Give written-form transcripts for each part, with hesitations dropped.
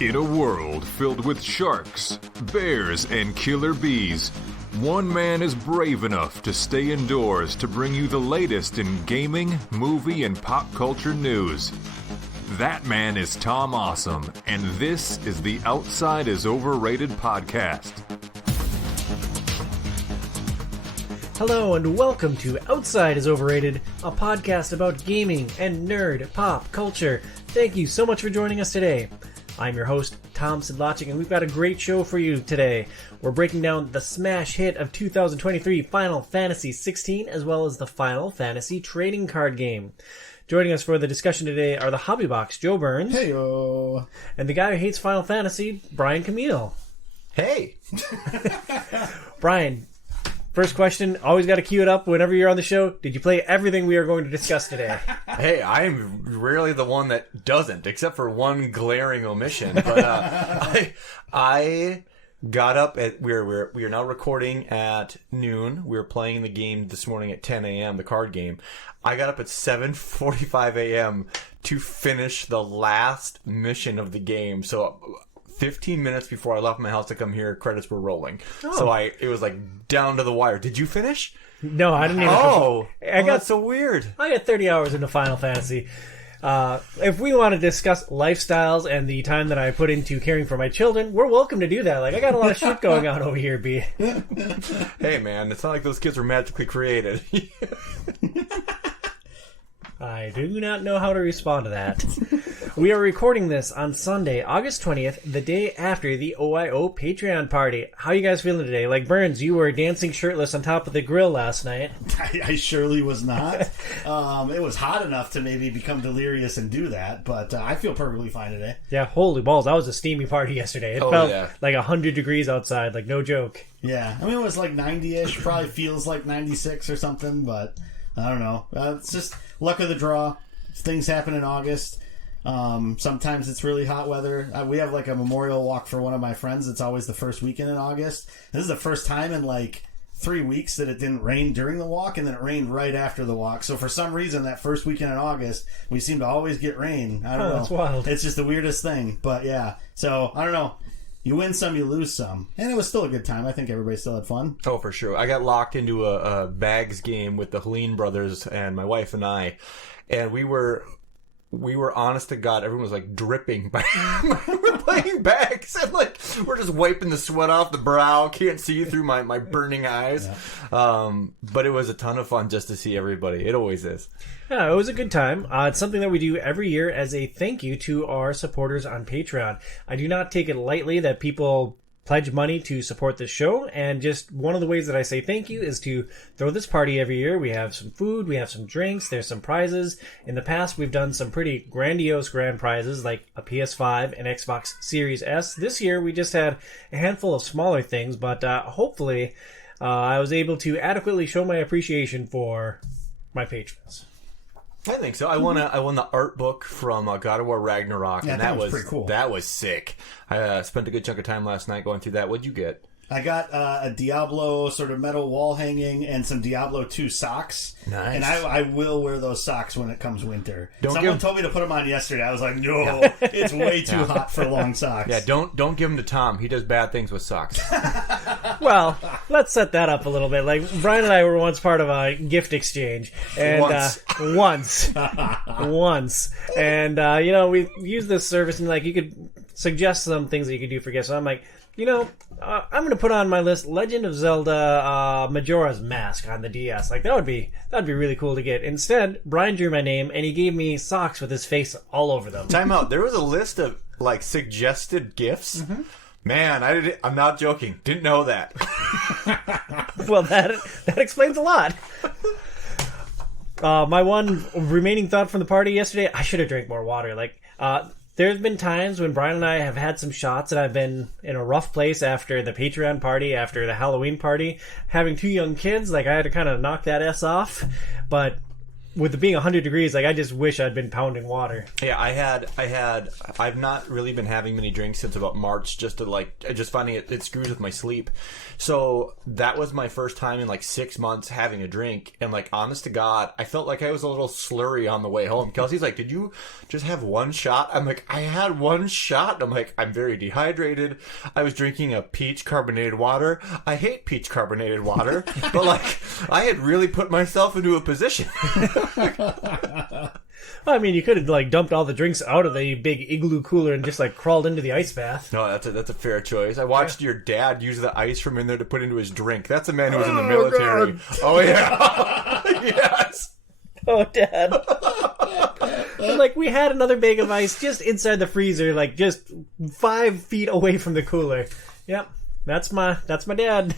In a world filled with sharks, bears, and killer bees, one man is brave enough to stay indoors to bring you the latest in gaming, movie, and pop culture news. That man is Tom Awesome, and this is the Outside is Overrated podcast. Hello and welcome to Outside is Overrated, a podcast about gaming and nerd pop culture. Thank you so much for joining us today. I'm your host, Tom Sidlacek, and we've got a great show for you today. We're breaking down the smash hit of 2023, Final Fantasy XVI, as well as the Final Fantasy trading card game. Joining us for the discussion today are the Hobby Box, Joe Burns. Heyo. And the guy who hates Final Fantasy, Brian Camille. Hey! Brian, first question, always got to cue it up whenever you're on the show. Did you play everything we are going to discuss today? Hey, I'm rarely the one that doesn't, except for one glaring omission. But I got up at we are now recording at noon. We were playing the game this morning at 10 a.m. the card game. I got up at 7:45 a.m. to finish the last mission of the game. So 15 minutes before I left my house to come here, credits were rolling. Oh. So it was like down to the wire. Did you finish? No, I didn't even. That's so weird. I got 30 hours into Final Fantasy. If we want to discuss lifestyles and the time that I put into caring for my children, we're welcome to do that. Like, I got a lot of shit going on over here, B. Hey, man, it's not like those kids were magically created. I do not know how to respond to that. We are recording this on Sunday, August 20th, the day after the OIO Patreon party. How are you guys feeling today? Like, Burns, you were dancing shirtless on top of the grill last night. I surely was not. It was hot enough to maybe become delirious and do that, but I feel perfectly fine today. Yeah, holy balls. That was a steamy party yesterday. It felt like 100 degrees outside, like no joke. Yeah, I mean, it was like 90-ish, probably feels like 96 or something, but I don't know. It's just luck of the draw. Things happen in August. Sometimes it's really hot weather. We have like a memorial walk for one of my friends. It's always the first weekend in August. This is the first time in like 3 weeks that it didn't rain during the walk, and then it rained right after the walk. So for some reason, that first weekend in August, we seem to always get rain. I don't know. That's wild. It's just the weirdest thing. But yeah, so I don't know. You win some, you lose some. And it was still a good time. I think everybody still had fun. Oh, for sure. I got locked into a bags game with the Helene brothers and my wife and I. And we were honest to God, everyone was like dripping. We're playing bags. And like, we're just wiping the sweat off the brow. Can't see through my burning eyes. Yeah. But it was a ton of fun just to see everybody. It always is. Yeah, it was a good time. It's something that we do every year as a thank you to our supporters on Patreon. I do not take it lightly that people pledge money to support this show, and just one of the ways that I say thank you is to throw this party every year. We have some food, we have some drinks, there's some prizes. In the past, we've done some pretty grandiose grand prizes like a PS5 and Xbox Series S. This year, we just had a handful of smaller things, but hopefully I was able to adequately show my appreciation for my patrons. I think so. I won the art book from God of War Ragnarok, and that was pretty cool. That was sick. I spent a good chunk of time last night going through that. What'd you get? I got a Diablo sort of metal wall hanging and some Diablo 2 socks. Nice. And I will wear those socks when it comes winter. Someone told me to put them on yesterday. I was like, no, it's way too hot for long socks. Yeah, don't give them to Tom. He does bad things with socks. Well, let's set that up a little bit. Like, Brian and I were once part of a gift exchange. And once. And, we used this service, and like, you could suggest some things that you could do for gifts. So I'm like, I'm going to put on my list Legend of Zelda Majora's Mask on the DS. Like, that'd be really cool to get. Instead, Brian drew my name, and he gave me socks with his face all over them. Time out. There was a list of, like, suggested gifts. Mm-hmm. Man, I'm not joking. Didn't know that. Well, that explains a lot. My one remaining thought from the party yesterday, I should have drank more water. Like, there's been times when Brian and I have had some shots and I've been in a rough place after the Patreon party, after the Halloween party. Having two young kids, like, I had to kind of knock that S off. But with it being 100 degrees, like I just wish I'd been pounding water. Yeah, I've not really been having many drinks since about March, just finding it screws with my sleep. So that was my first time in like 6 months having a drink, and like honest to God, I felt like I was a little slurry on the way home. Kelsey's like, "Did you just have one shot?" I'm like, "I had one shot." I'm like, "I'm very dehydrated." I was drinking a peach carbonated water. I hate peach carbonated water, but like I had really put myself into a position. Well, I mean, you could have like dumped all the drinks out of the big igloo cooler and just like crawled into the ice bath. No, that's a fair choice. I watched your dad use the ice from in there to put into his drink. That's a man who was in the military. God. Oh yeah, yes. Oh, Dad. And, like, we had another bag of ice just inside the freezer, like just 5 feet away from the cooler. Yep. That's my dad.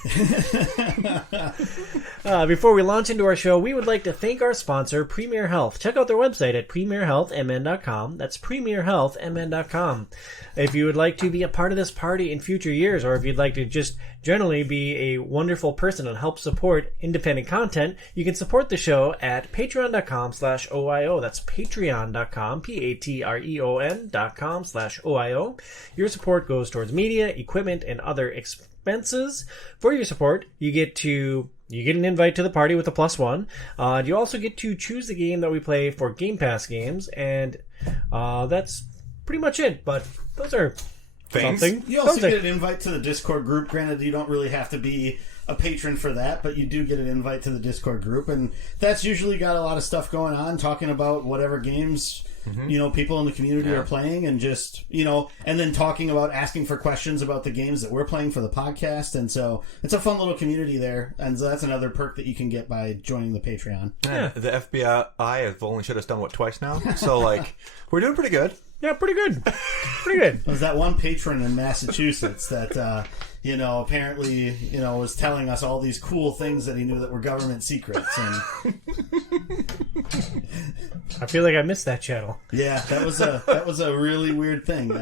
Before we launch into our show, we would like to thank our sponsor, Premier Health. Check out their website at premierhealthmn.com. That's premierhealthmn.com. If you would like to be a part of this party in future years, or if you'd like to just generally be a wonderful person and help support independent content, you can support the show at patreon.com/OIO. That's patreon.com, patreon.com/OIO. Your support goes towards media, equipment, and other expenses. For your support, you get an invite to the party with a +1. You also get to choose the game that we play for Game Pass games, and that's pretty much it. But those are Things. something. You also get an invite to the Discord group. Granted, you don't really have to be a patron for that, but you do get an invite to the Discord group, and that's usually got a lot of stuff going on, talking about whatever games people in the community are playing, and just and then talking about asking for questions about the games that we're playing for the podcast. And so it's a fun little community there, and so that's another perk that you can get by joining the Patreon. Yeah. The FBI have only shut us down twice now, so like we're doing pretty good. Yeah, pretty good. Pretty good. There's that one patron in Massachusetts that apparently was telling us all these cool things that he knew that were government secrets, and I feel like I missed that channel. yeah, that was a really weird thing.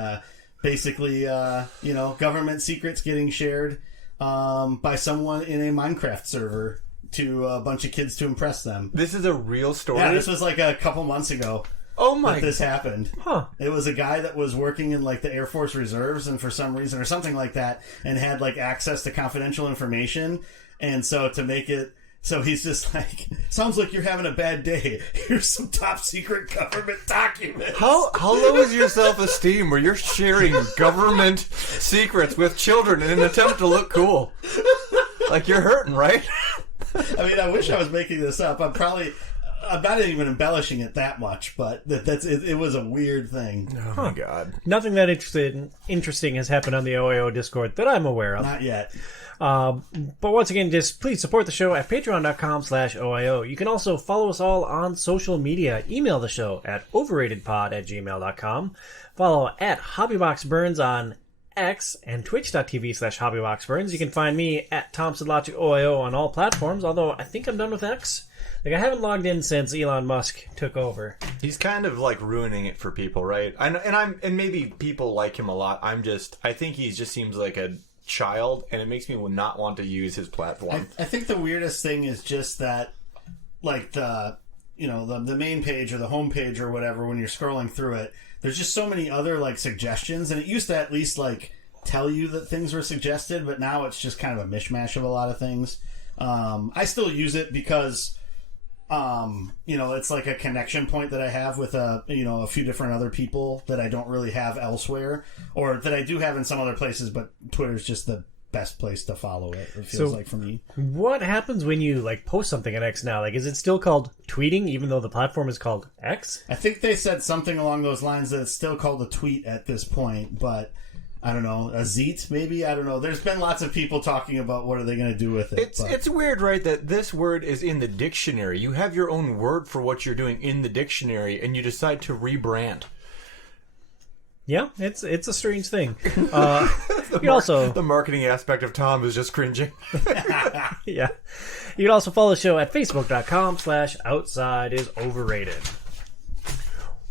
Basically, government secrets getting shared by someone in a Minecraft server to a bunch of kids to impress them. This is a real story. Yeah, this was like a couple months ago. Oh my! That this happened. Huh. It was a guy that was working in like the Air Force Reserves, and for some reason or something like that, and had like access to confidential information. And so to make it so, he's just like, "Sounds like you're having a bad day. Here's some top secret government documents." How low is your self-esteem where you're sharing government secrets with children in an attempt to look cool? Like, you're hurting, right? I mean, I wish I was making this up. I'm not even embellishing it that much, but it was a weird thing. Oh my God! Nothing that interesting has happened on the OIO Discord that I'm aware of. Not yet. But once again, just please support the show at patreon.com/OIO. You can also follow us all on social media. Email the show at overratedpod@gmail.com. Follow at HobbyBoxBurns on X and twitch.tv/HobbyBoxBurns. You can find me at TomSidLogicOIO on all platforms, although I think I'm done with X. Like, I haven't logged in since Elon Musk took over. He's kind of like ruining it for people, right? And maybe people like him a lot. I think he just seems like a child, and it makes me not want to use his platform. I think the weirdest thing is just that, like the main page or the home page or whatever, when you're scrolling through it, there's just so many other like suggestions, and it used to at least like tell you that things were suggested, but now it's just kind of a mishmash of a lot of things. I still use it because it's like a connection point that I have with a few different other people that I don't really have elsewhere, or that I do have in some other places, but Twitter's just the best place to follow it feels like for me. What happens when you like post something on X now? Like, is it still called tweeting even though the platform is called X? I think they said something along those lines that it's still called a tweet at this point, but I don't know, a zeet maybe? I don't know. There's been lots of people talking about what are they going to do with it. It's weird, right, that this word is in the dictionary. You have your own word for what you're doing in the dictionary, and you decide to rebrand. Yeah, it's a strange thing. The marketing aspect of Tom is just cringing. Yeah. You can also follow the show at facebook.com/outside-is-overrated.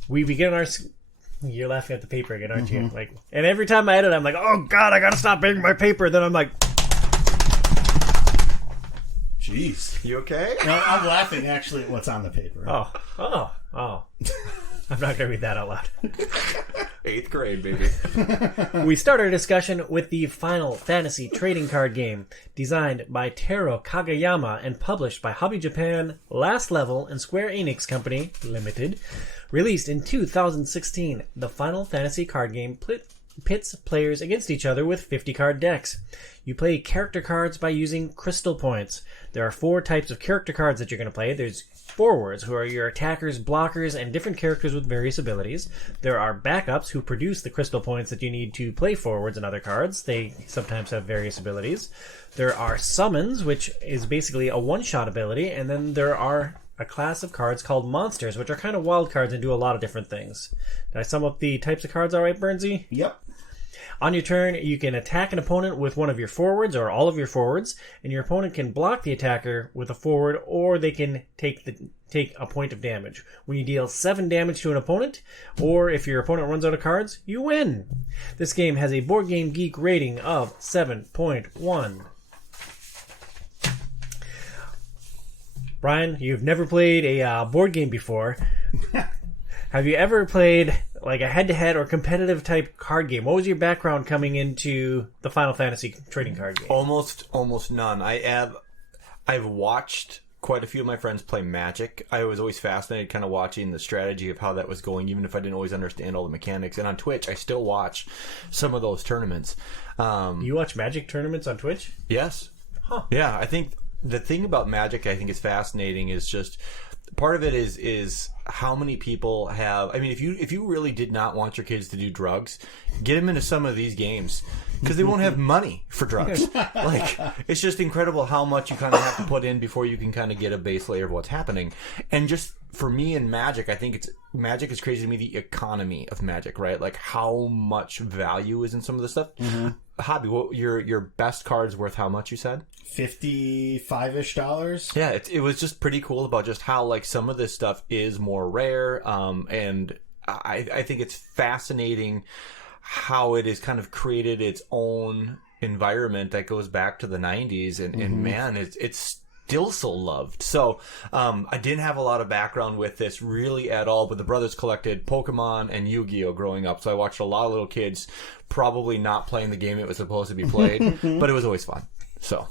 We begin our... You're laughing at the paper again, aren't you? Like, and every time I edit, I'm like, "Oh God, I gotta stop making my paper." Then I'm like, Jeez. You okay? No, I'm laughing actually at what's on the paper. Oh. I'm not going to read that out loud. 8th grade, baby. We start our discussion with the Final Fantasy trading card game, designed by Taro Kagayama and published by Hobby Japan, Last Level, and Square Enix Company, Limited. Released in 2016, the Final Fantasy card game pits players against each other with 50-card decks. You play character cards by using crystal points. There are 4 types of character cards that you're going to play. There's forwards, who are your attackers, blockers, and different characters with various abilities. There are backups, who produce the crystal points that you need to play forwards and other cards. They sometimes have various abilities. There are summons, which is basically a one-shot ability, and then there are a class of cards called monsters, which are kind of wild cards and do a lot of different things. Did I sum up the types of cards all right, Bernsey? Yep. On your turn, you can attack an opponent with one of your forwards or all of your forwards, and your opponent can block the attacker with a forward, or they can take a point of damage. When you deal 7 damage to an opponent, or if your opponent runs out of cards, you win. This game has a Board Game Geek rating of 7.1. Brian, you've never played a board game before. Have you ever played like a head-to-head or competitive type card game? What was your background coming into the Final Fantasy trading card game? Almost none. I've watched quite a few of my friends play Magic. I was always fascinated kind of watching the strategy of how that was going, even if I didn't always understand all the mechanics. And on Twitch, I still watch some of those tournaments. You watch Magic tournaments on Twitch? Yes. Huh. Yeah, I think the thing about Magic I think is fascinating is just part of it is how many people have. I mean, if you really did not want your kids to do drugs, get them into some of these games because they won't have money for drugs. Like, it's just incredible how much you kind of have to put in before you can kind of get a base layer of what's happening. And just for me in Magic, I think Magic is crazy to me, the economy of Magic, right? Like how much value is in some of this stuff. Mm-hmm. Hobby, what your best card's worth how much, you said? $55-ish. Yeah, it was just pretty cool about just how like some of this stuff is more rare, and I think it's fascinating how it has kind of created its own environment that goes back to the 90s, and man, it's still so loved. So I didn't have a lot of background with this really at all, but the brothers collected Pokemon and Yu-Gi-Oh growing up, so I watched a lot of little kids probably not playing the game it was supposed to be played, but it was always fun. So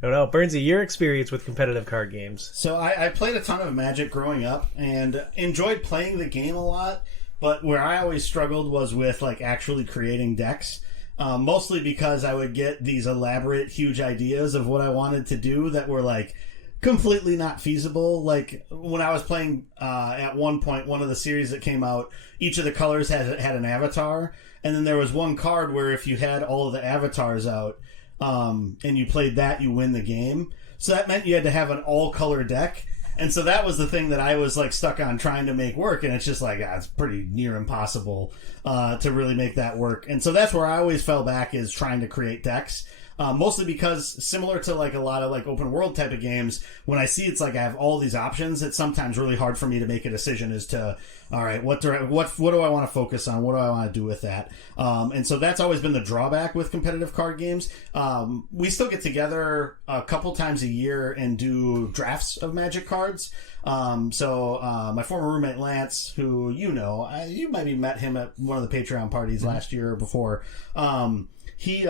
no, Bernsey, your experience with competitive card games. So I played a ton of Magic growing up and enjoyed playing the game a lot, but where I always struggled was with like actually creating decks. Mostly because I would get these elaborate, huge ideas of what I wanted to do that were like completely not feasible. Like when I was playing at one point, one of the series that came out, each of the colors had an avatar, and then there was one card where if you had all of the avatars out and you played that, you win the game. So that meant you had to have an all-color deck. And so that was the thing that I was like stuck on trying to make work, and it's just like it's pretty near impossible to really make that work. And so that's where I always fell back, is trying to create decks. Mostly because, similar to like a lot of like open world type of games, when I see it's like I have all these options, it's sometimes really hard for me to make a decision as to, all right, what do I want to focus on? What do I want to do with that? And so that's always been the drawback with competitive card games. We still get together a couple times a year and do drafts of Magic cards. So my former roommate Lance, who you maybe met him at one of the Patreon parties last year or before. He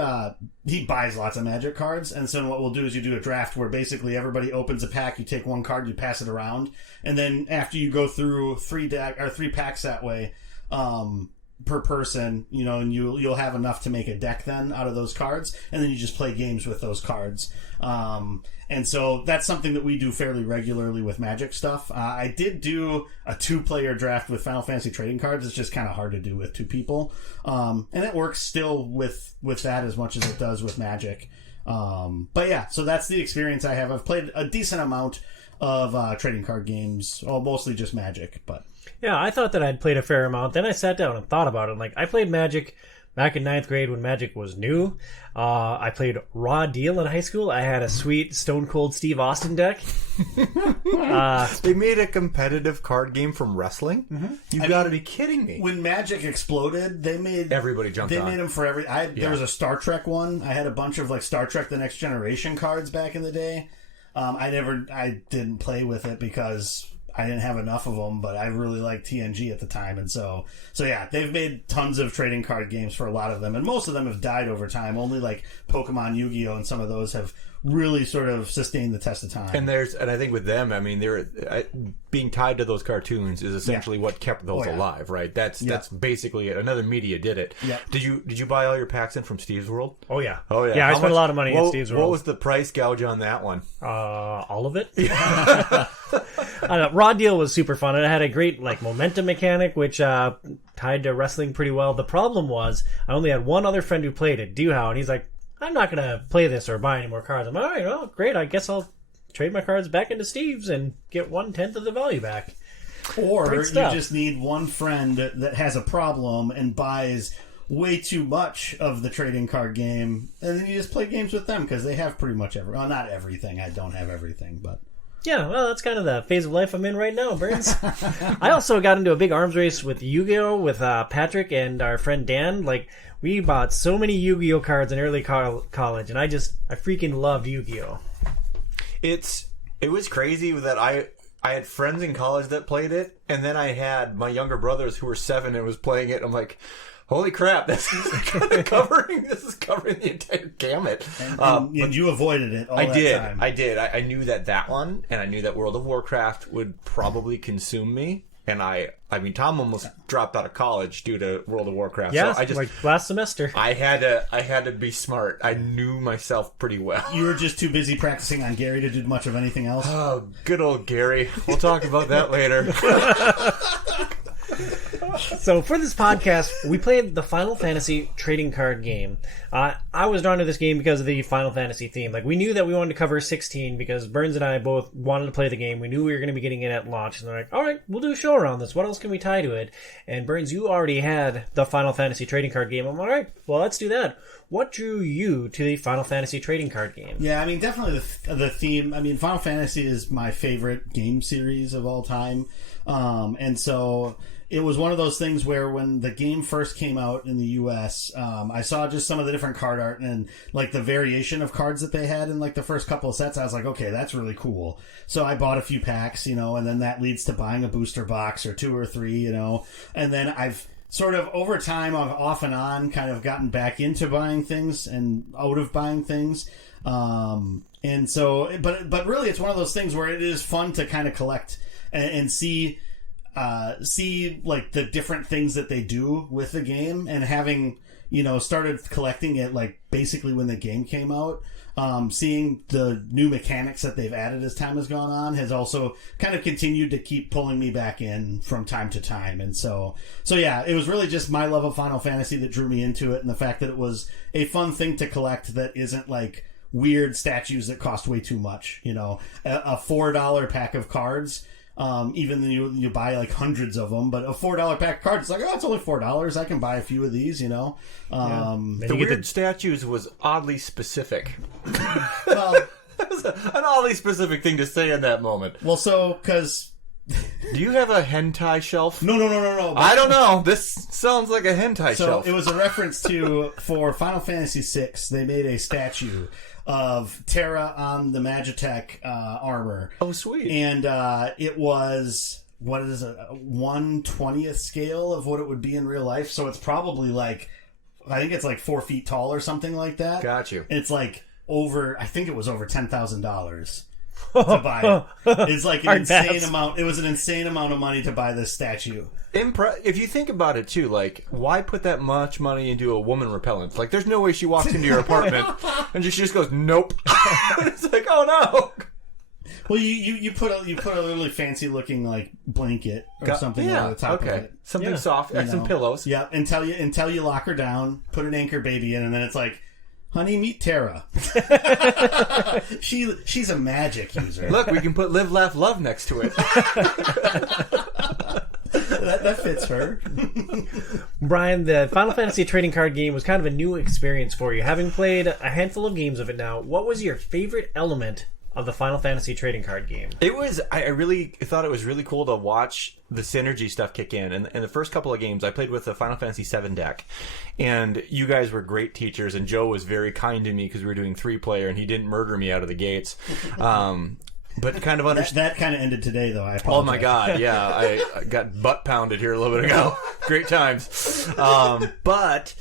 buys lots of Magic cards, and so what we'll do is you do a draft where basically everybody opens a pack, you take one card, you pass it around, and then after you go through three packs that way, per person, and you'll have enough to make a deck then out of those cards, and then you just play games with those cards. And so that's something that we do fairly regularly with Magic stuff. I did do a 2-player draft with Final Fantasy trading cards. It's just kind of hard to do with 2 people. And it works still with that as much as it does with Magic. But yeah, so that's the experience I have. I've played a decent amount of trading card games, mostly just Magic, but... Yeah, I thought that I'd played a fair amount. Then I sat down and thought about it. Like, I played Magic back in 9th grade when Magic was new. I played Raw Deal in high school. I had a sweet Stone Cold Steve Austin deck. They made a competitive card game from wrestling? Mm-hmm. You've got to be kidding me. When Magic exploded, everybody jumped on. They made them for There was a Star Trek one. I had a bunch of like Star Trek The Next Generation cards back in the day. I didn't play with it because I didn't have enough of them, but I really liked TNG at the time, and so yeah, they've made tons of trading card games for a lot of them, and most of them have died over time. Only like Pokemon, Yu-Gi-Oh, and some of those have really sort of sustained the test of time. And I think with them, I mean, they're being tied to those cartoons is essentially what kept those alive, right? That's basically it. Another media did it. Yeah. Did you buy all your packs in from Steve's World? Oh yeah. Yeah, I spent a lot of money in Steve's World. What was the price gouge on that one? All of it. I don't know. Raw Deal was super fun. It had a great like momentum mechanic, which tied to wrestling pretty well. The problem was I only had one other friend who played it, Duhao, and he's like, I'm not going to play this or buy any more cards. I'm like, all right, well, great. I guess I'll trade my cards back into Steve's and get 1/10 of the value back. Or you just need one friend that has a problem and buys way too much of the trading card game, and then you just play games with them because they have pretty much well, not everything. I don't have everything, but... Yeah, well, that's kind of the phase of life I'm in right now, Burns. I also got into a big arms race with Yu-Gi-Oh! With Patrick and our friend Dan. Like, we bought so many Yu-Gi-Oh! Cards in early college, and I freaking loved Yu-Gi-Oh! It was crazy that I had friends in college that played it, and then I had my younger brothers who were 7 and was playing it. I'm like, holy crap, this is covering the entire gamut. And you avoided it all that time. I did. I knew that one, and I knew that World of Warcraft would probably consume me. And I mean, Tom almost dropped out of college due to World of Warcraft. Yeah, so like last semester. I had to be smart. I knew myself pretty well. You were just too busy practicing on Gary to do much of anything else. Oh, good old Gary. We'll talk about that later. So for this podcast, we played the Final Fantasy trading card game. I was drawn to this game because of the Final Fantasy theme. Like, we knew that we wanted to cover 16 because Burns and I both wanted to play the game. We knew we were going to be getting it at launch. And they're like, all right, we'll do a show around this. What else can we tie to it? And Burns, you already had the Final Fantasy trading card game. I'm like, all right, well, let's do that. What drew you to the Final Fantasy trading card game? Yeah, I mean, definitely the theme. I mean, Final Fantasy is my favorite game series of all time. And so... it was one of those things where when the game first came out in the U.S., I saw just some of the different card art and like the variation of cards that they had in like the first couple of sets. I was like, okay, that's really cool. So I bought a few packs, and then that leads to buying a booster box or 2 or 3, and then I've sort of over time, I've off and on kind of gotten back into buying things and out of buying things. And so, but really it's one of those things where it is fun to kind of collect and see like the different things that they do with the game, and having started collecting it like basically when the game came out, seeing the new mechanics that they've added as time has gone on has also kind of continued to keep pulling me back in from time to time. And so yeah, it was really just my love of Final Fantasy that drew me into it, and the fact that it was a fun thing to collect that isn't like weird statues that cost way too much. A $4 pack of cards, even though you buy like hundreds of them, but a $4 pack of cards, it's like, oh, it's only $4. I can buy a few of these, The weird statues was oddly specific. Well, That was an oddly specific thing to say in that moment. well, so because Do you have a hentai shelf? no. I don't know. This sounds like a hentai So shelf. it was a reference to, for Final Fantasy VI, they made a statue of Terra on the Magitech armor. Oh, sweet. And it was, what is it, 1/20th scale of what it would be in real life. So it's probably like, I think it's like 4 feet tall or something like that. Got you. It's like I think it was over $10,000 to buy it. It's like an insane amount. It was an insane amount of money to buy this statue. If you think about it too, like, why put that much money into a woman repellent? Like, there's no way she walks into your apartment and she just goes, nope. It's like, oh no. Well, you put a really fancy looking like blanket or something over the top of it. Something soft, some pillows. Yeah, until you lock her down, put an anchor baby in, and then it's like, honey, meet Terra. She's a magic user. Look, we can put live, laugh, love next to it. that fits her. Brian, the Final Fantasy trading card game was kind of a new experience for you. Having played a handful of games of it now, what was your favorite element of the Final Fantasy trading card game. It was. I really thought it was really cool to watch the synergy stuff kick in. And the first couple of games, I played with the Final Fantasy VII deck, and you guys were great teachers. And Joe was very kind to me because we were doing 3-player, and he didn't murder me out of the gates. But kind of that kind of ended today, though. I apologize. Oh my god, yeah, I got butt pounded here a little bit ago. Great times. But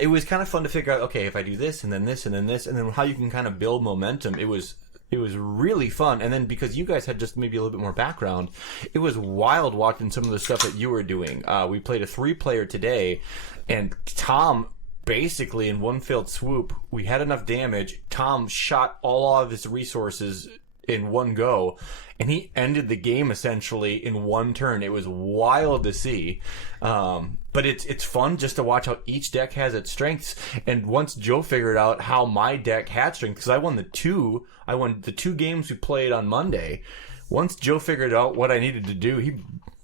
it was kind of fun to figure out. Okay, if I do this and then this and then this, and then how you can kind of build momentum. It was really fun. And then because you guys had just maybe a little bit more background, it was wild watching some of the stuff that you were doing. We played a 3-player today, and Tom. Basically, in one fell swoop, we had enough damage. Tom shot all of his resources in one go, and he ended the game essentially in one turn. It was wild to see, but it's fun just to watch how each deck has its strengths. And once Joe figured out how my deck had strength, because I won the two games we played on Monday. Once Joe figured out what I needed to do, he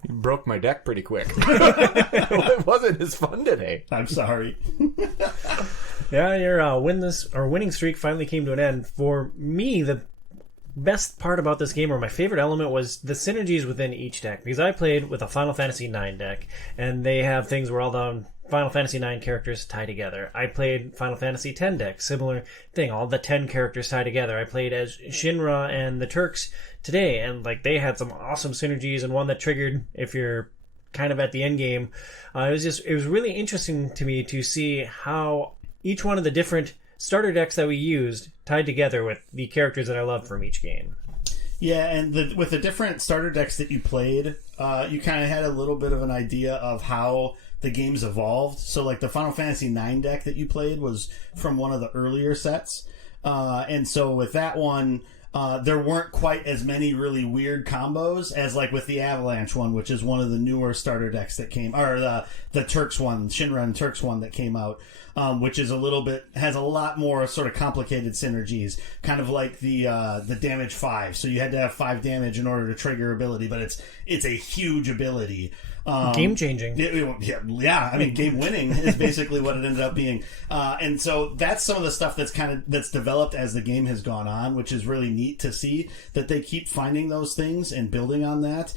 broke my deck pretty quick. It wasn't as fun today. I'm sorry. Yeah, your winning streak finally came to an end. For me, the best part about this game, or my favorite element, was the synergies within each deck, because I played with a Final Fantasy IX deck, and they have things where all the Final Fantasy IX characters tie together. I played Final Fantasy X deck, similar thing, all the 10 characters tie together. I played as Shinra and the Turks today, and like they had some awesome synergies, and one that triggered if you're kind of at the end game. It was really interesting to me to see how each one of the different starter decks that we used tied together with the characters that I love from each game. Yeah, and with the different starter decks that you played, you kind of had a little bit of an idea of how the game's evolved. So like the Final Fantasy IX deck that you played was from one of the earlier sets. And so with that one, there weren't quite as many really weird combos as like with the Avalanche one, which is one of the newer starter decks that came, or the Turks one, Shinra and Turks one that came out. Which is has a lot more sort of complicated synergies, kind of like the damage 5. So you had to have 5 damage in order to trigger ability, but it's a huge ability. Game changing. Yeah. I mean, game winning is basically what it ended up being. And so that's some of the stuff that's developed as the game has gone on, which is really neat to see that they keep finding those things and building on that.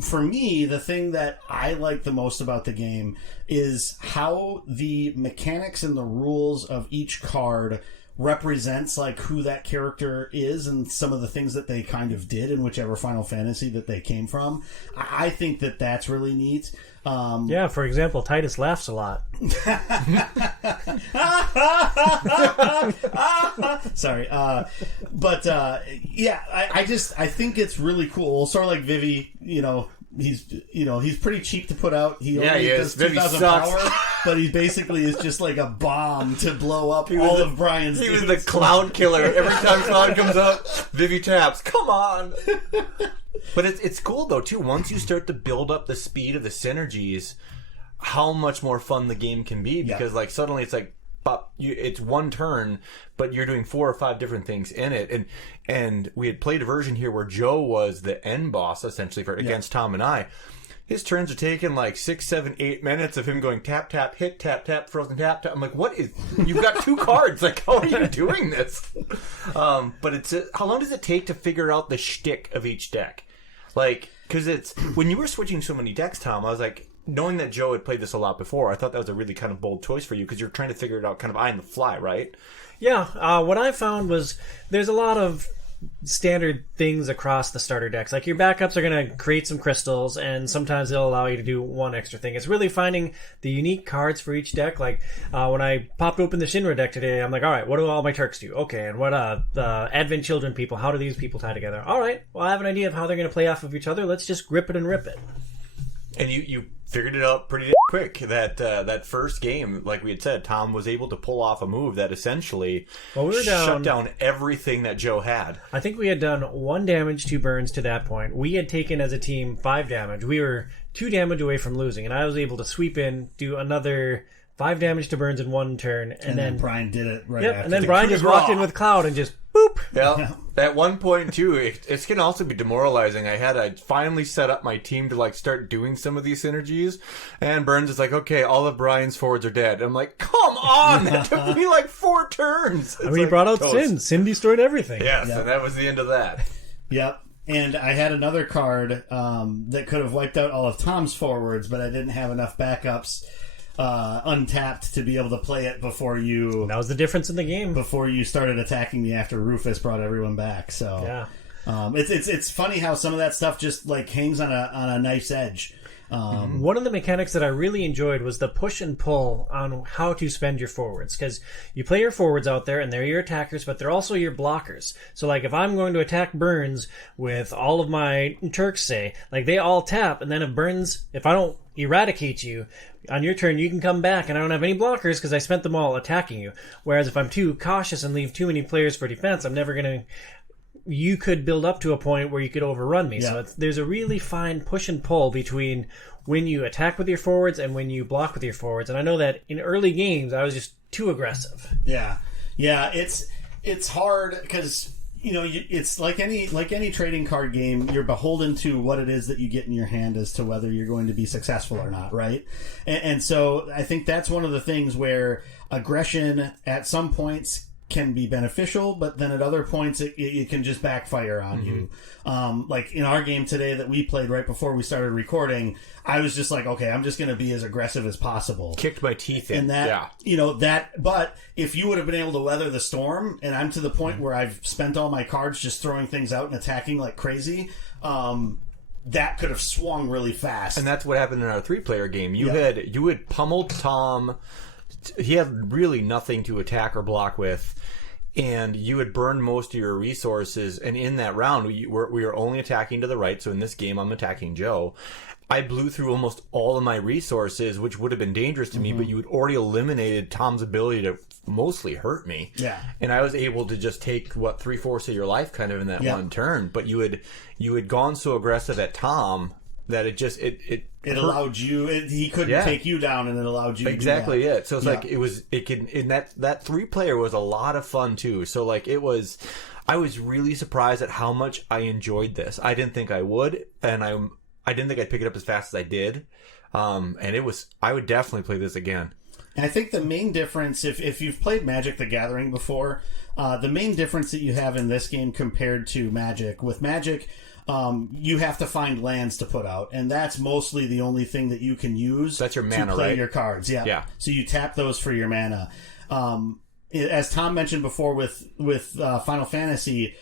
For me, the thing that I like the most about the game is how the mechanics and the rules of each card represents like who that character is and some of the things that they kind of did in whichever Final Fantasy that they came from. I think that that's really neat. Yeah, for example, Titus laughs a lot. Sorry. Yeah, I think it's really cool. Sort of like Vivi, he's pretty cheap to put out. He only does 2,000 power, but he basically is just like a bomb to blow up all of Brian's He was the cloud killer. Every time Cloud comes up, Vivi taps. Come on. But it's cool, though, too. Once you start to build up the speed of the synergies, how much more fun the game can be. Because, like, suddenly it's like, it's one turn, but you're doing 4 or 5 different things in it. And we had played a version here where Joe was the end boss, essentially, against Tom and I. His turns are taking like 6, 7, 8 minutes of him going tap, tap, hit, tap, tap, frozen tap, tap. I'm like, what is... You've got 2 cards. Like, how are you doing this? But how long does it take to figure out the shtick of each deck? Like, because when you were switching so many decks, Tom, I was like, knowing that Joe had played this a lot before, I thought that was a really kind of bold choice for you because you're trying to figure it out kind of on the fly, right? Yeah, what I found was there's a lot of standard things across the starter decks. Like your backups are going to create some crystals, and sometimes they'll allow you to do one extra thing. It's really finding the unique cards for each deck. Like when I popped open the Shinra deck today, I'm like, all right, what do all my Turks do? Okay, and what the Advent Children people, how do these people tie together? All right, well, I have an idea of how they're going to play off of each other. Let's just grip it and rip it. And you figured it out pretty quick. That first game, like we had said, Tom was able to pull off a move that essentially shut down everything that Joe had. I think we had done 1 damage to Burns to that point. We had taken as a team 5 damage. We were 2 damage away from losing, and I was able to sweep in, do another 5 damage to Burns in 1 turn, and then Brian did it right after. And then Brian just walked in with Cloud and just boop. Yeah. At one point too, it's can also be demoralizing. I finally set up my team to like start doing some of these synergies, and Burns is like, "Okay, all of Brian's forwards are dead." And I'm like, "Come on! That took me like 4 turns. I mean, he brought out toast. Sin. Sin destroyed everything. Yes, and that was the end of that. Yep. And I had another card that could have wiped out all of Tom's forwards, but I didn't have enough backups untapped to be able to play it before you. That was the difference in the game. Before you started attacking me after Rufus brought everyone back. So Yeah. It's funny how some of that stuff just like hangs on a knife's edge. One of the mechanics that I really enjoyed was the push and pull on how to spend your forwards, because you play your forwards out there and they're your attackers, but they're also your blockers. So like if I'm going to attack Burns with all of my Turks, say, like they all tap, and then if I don't eradicate you on your turn, you can come back and I don't have any blockers because I spent them all attacking you. Whereas if I'm too cautious and leave too many players for defense, I'm never going to... You could build up to a point where you could overrun me. Yeah. So there's a really fine push and pull between when you attack with your forwards and when you block with your forwards. And I know that in early games, I was just too aggressive. Yeah. It's hard because it's like any trading card game. You're beholden to what it is that you get in your hand as to whether you're going to be successful or not, right? And so I think that's one of the things where aggression at some points can be beneficial, but then at other points it can just backfire on you. Like in our game today that we played right before we started recording, I was just like, okay, I'm just going to be as aggressive as possible. Kicked my teeth in. And but if you would have been able to weather the storm, and I'm to the point where I've spent all my cards just throwing things out and attacking like crazy, that could have swung really fast. And that's what happened in our 3-player game. You had pummeled Tom. He had really nothing to attack or block with, and you had burned most of your resources. And in that round, we were only attacking to the right. So in this game, I'm attacking Joe. I blew through almost all of my resources, which would have been dangerous to me, but you had already eliminated Tom's ability to mostly hurt me. Yeah. And I was able to just take, 3/4 of your life kind of in that one turn. But you had gone so aggressive at Tom that it allowed you. He couldn't take you down, and it allowed you. Exactly it. So it's like it can. And that 3-player was a lot of fun too. So like I was really surprised at how much I enjoyed this. I didn't think I would, and I didn't think I'd pick it up as fast as I did. And I would definitely play this again. And I think the main difference, if you've played Magic the Gathering before, the main difference that you have in this game compared to Magic, with Magic, you have to find lands to put out, and that's mostly the only thing that you can use. That's your mana, to play right? your cards. Yeah. So you tap those for your mana. As Tom mentioned before with Final Fantasy,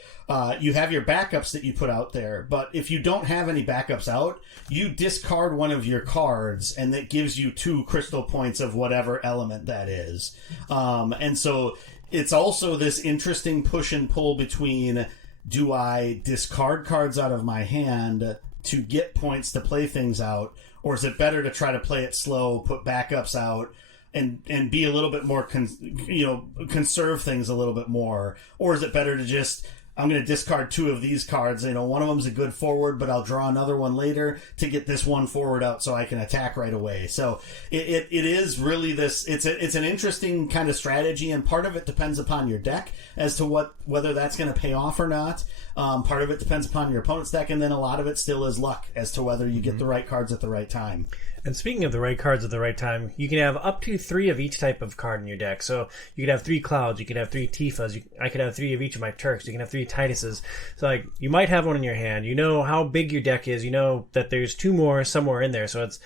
you have your backups that you put out there, but if you don't have any backups out, you discard one of your cards, and that gives you 2 crystal points of whatever element that is. And so it's also this interesting push and pull between, do I discard cards out of my hand to get points to play things out, or is it better to try to play it slow, put backups out, and be a little bit more conserve things a little bit more, or is it better to just, I'm going to discard 2 of these cards. One of them's a good forward, but I'll draw another one later to get this one forward out so I can attack right away. So it is really this. It's an interesting kind of strategy, and part of it depends upon your deck as to whether that's going to pay off or not. Part of it depends upon your opponent's deck, and then a lot of it still is luck as to whether you get the right cards at the right time. And speaking of the right cards at the right time, you can have up to 3 of each type of card in your deck. So you could have 3 Clouds, you could have 3 Tifas, I could have 3 of each of my Turks, you can have 3 Tituses. So like, you might have one in your hand, you know how big your deck is, you know that there's 2 more somewhere in there. So it's,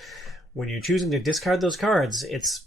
when you're choosing to discard those cards, it's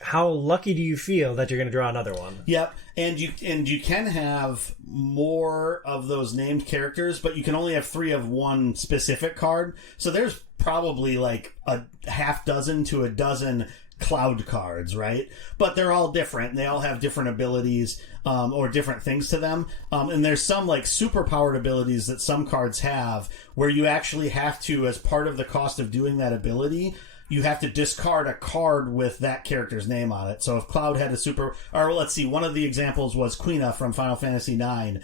how lucky do you feel that you're going to draw another one? Yep, and you can have more of those named characters, but you can only have 3 of one specific card. So there's probably like a half dozen to a dozen Cloud cards, right? But they're all different, and they all have different abilities or different things to them. And there's some like super powered abilities that some cards have where you actually have to, as part of the cost of doing that ability, you have to discard a card with that character's name on it. So if Cloud had a super... Or let's see, one of the examples was Quina from Final Fantasy IX.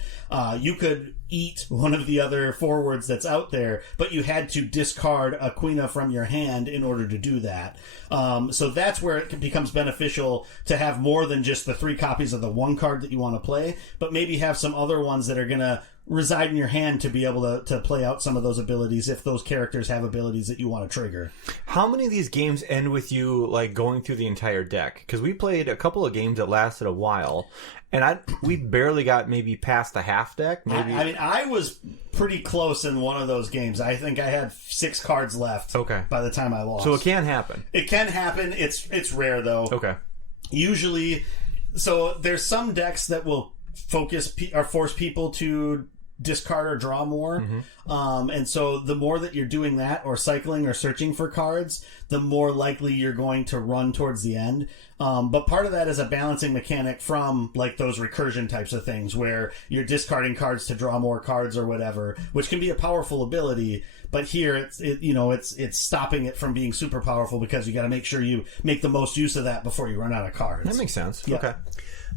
You could eat one of the other forwards that's out there, but you had to discard a Quina from your hand in order to do that. So that's where it becomes beneficial to have more than just the 3 copies of the one card that you want to play, but maybe have some other ones that are going to reside in your hand to be able to play out some of those abilities if those characters have abilities that you want to trigger. How many of these games end with you like going through the entire deck? Because we played a couple of games that lasted a while, and we barely got maybe past the half deck. Maybe I was pretty close in one of those games. I think I had 6 cards left. Okay. By the time I lost. So it can happen. It can happen. It's rare though. Okay. Usually, so there's some decks that will focus or force people to discard or draw more. And so the more that you're doing that or cycling or searching for cards, the more likely you're going to run towards the end. But part of that is a balancing mechanic from like those recursion types of things where you're discarding cards to draw more cards or whatever, which can be a powerful ability. But here it's stopping it from being super powerful because you got to make sure you make the most use of that before you run out of cards. That makes sense. Yeah. Okay.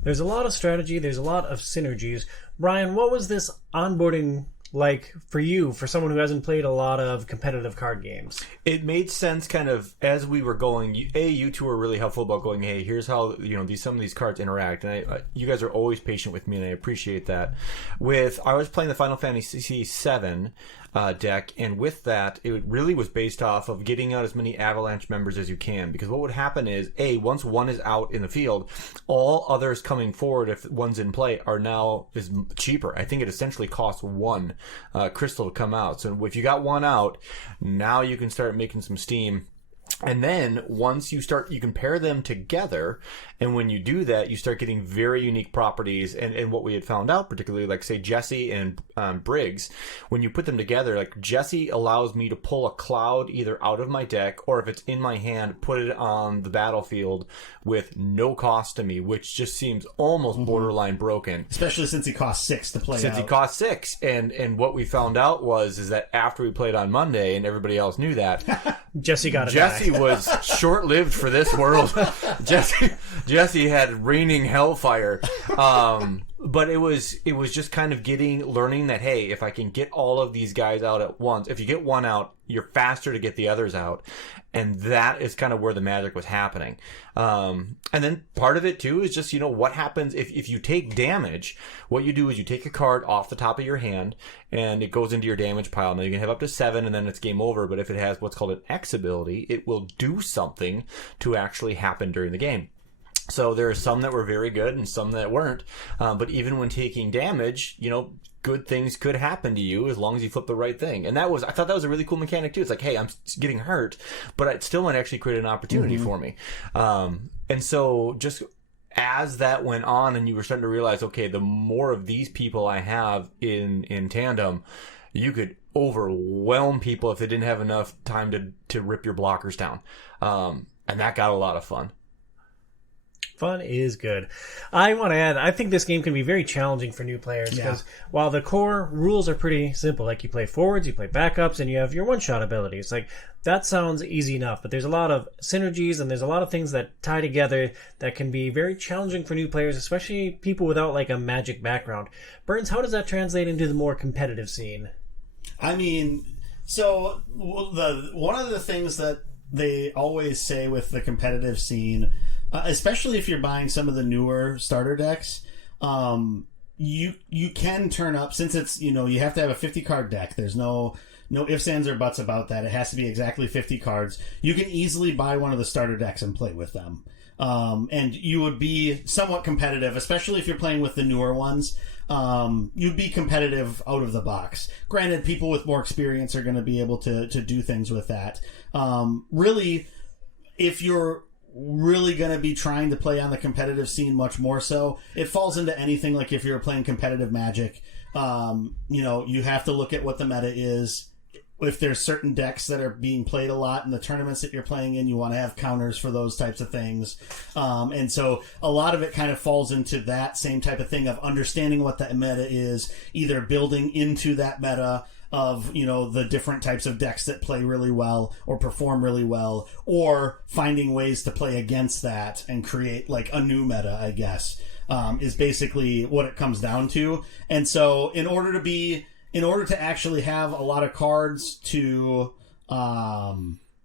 There's a lot of strategy. There's a lot of synergies. Brian, what was this onboarding like for you, for someone who hasn't played a lot of competitive card games? It made sense kind of as we were going. You two were really helpful about going, hey, here's how some of these cards interact, and you guys are always patient with me, and I appreciate that. I was playing the Final Fantasy VII deck, and with that, it really was based off of getting out as many Avalanche members as you can, because what would happen is, once one is out in the field, all others coming forward, if one's in play, is cheaper. I think it essentially costs 1 crystal to come out. So if you got 1 out, now you can start making some steam. And then once you can pair them together, and when you do that, you start getting very unique properties. And what we had found out, particularly like say Jesse and Briggs, when you put them together, like Jesse allows me to pull a cloud either out of my deck, or if it's in my hand, put it on the battlefield with no cost to me, which just seems almost borderline broken. Especially since he costs 6 to play. He cost 6, and what we found out is that after we played on Monday, and everybody else knew that, Jesse was short-lived for this world. Jesse had raining hellfire. But it was just kind of learning that, hey, if I can get all of these guys out at once, if you get 1 out, you're faster to get the others out. And that is kind of where the magic was happening. And then part of it too is just, what happens if you take damage. What you do is you take a card off the top of your hand and it goes into your damage pile. Now you can have up to 7 and then it's game over. But if it has what's called an X ability, it will do something to actually happen during the game. So there are some that were very good and some that weren't. But even when taking damage, good things could happen to you as long as you flip the right thing. And I thought that was a really cool mechanic too. It's like, hey, I'm getting hurt, but it still might actually create an opportunity for me. And so just as that went on and you were starting to realize, okay, the more of these people I have in tandem, you could overwhelm people if they didn't have enough time to rip your blockers down. And that got a lot of fun. Fun is good. I want to add, I think this game can be very challenging for new players because while the core rules are pretty simple, like you play forwards, you play backups, and you have your one-shot abilities. Like, that sounds easy enough, but there's a lot of synergies and there's a lot of things that tie together that can be very challenging for new players, especially people without like a Magic background. Burns, how does that translate into the more competitive scene? I mean, so one of the things that they always say with the competitive scene, especially if you're buying some of the newer starter decks, you can turn up, since it's, you have to have a 50 card deck. There's no ifs, ands, or buts about that. It has to be exactly 50 cards. You can easily buy one of the starter decks and play with them. And you would be somewhat competitive, especially if you're playing with the newer ones. You'd be competitive out of the box. Granted, people with more experience are going to be able to do things with that. Really, if you're really going to be trying to play on the competitive scene much more so, it falls into anything like if you're playing competitive Magic. You have to look at what the meta is. If there's certain decks that are being played a lot in the tournaments that you're playing in, you want to have counters for those types of things. And so a lot of it kind of falls into that same type of thing of understanding what the meta is, either building into that meta of, the different types of decks that play really well or perform really well, or finding ways to play against that and create like a new meta, I guess. is basically what it comes down to. And so in order to actually have a lot of cards to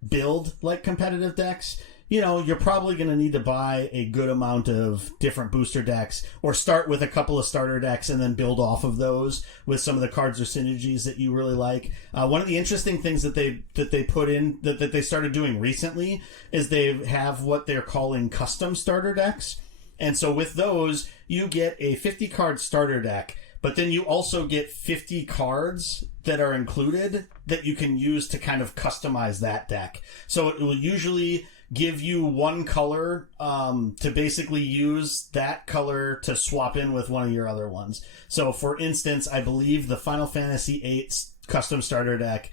build like competitive decks, you're probably going to need to buy a good amount of different booster decks, or start with a couple of starter decks and then build off of those with some of the cards or synergies that you really like. One of the interesting things that they put in, that they started doing recently, is they have what they're calling custom starter decks. And so with those, you get a 50 card starter deck, but then you also get 50 cards that are included that you can use to kind of customize that deck. So it will usually give you one color to basically use that color to swap in with one of your other ones. So for instance, I believe the Final Fantasy VIII custom starter deck,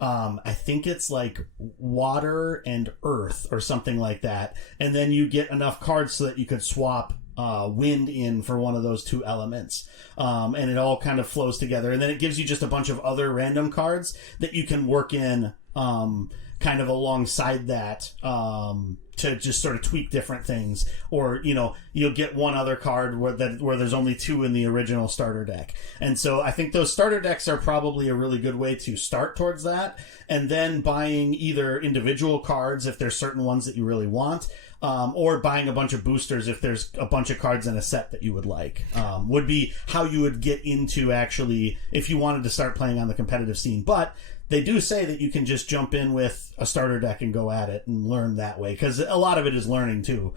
I think it's like water and earth or something like that. And then you get enough cards so that you could swap wind in for one of those two elements. And it all kind of flows together. And then it gives you just a bunch of other random cards that you can work in kind of alongside that to just sort of tweak different things. Or, you'll get one other card where there's only two in the original starter deck. And so I think those starter decks are probably a really good way to start towards that. And then buying either individual cards if there's certain ones that you really want, or buying a bunch of boosters if there's a bunch of cards in a set that you would like, would be how you would get into actually, if you wanted to start playing on the competitive scene. But they do say that you can just jump in with a starter deck and go at it and learn that way, because a lot of it is learning too.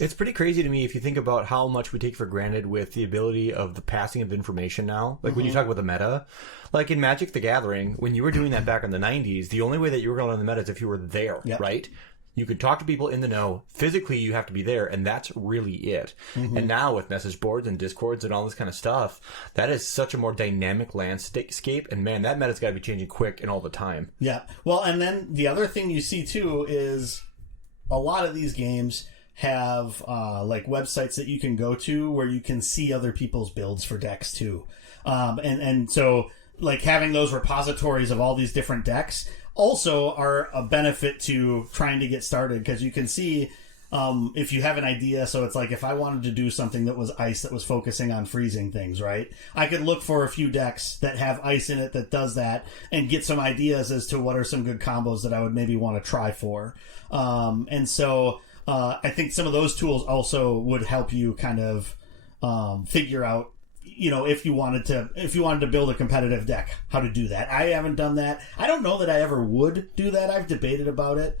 It's pretty crazy to me if you think about how much we take for granted with the ability of the passing of information now. Like when you talk about the meta, like in Magic the Gathering, when you were doing that back in the 90s, the only way that you were going to learn the meta is if you were there, right? You could talk to people in the know. Physically, you have to be there, and that's really it. And now with message boards and Discords and all this kind of stuff, that is such a more dynamic landscape. And man, that meta's got to be changing quick and all the time. Yeah. Well, and then the other thing you see too is a lot of these games have like websites that you can go to where you can see other people's builds for decks too. And so like having those repositories of all these different decks also are a benefit to trying to get started, because you can see if you have an idea. So it's like if I wanted to do something that was ice that was focusing on freezing things, right? I could look for a few decks that have ice in it that does that and get some ideas as to what are some good combos that I would maybe want to try for. And so I think some of those tools also would help you kind of figure out, if you wanted to build a competitive deck, how to do that. I haven't done that. I don't know that I ever would do that. I've debated about it.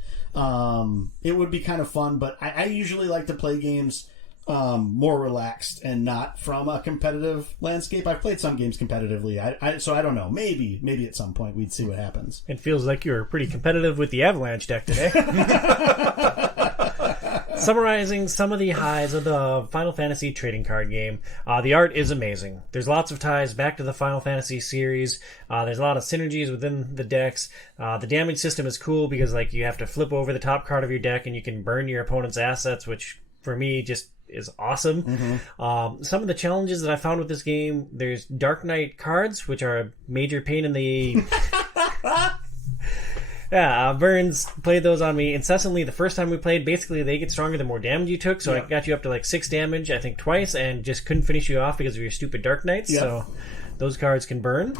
It would be kind of fun, but I usually like to play games more relaxed and not from a competitive landscape. I've played some games competitively. So I don't know. Maybe at some point we'd see what happens. It feels like you were pretty competitive with the Avalanche deck today. Summarizing some of the highs of the Final Fantasy trading card game. The art is amazing. There's lots of ties back to the Final Fantasy series. There's a lot of synergies within the decks. The damage system is cool because you have to flip over the top card of your deck and you can burn your opponent's assets, which for me just is awesome. Some of the challenges that I found with this game, there's Dark Knight cards, which are a major pain in the... Yeah, Burns played those on me incessantly. The first time we played, basically they get stronger the more damage you took, so I got you up to 6 damage, I think twice, and just couldn't finish you off because of your stupid Dark Knights, so those cards can burn.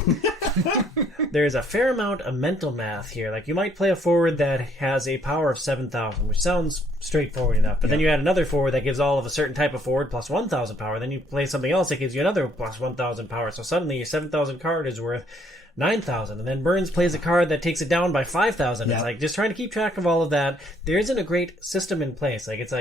There's a fair amount of mental math here. You might play a forward that has a power of 7,000, which sounds straightforward enough, but then you add another forward that gives all of a certain type of forward plus 1,000 power, then you play something else that gives you another plus 1,000 power, so suddenly your 7,000 card is worth 9,000, and then Burns plays a card that takes it down by 5,000. It's just trying to keep track of all of that. There isn't a great system in place. It's all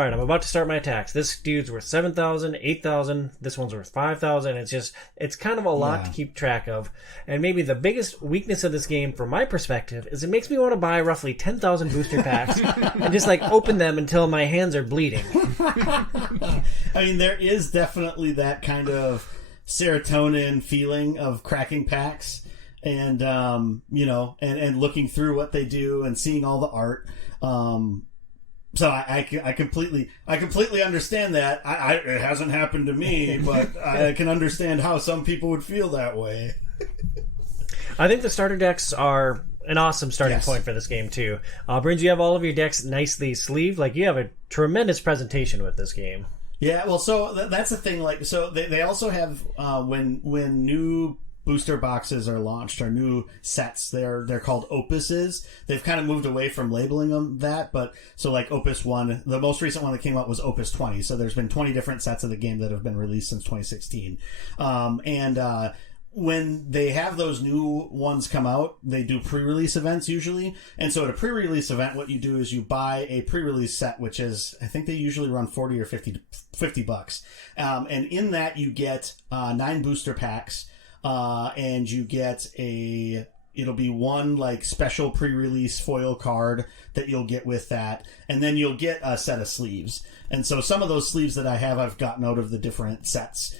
right, I'm about to start my attacks. This dude's worth 7,000, 8,000. This one's worth 5,000. It's kind of a lot to keep track of. And maybe the biggest weakness of this game, from my perspective, is it makes me want to buy roughly 10,000 booster packs and just open them until my hands are bleeding. I mean, there is definitely that kind of serotonin feeling of cracking packs and and looking through what they do and seeing all the art. So I completely understand that. It hasn't happened to me, but I can understand how some people would feel that way. I think the starter decks are an awesome starting point for this game too. Brings you have all of your decks nicely sleeved. You have a tremendous presentation with this game. Yeah, well, so that's the thing. Like, so they also have when new booster boxes are launched or new sets, they're called opuses. They've kind of moved away from labeling them that, but so like Opus 1, the most recent one that came out was Opus 20. So there's been 20 different sets of the game that have been released since 2016. When they have those new ones come out, they do pre-release events usually. And so at a pre-release event, what you do is you buy a pre-release set, which is, I think they usually run 40 or 50 bucks. And in that you get 9 booster packs, and you get it'll be one like special pre-release foil card that you'll get with that. And then you'll get a set of sleeves. And so some of those sleeves that I have, I've gotten out of the different sets.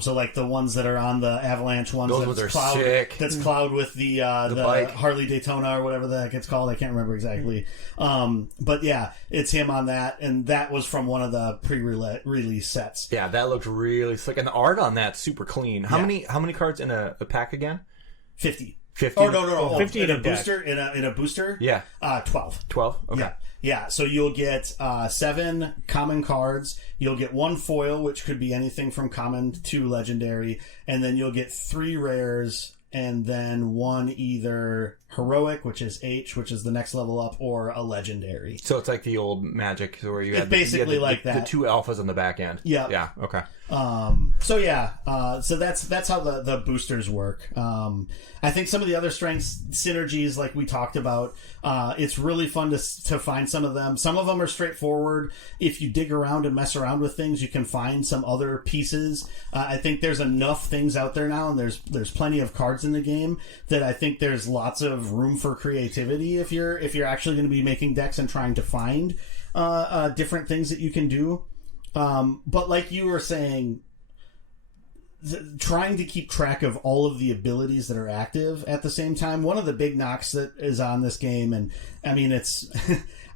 So like the ones that are on the Avalanche ones, those are sick. That's Cloud with the Harley Daytona or whatever the heck it's called. I can't remember exactly. But yeah, it's him on that, and that was from one of the pre-release sets. Yeah, that looked really slick, and the art on that's super clean. How many cards in a pack again? 50. 50. Oh no! 50 in a booster. In a booster. Yeah. 12. 12. Okay. Yeah. So you'll get 7 common cards. You'll get 1 foil, which could be anything from common to legendary, and then you'll get 3 rares, and then 1 either heroic, which is H, which is the next level up, or a legendary. So it's like the old Magic where you had basically like the 2 alphas on the back end. Yeah. Yeah. Okay. So that's how the boosters work. I think some of the other strengths, synergies, like we talked about, it's really fun to find some of them. Some of them are straightforward. If you dig around and mess around with things, you can find some other pieces. I think there's enough things out there now, and there's plenty of cards in the game that I think there's lots of room for creativity if you're actually going to be making decks and trying to find different things that you can do. But like you were saying, trying to keep track of all of the abilities that are active at the same time. One of the big knocks that is on this game, and I mean, it's,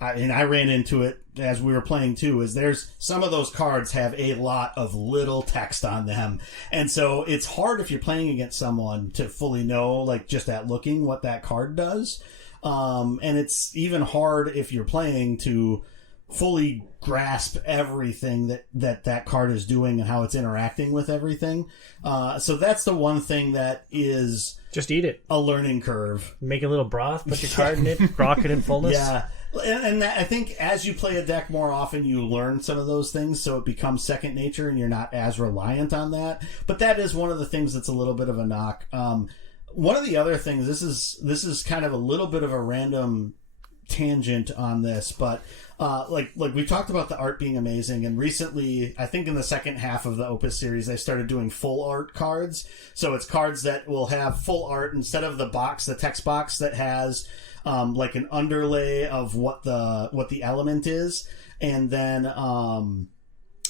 I ran into it as we were playing too, is there's some of those cards have a lot of little text on them. And so it's hard if you're playing against someone to fully know, like just at looking, what that card does. And it's even hard if you're playing to fully grasp everything that card is doing and how it's interacting with everything. So that's the one thing that is just eat it. A learning curve. Make a little broth, put your card in it, rock it in fullness. Yeah. And I think as you play a deck more often, you learn some of those things, so it becomes second nature and you're not as reliant on that. But that is one of the things that's a little bit of a knock. One of the other things, this is kind of a little bit of a random tangent on this, but like we talked about the art being amazing, and recently, I think in the second half of the Opus series, they started doing full art cards. So it's cards that will have full art instead of the text box that has like an underlay of what the element is, and then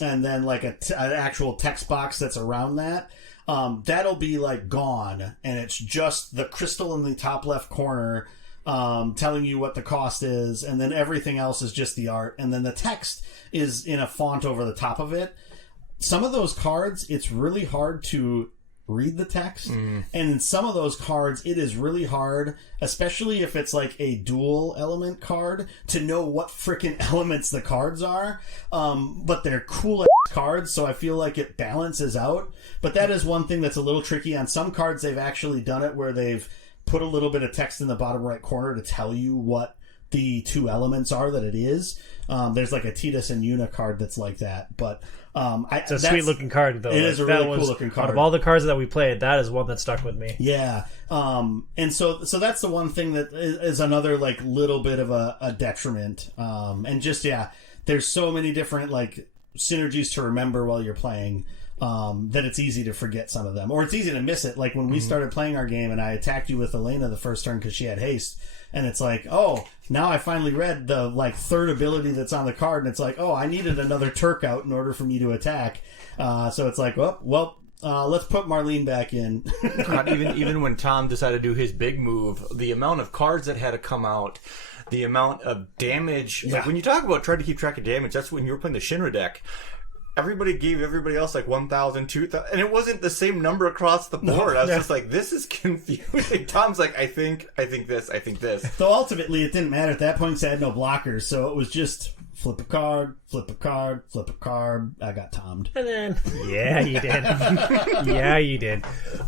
like an actual text box that's around that. That'll be like gone, and it's just the crystal in the top left corner telling you what the cost is, and then everything else is just the art, and then the text is in a font over the top of it. Some of those cards, it's really hard to read the text, and in some of those cards, it is really hard, especially if it's like a dual element card, to know what frickin' elements the cards are. But they're cool cards, so I feel like it balances out. But that is one thing that's a little tricky. On some cards, they've actually done it where they've put a little bit of text in the bottom right corner to tell you what the 2 elements are that it is. There's like a Titus and Una card that's like that, but it's a sweet looking card though. It is a really cool looking card. Out of all the cards that we played, that is one that stuck with me. Yeah. And so that's the one thing that is another like little bit of a detriment. And just, yeah, there's so many different like synergies to remember while you're playing. That it's easy to forget some of them, or it's easy to miss it. Like when we started playing our game and I attacked you with Elena the first turn because she had haste, and it's like, oh, now I finally read the like third ability that's on the card, and it's like, oh, I needed another Turk out in order for me to attack. So it's like, well, let's put Marlene back in. God, even when Tom decided to do his big move, the amount of cards that had to come out, the amount of damage. Yeah. Like when you talk about trying to keep track of damage, that's when you were playing the Shinra deck. Everybody gave everybody else like 1,000, 2,000, and it wasn't the same number across the board. I was just like, this is confusing. Tom's like, I think this. Though ultimately it didn't matter at that point because I had no blockers, so it was just flip a card, flip a card, flip a card. I got tommed. And then, yeah, you did. Yeah, you did.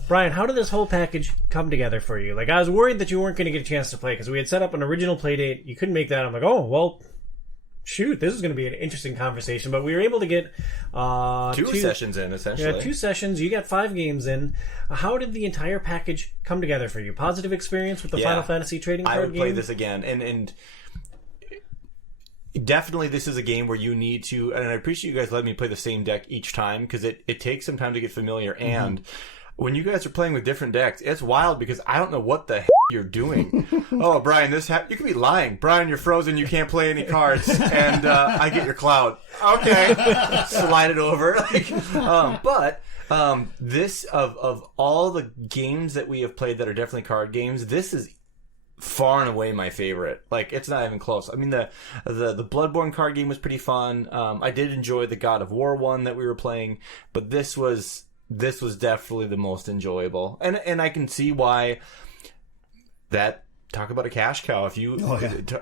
Brian, how did this whole package come together for you? Like, I was worried that you weren't going to get a chance to play because we had set up an original play date. You couldn't make that. I'm like, oh, well, shoot, this is going to be an interesting conversation. But we were able to get two sessions in, essentially. Yeah, 2 sessions. You got 5 games in. How did the entire package come together for you? Positive experience with the Final Fantasy trading card game? I would play this again. And definitely this is a game where you need to, and I appreciate you guys letting me play the same deck each time because it takes some time to get familiar. And when you guys are playing with different decks, it's wild because I don't know what the you're doing. Oh, Brian, you could be lying. Brian, you're frozen. You can't play any cards, and I get your cloud. Okay, slide it over. But this of all the games that we have played that are definitely card games, this is far and away my favorite. Like, it's not even close. I mean, the Bloodborne card game was pretty fun. I did enjoy the God of War one that we were playing, but this was definitely the most enjoyable. And I can see why that. Talk about a cash cow. If you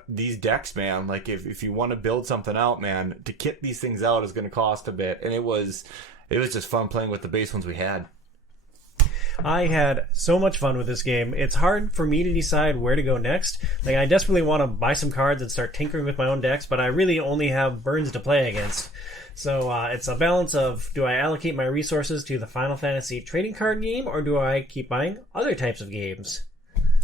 these decks, man, like if you want to build something out, man, to kit these things out is going to cost a bit, and it was just fun playing with the base ones we had. I had so much fun with this game. It's hard for me to decide where to go next. Like, I desperately want to buy some cards and start tinkering with my own decks, but I really only have Burns to play against. So it's a balance of, do I allocate my resources to the Final Fantasy trading card game, or do I keep buying other types of games?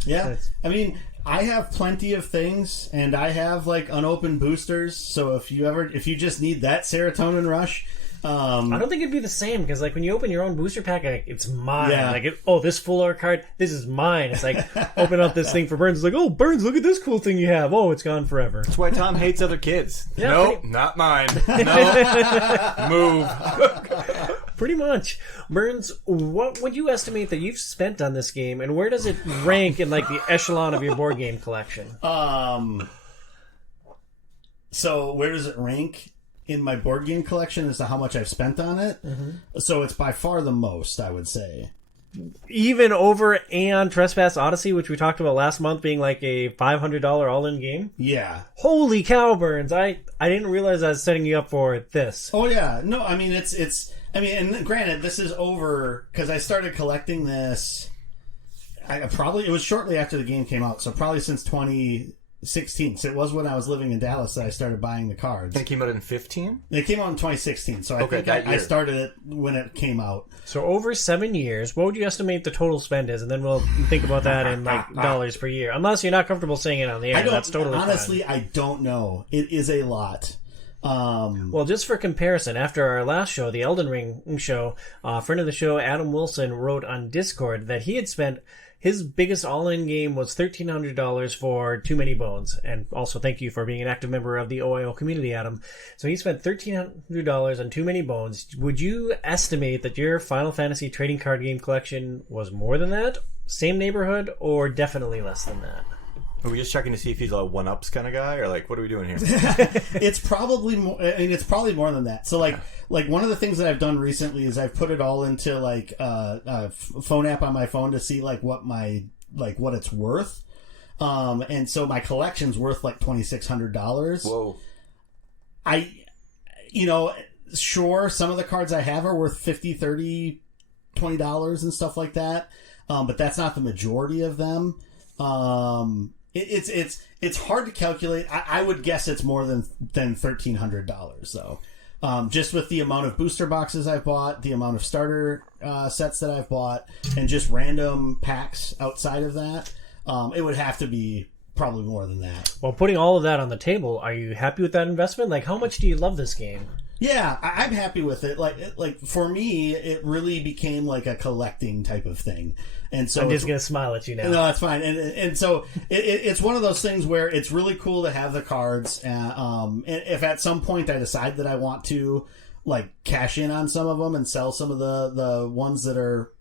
Yeah, I mean, I have plenty of things, and I have like unopened boosters. So if you just need that serotonin rush, I don't think it'd be the same because like when you open your own booster pack, it's mine. Yeah. Like, this full art card, this is mine. It's like open up this thing for Burns. It's like, oh, Burns, look at this cool thing you have. Oh, it's gone forever. That's why Tom hates other kids. Yeah, nope, not mine. No, move. Pretty much. Burns, what would you estimate that you've spent on this game, and where does it rank in like the echelon of your board game collection? So where does it rank in my board game collection as to how much I've spent on it? So it's by far the most, I would say. Even over Aeon Trespass Odyssey, which we talked about last month being like a $500 all-in game? Yeah. Holy cow, Burns. I didn't realize I was setting you up for this. Oh, yeah. No, I mean, and granted, this is over, because I started collecting this, it was shortly after the game came out, so probably since 2016. So it was when I was living in Dallas that I started buying the cards. It came out in 15? It came out in 2016, so I think I started it when it came out. So over 7 years, what would you estimate the total spend is? And then we'll think about that in like dollars per year. Unless you're not comfortable saying it on the air, that's totally honestly, fine. I don't know. It is a lot. Well, just for comparison, after our last show, the Elden Ring show, a friend of the show, Adam Wilson, wrote on Discord that he had spent his biggest all-in game was $1,300 for Too Many Bones. And also thank you for being an active member of the OIO community, Adam. So he spent $1,300 on Too Many Bones. Would you estimate that your Final Fantasy trading card game collection was more than that? Same neighborhood, or definitely less than that? Are we just checking to see if he's a one-ups kind of guy, or like, what are we doing here? It's probably more. I mean, it's probably more than that. So, like one of the things that I've done recently is I've put it all into like a phone app on my phone to see like what it's worth. And so my collection's worth like $2,600. Whoa. Sure, some of the cards I have are worth $50, $30, $20 and stuff like that. But that's not the majority of them. It's hard to calculate. I would guess it's more than $1,300 though. Just with the amount of booster boxes I've bought, the amount of starter sets that I've bought, and just random packs outside of that, it would have to be probably more than that. Well, putting all of that on the table, are you happy with that investment? Like, how much do you love this game? Yeah, I'm happy with it. Like for me, it really became like a collecting type of thing. And so I'm just gonna smile at you now. No, that's fine. And so it's one of those things where it's really cool to have the cards. And if at some point I decide that I want to like cash in on some of them and sell some of the ones that are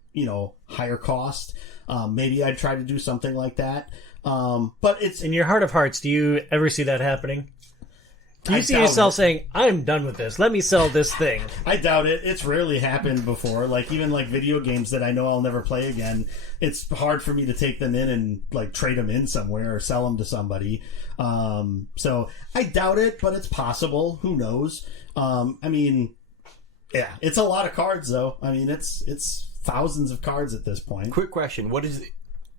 higher cost, maybe I'd try to do something like that. But it's in your heart of hearts. Do you ever see that happening? Do you see yourself saying, I'm done with this, let me sell this thing? I doubt it. It's rarely happened before. Like, even like video games that I know I'll never play again, it's hard for me to take them in and like trade them in somewhere or sell them to somebody. So I doubt it, but it's possible. Who knows? I mean, yeah, it's a lot of cards though. I mean, it's thousands of cards at this point. Quick question: what is,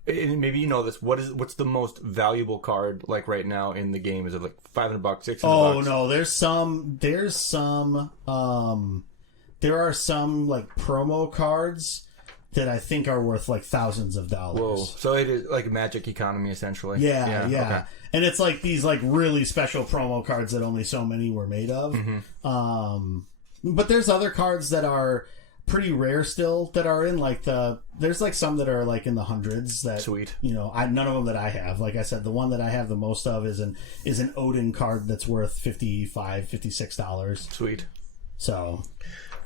and maybe you know this, what's the most valuable card like right now in the game? Is it like $500, $600? Oh no, there are some like promo cards that I think are worth like thousands of dollars. Whoa! So it is like a Magic economy essentially. Yeah. Okay. And it's like these like really special promo cards that only so many were made of. But there's other cards that are pretty rare still that are in like there's like some that are like in the hundreds that, sweet. You know, none of them that I have. Like I said, the one that I have the most of is an Odin card that's worth $56. Sweet. So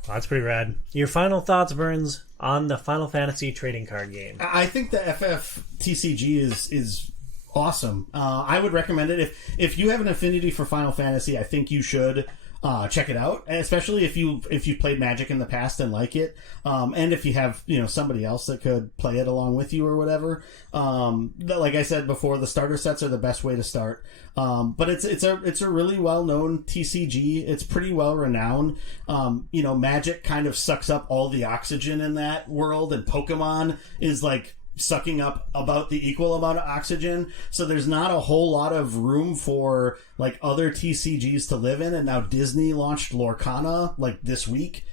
that's pretty rad. Your final thoughts, Burns, on the Final Fantasy trading card game? I think the FFTCG is awesome. I would recommend it. If you have an affinity for Final Fantasy, I think you should check it out, especially if you've played Magic in the past and like it, and if you have somebody else that could play it along with you or whatever. Like I said before, the starter sets are the best way to start. But it's a really well known TCG. It's pretty well renowned. Magic kind of sucks up all the oxygen in that world, and Pokemon is like sucking up about the equal amount of oxygen, so there's not a whole lot of room for like other TCGs to live in. And now Disney launched Lorcana like this week,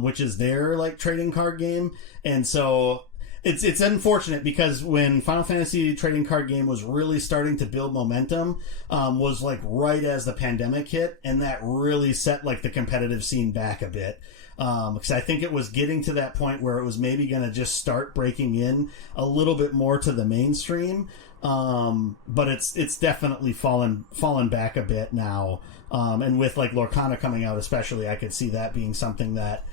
which is their like trading card game, and so it's unfortunate because when Final Fantasy trading card game was really starting to build momentum, was like right as the pandemic hit, and that really set like the competitive scene back a bit. Because I think it was getting to that point where it was maybe going to just start breaking in a little bit more to the mainstream. But it's definitely fallen back a bit now. And with like Lorcana coming out especially, I could see that being something that,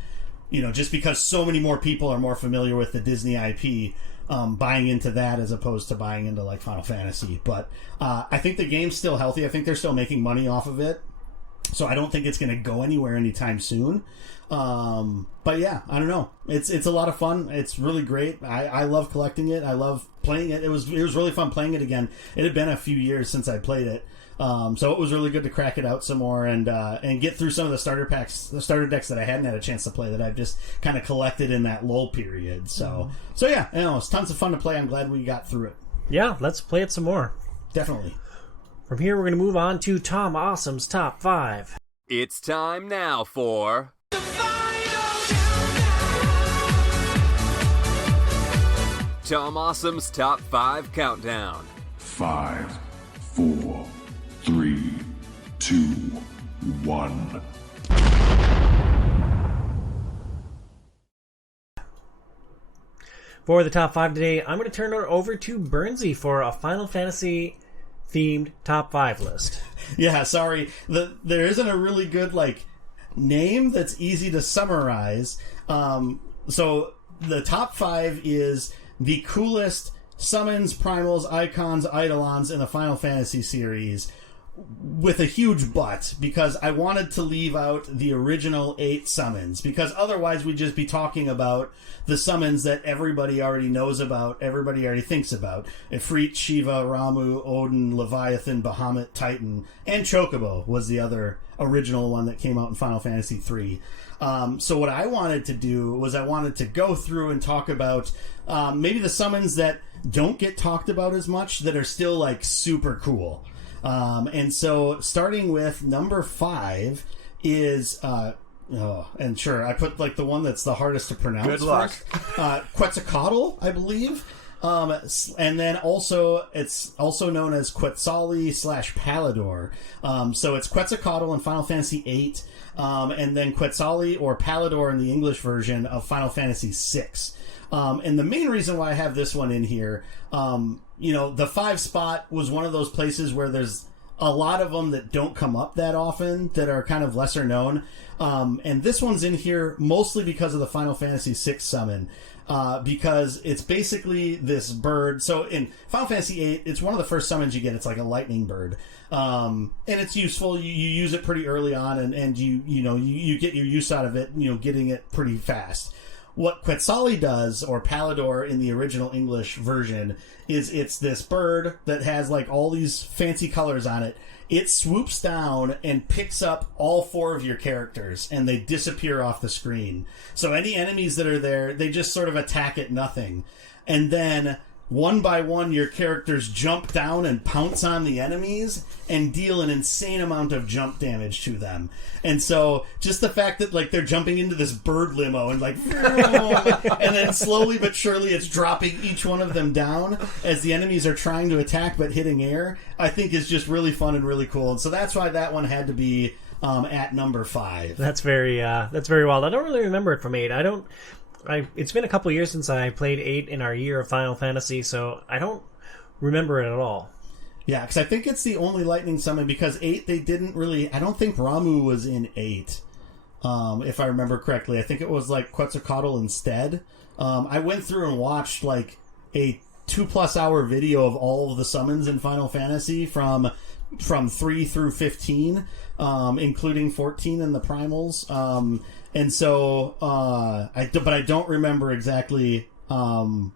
just because so many more people are more familiar with the Disney IP, buying into that as opposed to buying into like Final Fantasy. But I think the game's still healthy. I think they're still making money off of it. So I don't think it's going to go anywhere anytime soon. But yeah, I don't know. It's a lot of fun. It's really great. I love collecting it. I love playing it. It was really fun playing it again. It had been a few years since I played it. So it was really good to crack it out some more and get through some of the starter decks that I hadn't had a chance to play, that I've just kind of collected in that lull period. So yeah, it's tons of fun to play. I'm glad we got through it. Yeah, let's play it some more. Definitely. From here, we're going to move on to Tom Awesome's Top 5. It's time now for the Final Countdown! Tom Awesome's Top 5 Countdown. 5, 4, 3, 2, 1. For the Top 5 today, I'm going to turn it over to Burnsy for a Final Fantasy themed top 5 list. Yeah, sorry. There isn't a really good name that's easy to summarize. So the top 5 is the coolest summons, primals, icons, eidolons in the Final Fantasy series, with a huge but, because I wanted to leave out the original 8 summons, because otherwise we'd just be talking about the summons that everybody already knows about, everybody already thinks about. Ifrit, Shiva, Ramu, Odin, Leviathan, Bahamut, Titan, and Chocobo was the other original one that came out in Final Fantasy III. So what I wanted to do was I wanted to go through and talk about maybe the summons that don't get talked about as much, that are still super cool. And so starting with number 5 is and sure, I put the one that's the hardest to pronounce. Good luck. Quetzalcoatl, I believe. And then also it's also known as Quetzali/Palador. So it's Quetzalcoatl in Final Fantasy VIII, and then Quetzali or Palador in the English version of Final Fantasy VI. And the main reason why I have this one in here, the 5 spot was one of those places where there's a lot of them that don't come up that often, that are kind of lesser known. And this one's in here mostly because of the Final Fantasy VI summon. Because it's basically this bird. So in Final Fantasy VIII, it's one of the first summons you get. It's like a lightning bird. And it's useful. You use it pretty early on, and you get your use out of it, getting it pretty fast. What Quetzali does, or Palador in the original English version, is it's this bird that has like all these fancy colors on it. It swoops down and picks up all 4 of your characters, and they disappear off the screen. So any enemies that are there, they just sort of attack at nothing. And then, one by one, your characters jump down and pounce on the enemies and deal an insane amount of jump damage to them. And so, just the fact that like they're jumping into this bird limo and like, and then slowly but surely it's dropping each one of them down as the enemies are trying to attack but hitting air, I think is just really fun and really cool. And so that's why that one had to be at number 5. That's very wild. I don't really remember it from 8. It's been a couple years since I played 8 in our year of Final Fantasy, so I don't remember it at all. Yeah, because I think it's the only lightning summon, because 8, they didn't really... I don't think Ramuh was in 8, if I remember correctly. I think it was like Quetzalcoatl instead. I went through and watched like a 2+ hour video of all of the summons in Final Fantasy from 3 through 15, including 14 and the primals. And so, but I don't remember exactly that.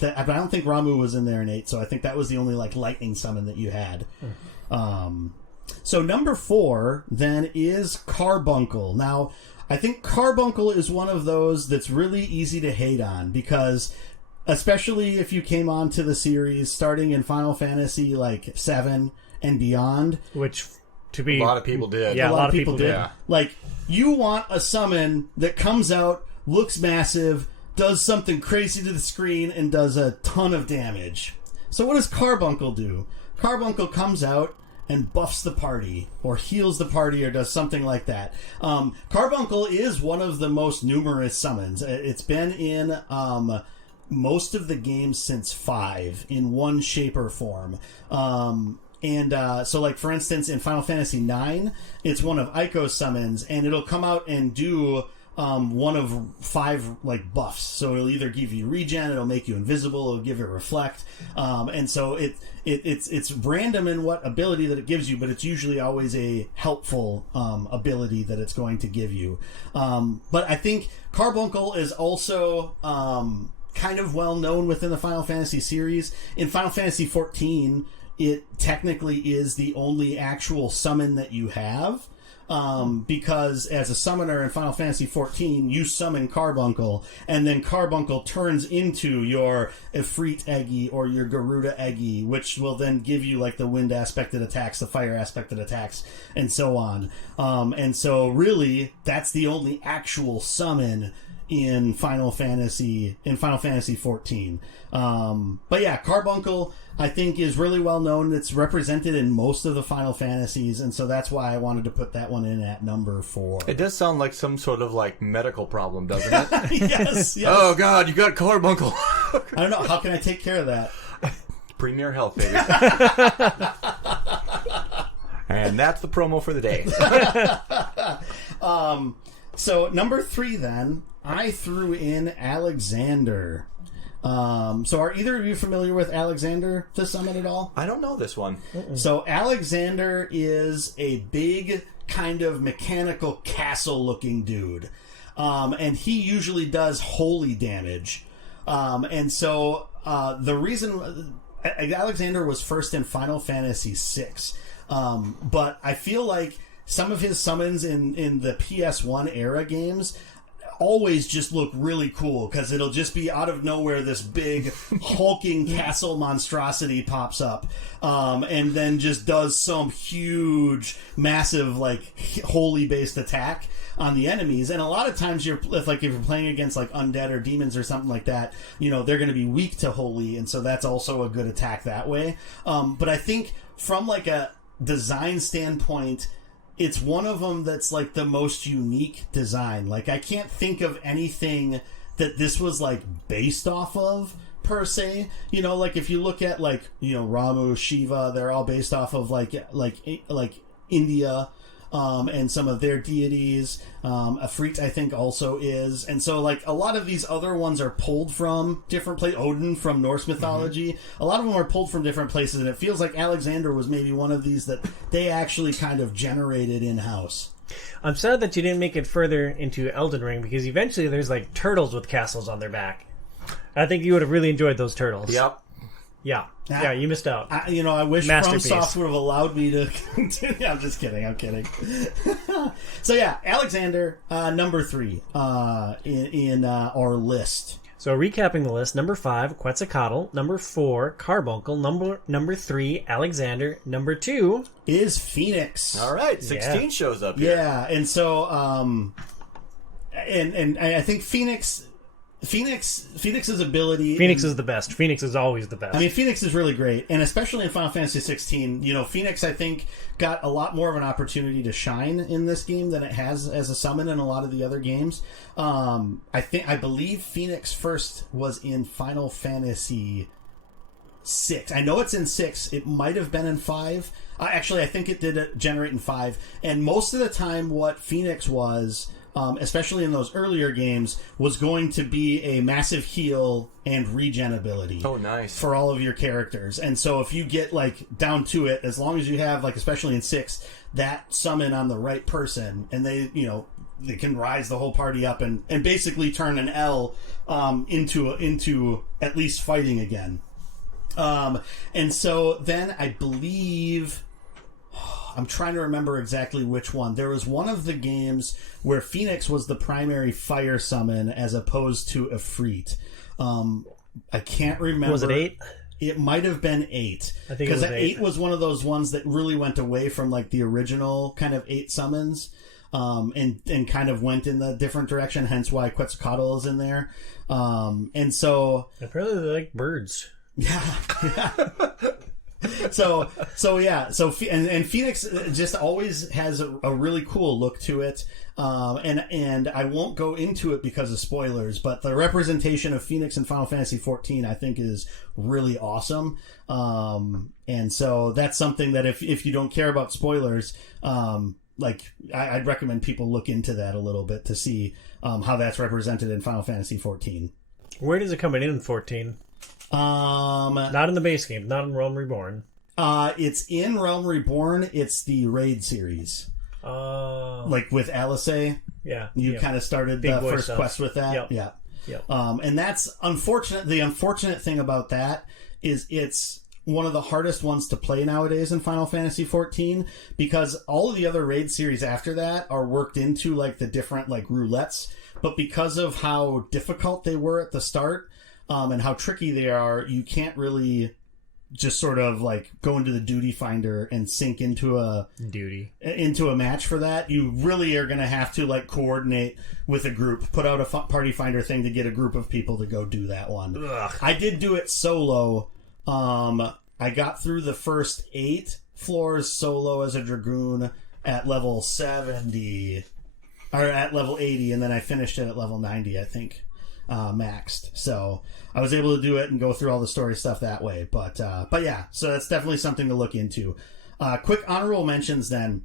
But I don't think Ramuh was in there in 8, so I think that was the only like lightning summon that you had. So number 4 then is Carbuncle. Now, I think Carbuncle is one of those that's really easy to hate on, because especially if you came on to the series starting in Final Fantasy like 7 and beyond, which a lot of people did. Yeah, a lot of people did. Yeah. Like, you want a summon that comes out, looks massive, does something crazy to the screen, and does a ton of damage. So what does Carbuncle do? Carbuncle comes out and buffs the party, or heals the party, or does something like that. Carbuncle is one of the most numerous summons. It's been in most of the games since 5, in one shape or form. So, like, for instance, in Final Fantasy IX, it's one of Ico's summons, and it'll come out and do one of 5, like, buffs. So it'll either give you regen, it'll make you invisible, it'll give you reflect. And so it's random in what ability that it gives you, but it's usually always a helpful ability that it's going to give you. But I think Carbuncle is also kind of well known within the Final Fantasy series. In Final Fantasy XIV, it technically is the only actual summon that you have, because as a summoner in Final Fantasy XIV, you summon Carbuncle, and then Carbuncle turns into your Ifrit Eggy or your Garuda Eggy, which will then give you like the wind aspected attacks, the fire aspected attacks, and so on. And so really, that's the only actual summon in Final Fantasy XIV. But yeah, Carbuncle, I think, is really well known. It's represented in most of the Final Fantasies, and so that's why I wanted to put that one in at number 4. It does sound like some sort of like medical problem, doesn't it? Yes. Oh God, you got Carbuncle. I don't know. How can I take care of that? Premier Health, baby. And that's the promo for the day. So number 3 then, I threw in Alexander. So are either of you familiar with Alexander, the summon, at all? I don't know this one. So Alexander is a big kind of mechanical castle-looking dude. And he usually does holy damage. And so the reason... Alexander was first in Final Fantasy VI. But I feel like some of his summons in the PS1 era games always just look really cool, because it'll just be out of nowhere this big hulking castle monstrosity pops up, and then just does some huge massive like holy based attack on the enemies. And a lot of times if you're playing against like undead or demons or something like that, they're going to be weak to holy, and so that's also a good attack that way. But I think from like a design standpoint, it's one of them that's like the most unique design. Like, I can't think of anything that this was like based off of per se. You know, like if you look at like, you know, Ramu, Shiva, they're all based off of like India. And some of their deities. Afrit, I think, also is. And so, like, a lot of these other ones are pulled from different places. Odin from Norse mythology. Mm-hmm. A lot of them are pulled from different places, and it feels like Alexander was maybe one of these that they actually kind of generated in-house. I'm sad that you didn't make it further into Elden Ring, because eventually there's, like, turtles with castles on their back. I think you would have really enjoyed those turtles. Yep. Yeah. Yeah, you missed out. I wish FromSoft would have allowed me to continue. I'm just kidding. I'm kidding. So, yeah, Alexander, number 3 in our list. So, recapping the list, number 5, Quetzalcoatl. Number 4, Carbuncle. Number 3, Alexander. Number 2 is Phoenix. All right, 16 shows up here. Yeah, and so, and I think Phoenix's ability... Phoenix is the best. Phoenix is always the best. I mean, Phoenix is really great, and especially in Final Fantasy XVI, you know, Phoenix, I think, got a lot more of an opportunity to shine in this game than it has as a summon in a lot of the other games. I believe Phoenix first was in Final Fantasy VI. I know it's in 6. It might have been in 5. Actually, I think it did generate in 5. And most of the time, what Phoenix was... especially in those earlier games, was going to be a massive heal and regen ability. Oh, nice. For all of your characters. And so if you get, like, down to it, as long as you have, like, especially in 6, that summon on the right person, and they, you know, they can rise the whole party up and basically turn an L into at least fighting again. And so then I believe... I'm trying to remember exactly which one. There was one of the games where Phoenix was the primary fire summon as opposed to Ifrit. I can't remember. Was it 8? It might have been 8. I think it was 8. 8 was one of those ones that really went away from like the original kind of 8 summons, and kind of went in the different direction. Hence why Quetzalcoatl is in there. And so apparently they like birds. Yeah. So Phoenix just always has a really cool look to it, and I won't go into it because of spoilers, but the representation of Phoenix in Final Fantasy XIV I think is really awesome, and so that's something that if you don't care about spoilers, I'd recommend people look into that a little bit to see how that's represented in Final Fantasy XIV. Where does it come in 14? Not in the base game, not in Realm Reborn. It's in Realm Reborn. It's the raid series. Like with Alice. Yeah. You kind of started the first quest with that. Yep. Yeah. Yep. And that's unfortunate. The unfortunate thing about that is it's one of the hardest ones to play nowadays in Final Fantasy XIV, because all of the other raid series after that are worked into like the different like roulettes, but because of how difficult they were at the start, and how tricky they are, you can't really just sort of like go into the duty finder and sink into a match for that. You really are going to have to like coordinate with a group, put out a party finder thing to get a group of people to go do that one. Ugh. I did do it solo. I got through the first 8 floors solo as a Dragoon at level 70, or at level 80, and then I finished it at level 90, I think. Maxed, so I was able to do it and go through all the story stuff that way. But yeah, so that's definitely something to look into. Quick honorable mentions then,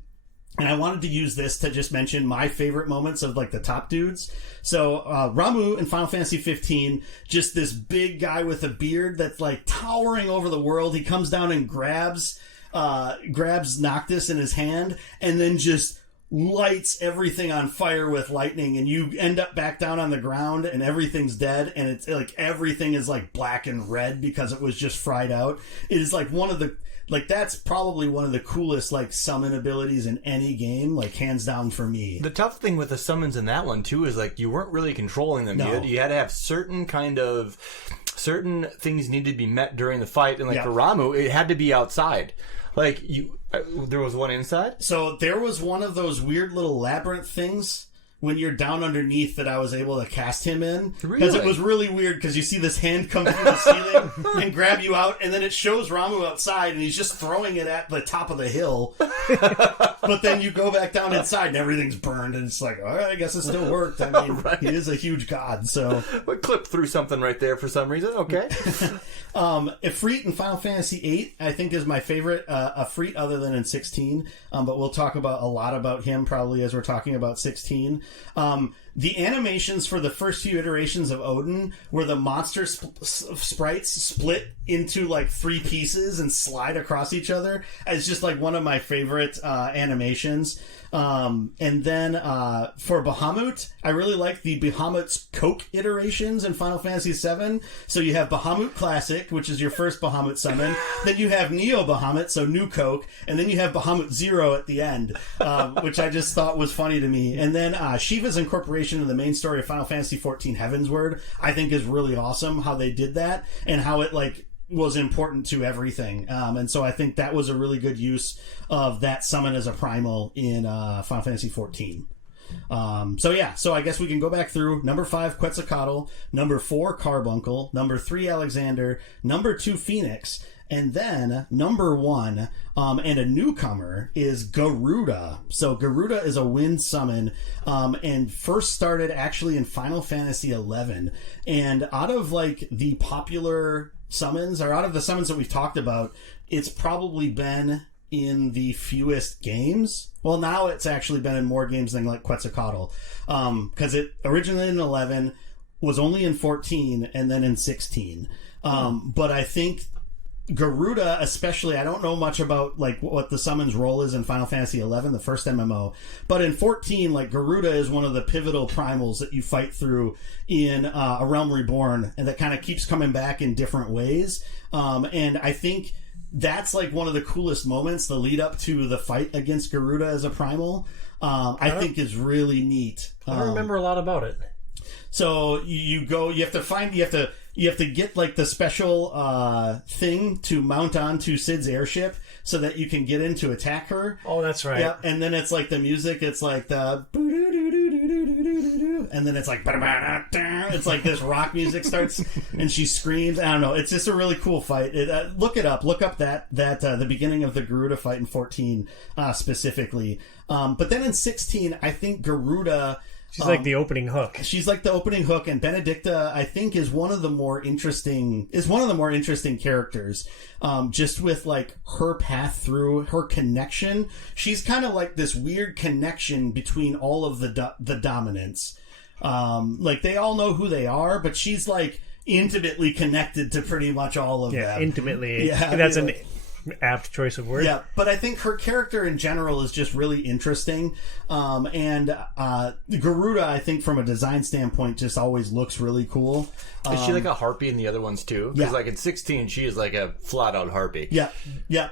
and I wanted to use this to just mention my favorite moments of like the top dudes. So Ramu in Final Fantasy 15, just this big guy with a beard that's like towering over the world. He comes down and grabs Noctis in his hand, and then just lights everything on fire with lightning, and you end up back down on the ground and everything's dead, and it's like everything is like black and red because it was just fried out. It is like one of the, like, that's probably one of the coolest like summon abilities in any game, like hands down for me. The tough thing with the summons in that one too is like you weren't really controlling them. No. You had to have certain things needed to be met during the fight, and like for Ramu, it had to be outside. Like there was one inside? So there was one of those weird little labyrinth things when you're down underneath that I was able to cast him in. Because Really? it was really weird because you see this hand come through the ceiling and grab you out, and then it shows Ramu outside and he's just throwing it at the top of the hill. But then you go back down inside and everything's burned, and it's like, all right, I guess it still worked. I mean, Right. he is a huge god, so... We clipped through something right there for some reason. Okay. Ifrit in Final Fantasy VIII, I think, is my favorite Ifrit other than in 16. But we'll talk about a lot about him probably as we're talking about 16. The animations for the first few iterations of Odin, where the monster sprites split into like 3 pieces and slide across each other, is just like one of my favorite animations. And then for Bahamut, I really like the Bahamut's Coke iterations in Final Fantasy VII. So you have Bahamut Classic, which is your first Bahamut summon. Then you have Neo Bahamut, so New Coke. And then you have Bahamut Zero at the end, which I just thought was funny to me. And then Shiva's incorporation in the main story of Final Fantasy XIV Heavensward, I think is really awesome how they did that and how it like was important to everything. And so I think that was a really good use of that summon as a primal in Final Fantasy XIV. So I guess we can go back through. Number 5, Quetzalcoatl. Number 4, Carbuncle. Number 3, Alexander. Number 2, Phoenix. And then number 1, and a newcomer, is Garuda. So Garuda is a wind summon, and first started actually in Final Fantasy XI. And out of like the popular summons, or out of the summons that we've talked about, it's probably been in the fewest games. Well, now it's actually been in more games than like Quetzalcoatl, because it originated in 11, was only in 14, and then in 16. But I think Garuda, especially, I don't know much about like what the summon's role is in Final Fantasy XI, the first MMO, but in 14, like Garuda is one of the pivotal primals that you fight through in A Realm Reborn, and that kind of keeps coming back in different ways. And I think that's like one of the coolest moments, the lead up to the fight against Garuda as a primal. I think is really neat. I don't remember a lot about it. So you have to get like the special thing to mount onto Sid's airship so that you can get in to attack her. Oh, that's right. Yeah, and then it's like the music, it's like the and then it's like it's like this rock music starts and she screams. I don't know. It's just a really cool fight. Look it up. Look up that the beginning of the Garuda fight in 14 specifically. But then in 16, I think Garuda. She's like the opening hook. She's like the opening hook, and Benedicta, I think, is one of the more interesting characters. Just with like her path through, her connection. She's kind of like this weird connection between all of the dominants. Like they all know who they are, but she's like intimately connected to pretty much all of them. Intimately. Yeah, that's an apt choice of word. Yeah, but I think her character in general is just really interesting. And Garuda, I think from a design standpoint, just always looks really cool. Is she like a harpy in the other ones too? Because Yeah. like in 16, she is like a flat out harpy. Yeah,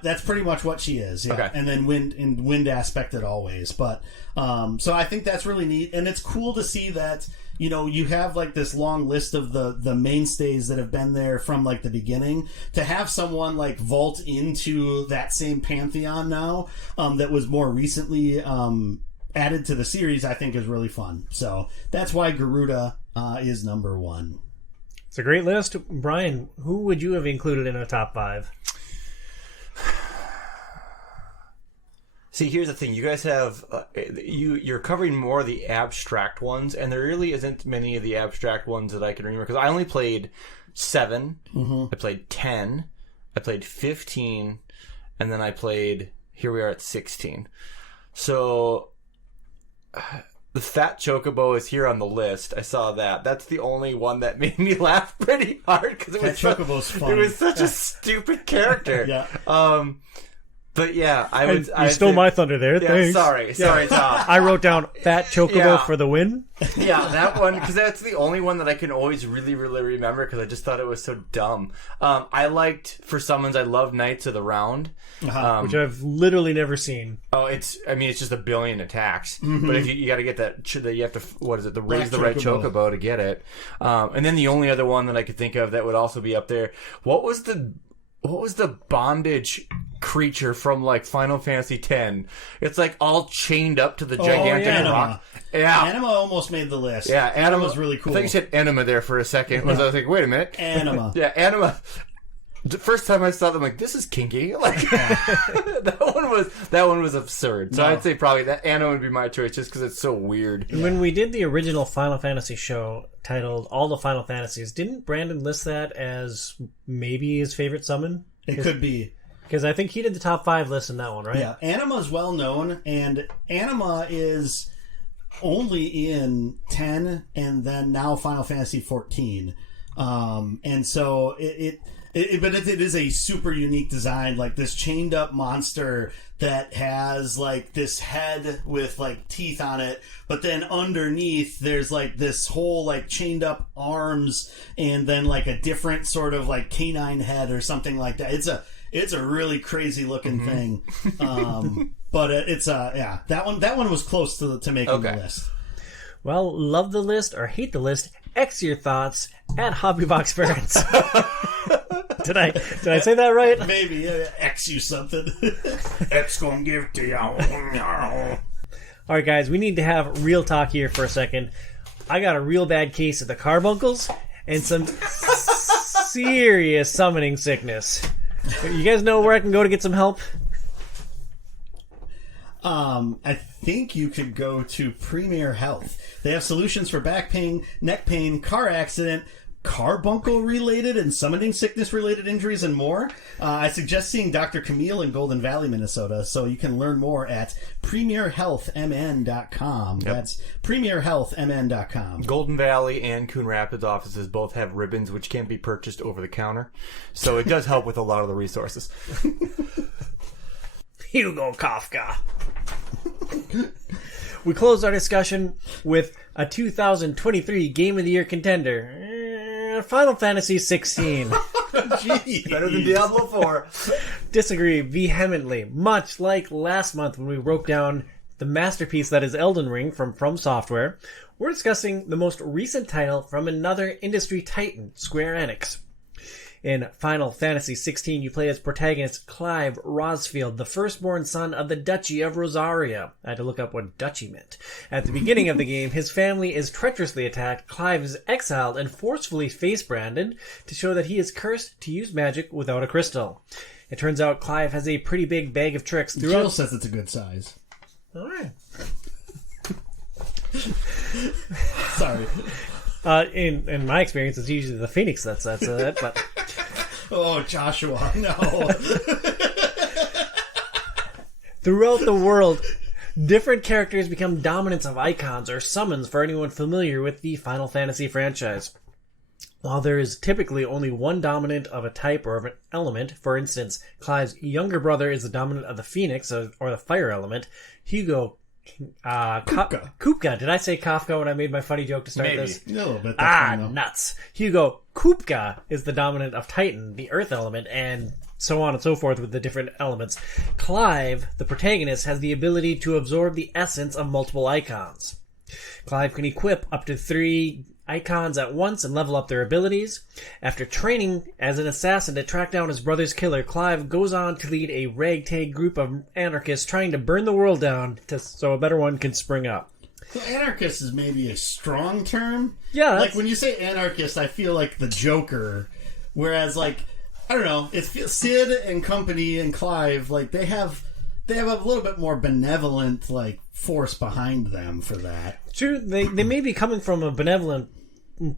that's pretty much what she is. Yeah. Okay. And then wind aspected always. But so I think that's really neat, and it's cool to see that. You know, you have like this long list of the mainstays that have been there from like the beginning. To have someone like vault into that same pantheon now, that was more recently added to the series, I think is really fun. So that's why Garuda is number 1. It's a great list. Brian, who would you have included in a top 5? See, here's the thing. You guys have you're covering more of the abstract ones, and there really isn't many of the abstract ones that I can remember because I only played 7. I played 10. I played 15, and then I played. Here we are at 16. So the Fat Chocobo is here on the list. I saw that. That's the only one that made me laugh pretty hard because it was Chocobo's funny. It was such a stupid character. Yeah. But yeah, You stole my thunder there. Yeah, Thanks. sorry, Tom. I wrote down Fat Chocobo Yeah. for the win. Yeah, that one, because that's the only one that I can always really, really remember because I just thought it was so dumb. I liked, for summons, I love Knights of the Round. Which I've literally never seen. Oh, it's just 1 billion attacks. But if you got to get that, you have to, what is it, raise the red chocobo to get it. And then the only other one that I could think of that would also be up there, what was the what was the bondage creature from like Final Fantasy X? It's like all chained up to the gigantic rock. Yeah, Anima almost made the list. Yeah, Anima was really cool. I thought you said Enema there for a second. I was like, wait a minute. Anima. Yeah, Anima. The first time I saw them, like, this is kinky. Like that one was absurd. So I'd say probably that Anima would be my choice, just because it's so weird. Yeah. When we did the original Final Fantasy show titled "All the Final Fantasies," didn't Brandon list that as maybe his favorite summon? It could be. Because I think he did the top 5 list in that one, right? Yeah, Anima is well known, and Anima is only in 10 and then now Final Fantasy 14. And so it is a super unique design, like this chained up monster that has like this head with like teeth on it, but then underneath there's like this whole like chained up arms and then like a different sort of like canine head or something like that. It's a really crazy looking thing. But that one was close to making the list. Well, love the list or hate the list, X your thoughts at Hobbybox Parents. Did I say that right? Maybe. X you something. X gonna give to you. All right, guys, we need to have real talk here for a second. I got a real bad case of the carbuncles and some serious summoning sickness. You guys know where I can go to get some help? I think you could go to Premier Health. They have solutions for back pain, neck pain, car accident, carbuncle-related and summoning sickness-related injuries, and more. I suggest seeing Dr. Camille in Golden Valley, Minnesota, so you can learn more at premierhealthmn.com. Yep. That's premierhealthmn.com. Golden Valley and Coon Rapids offices both have ribbons which can be purchased over the counter, so it does help with a lot of the resources. Hugo Kafka. We closed our discussion with a 2023 Game of the Year contender, Final Fantasy XVI. Jeez. Better than Diablo 4. Disagree vehemently, much like last month when we broke down the masterpiece that is Elden Ring from Software. We're discussing the most recent title from another industry titan, Square Enix. In Final Fantasy XVI, you play as protagonist Clive Rosfield, the firstborn son of the Duchy of Rosaria. I had to look up what duchy meant. At the beginning of the game, his family is treacherously attacked, Clive is exiled and forcefully face-branded to show that he is cursed to use magic without a crystal. It turns out Clive has a pretty big bag of tricks throughout... Jill says it's a good size. All right. Sorry. In my experience, it's usually the Phoenix that says that, but... Oh, Joshua, no. Throughout the world, different characters become dominants of icons or summons for anyone familiar with the Final Fantasy franchise. While there is typically only one dominant of a type or of an element, for instance, Clive's younger brother is the dominant of the Phoenix or the fire element, Hugo... Kupka. Did I say Kafka when I made my funny joke to start this? A little bit. Nuts. Hugo Kupka is the dominant of Titan, the earth element, and so on and so forth with the different elements. Clive, the protagonist, has the ability to absorb the essence of multiple icons. Clive can equip up to 3 icons at once and level up their abilities. After training as an assassin to track down his brother's killer, Clive goes on to lead a ragtag group of anarchists trying to burn the world down so a better one can spring up. So anarchist is maybe a strong term. Yeah. Like when you say anarchist, I feel like the Joker. Whereas like, I don't know, it's Sid and company and Clive, like they have a little bit more benevolent like force behind them for that. True, they may be coming from a benevolent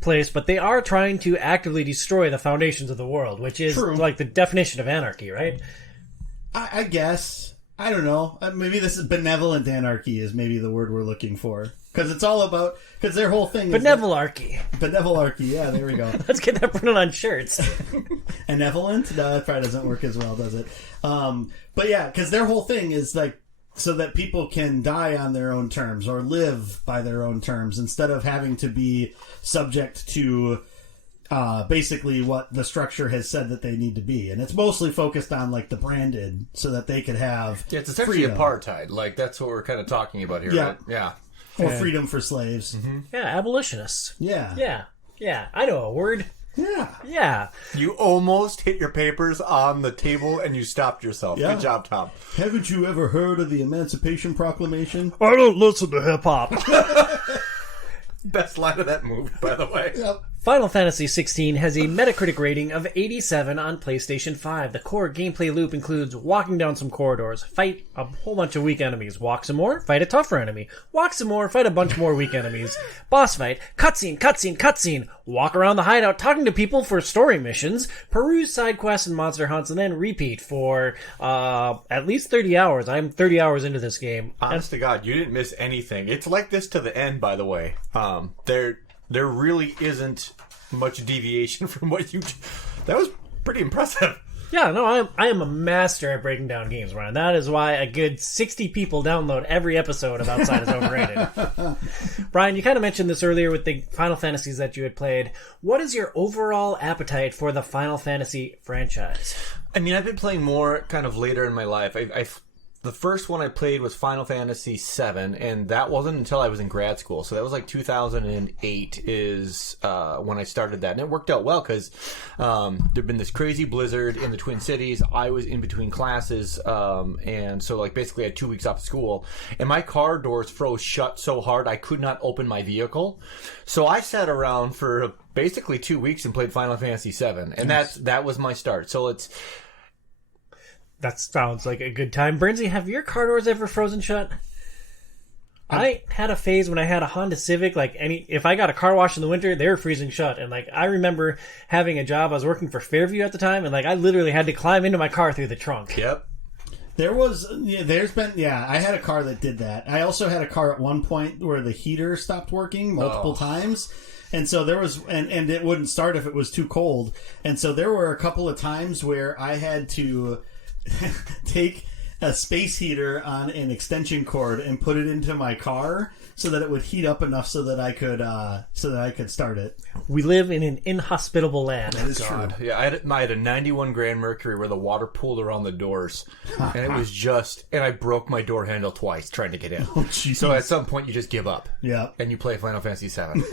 place, but they are trying to actively destroy the foundations of the world, which is like the definition of anarchy, right? I guess. I don't know. Maybe this is benevolent anarchy is maybe the word we're looking for. Because it's all about... Because their whole thing is... Benevolarchy. Benevolarchy, yeah, there we go. Let's get that printed on shirts. Benevolent? No, that probably doesn't work as well, does it? But yeah, because their whole thing is like... So that people can die on their own terms or live by their own terms instead of having to be subject to basically what the structure has said that they need to be. And it's mostly focused on like the branded so that they could have it's essentially freedom. Apartheid. Like that's what we're kind of talking about here, right? Yeah. Or freedom for slaves. Yeah, abolitionists. Yeah. Yeah, I know a word. Yeah. Yeah. You almost hit your papers on the table and you stopped yourself. Yeah. Good job, Tom. Haven't you ever heard of the Emancipation Proclamation? I don't listen to hip hop. Best line of that movie, by the way. Yep. Final Fantasy XVI has a Metacritic rating of 87 on PlayStation 5. The core gameplay loop includes walking down some corridors, fight a whole bunch of weak enemies, walk some more, fight a tougher enemy, walk some more, fight a bunch more weak enemies, boss fight, cutscene, walk around the hideout talking to people for story missions, peruse side quests and monster hunts, and then repeat for at least 30 hours. I'm 30 hours into this game. Honest to God, you didn't miss anything. It's like this to the end, by the way. There really isn't much deviation from what you... That was pretty impressive. Yeah, no, I am a master at breaking down games, Ryan. That is why a good 60 people download every episode of Outside is Overrated. Brian, you kind of mentioned this earlier with the Final Fantasies that you had played. What is your overall appetite for the Final Fantasy franchise? I mean, I've been playing more kind of later in my life. The first one I played was Final Fantasy VII, and that wasn't until I was in grad school. So that was like 2008 is when I started that. And it worked out well because there'd been this crazy blizzard in the Twin Cities. I was in between classes, and so like basically I had 2 weeks off of school. And my car doors froze shut so hard I could not open my vehicle. So I sat around for basically 2 weeks and played Final Fantasy VII. And that was my start. So it's... That sounds like a good time. Bernsey, have your car doors ever frozen shut? I had a phase when I had a Honda Civic, if I got a car wash in the winter, they were freezing shut. And I remember having a job, I was working for Fairview at the time, and I literally had to climb into my car through the trunk. Yep. I had a car that did that. I also had a car at one point where the heater stopped working multiple times. And so there was, and it wouldn't start if it was too cold. And so there were a couple of times where I had to take a space heater on an extension cord and put it into my car so that it would heat up enough so that I could start it. We live in an inhospitable land. That is true. Yeah, I had a 91 Grand Mercury where the water pooled around the doors, and it was and I broke my door handle twice trying to get in. Oh, jeez. So at some point you just give up. Yeah. And you play Final Fantasy VII.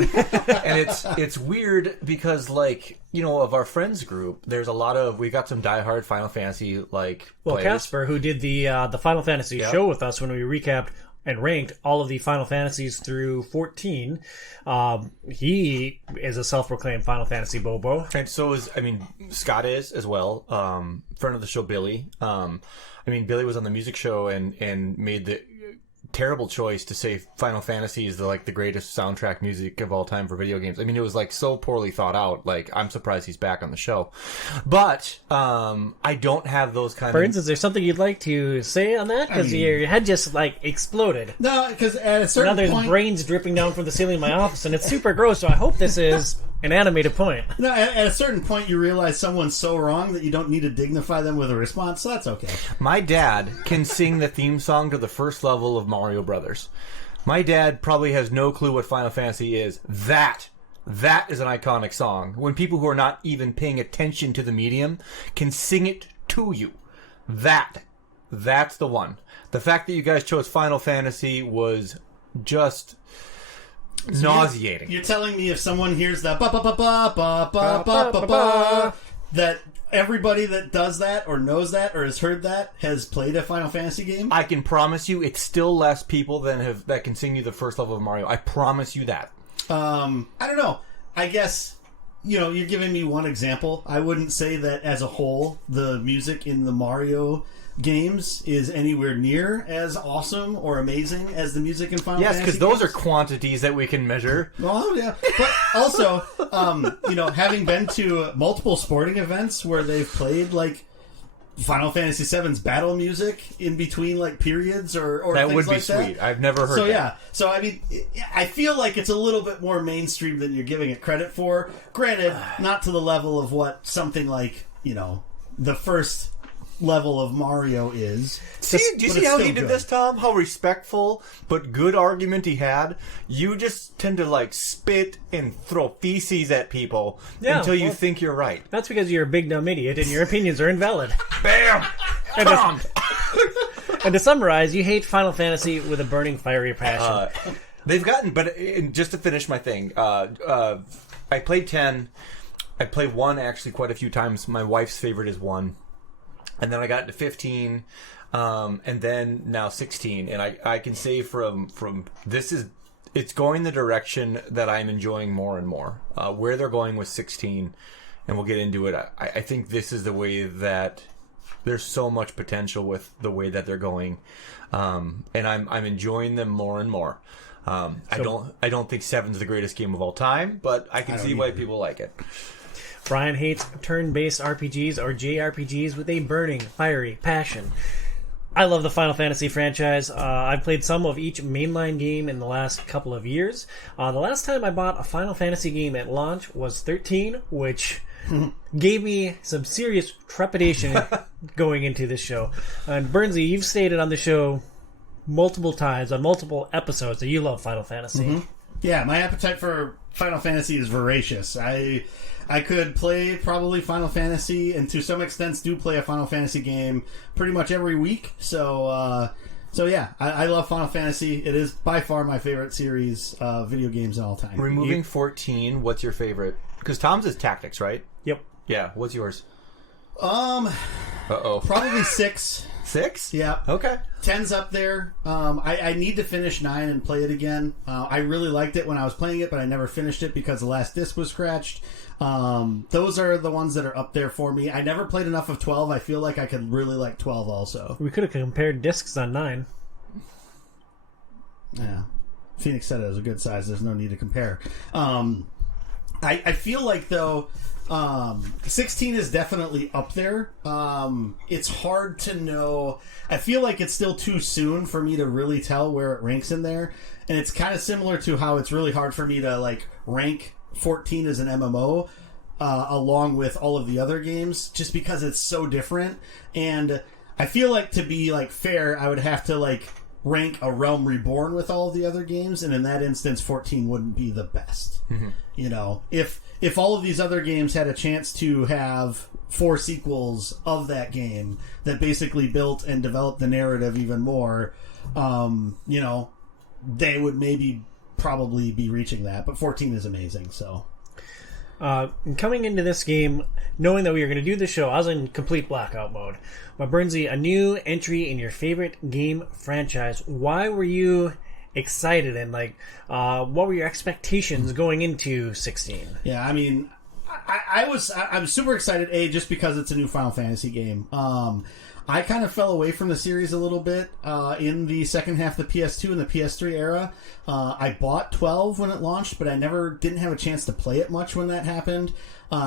And it's weird because of our friends group, there's a lot of, we got some diehard Final Fantasy players. Casper, who did the Final Fantasy show with us when we recapped and ranked all of the Final Fantasies through 14. He is a self-proclaimed Final Fantasy Bobo. And so Scott is as well. Friend of the show, Billy. Billy was on the music show and made the terrible choice to say Final Fantasy is the greatest soundtrack music of all time for video games. It was so poorly thought out. I'm surprised he's back on the show. But I don't have those kind For instance, is there something you'd like to say on that? Because your head just exploded. No, because at a certain point... Now there's brains dripping down from the ceiling in my office, and it's super gross, so I hope this is an animated point. No, at a certain point you realize someone's so wrong that you don't need to dignify them with a response, so that's okay. My dad can sing the theme song to the first level of Mario Brothers. My dad probably has no clue what Final Fantasy is. That is an iconic song. When people who are not even paying attention to the medium can sing it to you. That's the one. The fact that you guys chose Final Fantasy was just... nauseating. You're telling me if someone hears that ba ba ba ba ba ba ba ba ba that everybody that does that or knows that or has heard that has played a Final Fantasy game? I can promise you it's still less people that can sing you the first level of Mario. I promise you that. I don't know. I guess you're giving me one example. I wouldn't say that as a whole the music in the Mario games is anywhere near as awesome or amazing as the music in Final Fantasy. Yes, because those are quantities that we can measure. Oh, yeah. But also, having been to multiple sporting events where they've played, Final Fantasy VII's battle music in between, periods or that things would be like that. sweet. I've never heard that. Yeah. So, I feel like it's a little bit more mainstream than you're giving it credit for. Granted, not to the level of what something the first level of Mario is. Do you see how he did this, Tom? How respectful but good argument he had? You just tend to spit and throw feces at people until you think you're right. That's because you're a big dumb idiot and your opinions are invalid. Bam! Tom! And to summarize, you hate Final Fantasy with a burning fiery passion. They've gotten, but just to finish my thing, I played 10. play 1 actually quite a few times. My wife's favorite is 1. And then I got into 15, and then now 16. And I can say from it's going the direction that I'm enjoying more and more. Where they're going with 16, and we'll get into it. I think this is the way that there's so much potential with the way that they're going, and I'm enjoying them more and more. I don't think 7's the greatest game of all time, but I can see why people like it. Brian hates turn-based RPGs or JRPGs with a burning, fiery passion. I love the Final Fantasy franchise. I've played some of each mainline game in the last couple of years. The last time I bought a Final Fantasy game at launch was 13, which gave me some serious trepidation going into this show. And Bernsey, you've stated on the show multiple times, on multiple episodes, that you love Final Fantasy. Mm-hmm. Yeah, my appetite for Final Fantasy is voracious. I could play probably Final Fantasy, and to some extent do play a Final Fantasy game pretty much every week. So yeah, I love Final Fantasy. It is by far my favorite series of video games in all time. Removing 14, what's your favorite? Because Tom's is Tactics, right? Yep. Yeah, what's yours? Probably 6. 6? Yeah. Okay. 10's up there. I need to finish 9 and play it again. I really liked it when I was playing it, but I never finished it because the last disc was scratched. Those are the ones that are up there for me. I never played enough of 12. I feel like I could really like 12 also. We could have compared discs on 9. Yeah. Phoenix said it was a good size. There's no need to compare. I feel like, though, 16 is definitely up there. It's hard to know. I feel like it's still too soon for me to really tell where it ranks in there. And it's kind of similar to how it's really hard for me to like rank 14 as an MMO along with all of the other games, just because it's so different. And I feel like, to be like fair, I would have to like rank A Realm Reborn with all of the other games, and in that instance 14 wouldn't be the best. Mm-hmm. You know, if all of these other games had a chance to have 4 sequels of that game that basically built and developed the narrative even more, you know, they would probably be reaching that. But 14 is amazing. So coming into this game, knowing that we were going to do this show, I was in complete blackout mode. But Bernsey, a new entry in your favorite game franchise. Why were you excited, and like what were your expectations going into 16? Yeah, I mean, I'm super excited, just because it's a new Final Fantasy game. I kind of fell away from the series a little bit in the second half of the PS2 and the PS3 era. I bought 12 when it launched, but I didn't have a chance to play it much when that happened.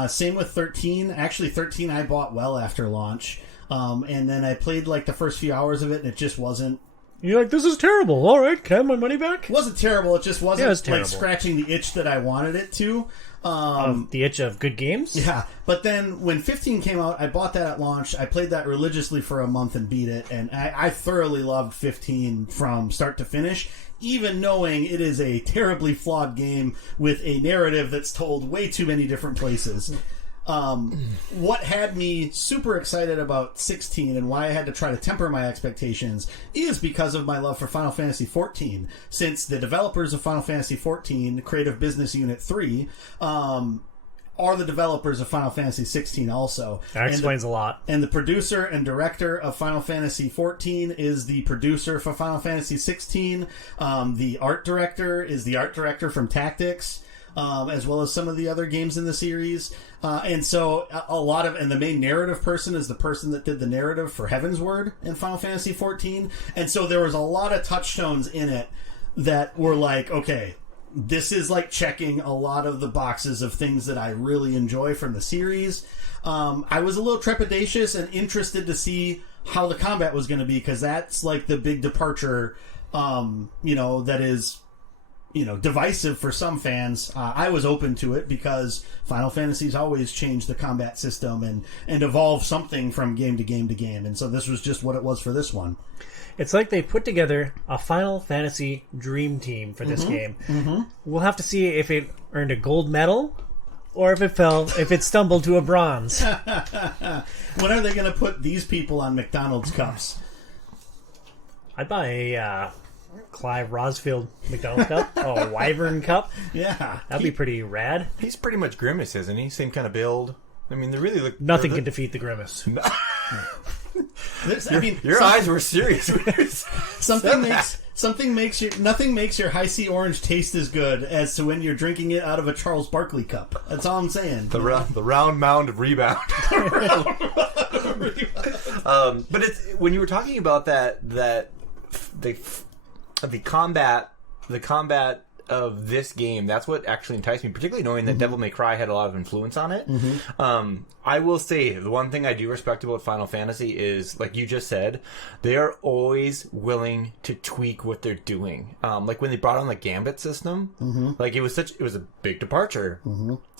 Same with 13. Actually, 13 I bought well after launch. And then I played like the first few hours of it, and it just wasn't. You're like, this is terrible. All right, can I have my money back? It wasn't terrible. It just wasn't it like scratching the itch that I wanted it to. The itch of good games? Yeah. But then when 15 came out, I bought that at launch. I played that religiously for a month and beat it. And I thoroughly loved 15 from start to finish, even knowing it is a terribly flawed game with a narrative that's told way too many different places. What had me super excited about 16 and why I had to try to temper my expectations is because of my love for Final Fantasy XIV, since the developers of Final Fantasy XIV, Creative Business Unit 3, are the developers of Final Fantasy XVI also. That explains a lot. And the producer and director of Final Fantasy XIV is the producer for Final Fantasy XVI. The art director is the art director from Tactics, as well as some of the other games in the series. And so and the main narrative person is the person that did the narrative for Heaven's Word in Final Fantasy XIV. And so there was a lot of touchstones in it that were like, okay, this is like checking a lot of the boxes of things that I really enjoy from the series. I was a little trepidatious and interested to see how the combat was going to be, because that's like the big departure, that is, divisive for some fans. I was open to it because Final Fantasy's always changed the combat system and evolve something from game to game to game. And so this was just what it was for this one. It's like they put together a Final Fantasy dream team for this game. Mm-hmm. We'll have to see if it earned a gold medal or if it stumbled to a bronze. When are they going to put these people on McDonald's cups? I'd buy a Clive Rosfield McDonald Cup? Oh, Wyvern Cup? Yeah. That'd be pretty rad. He's pretty much Grimace, isn't he? Same kind of build. I mean, they really look... Nothing can defeat the Grimace. Your eyes were serious. Nothing makes your high C orange taste as good as to when you're drinking it out of a Charles Barkley cup. That's all I'm saying. The round mound of rebound. But it's when you were talking about the combat of this game, that's what actually enticed me, particularly knowing that Devil May Cry had a lot of influence on it. I will say the one thing I do respect about Final Fantasy is, like you just said, they are always willing to tweak what they're doing. Like when they brought on the Gambit system, like it was a big departure.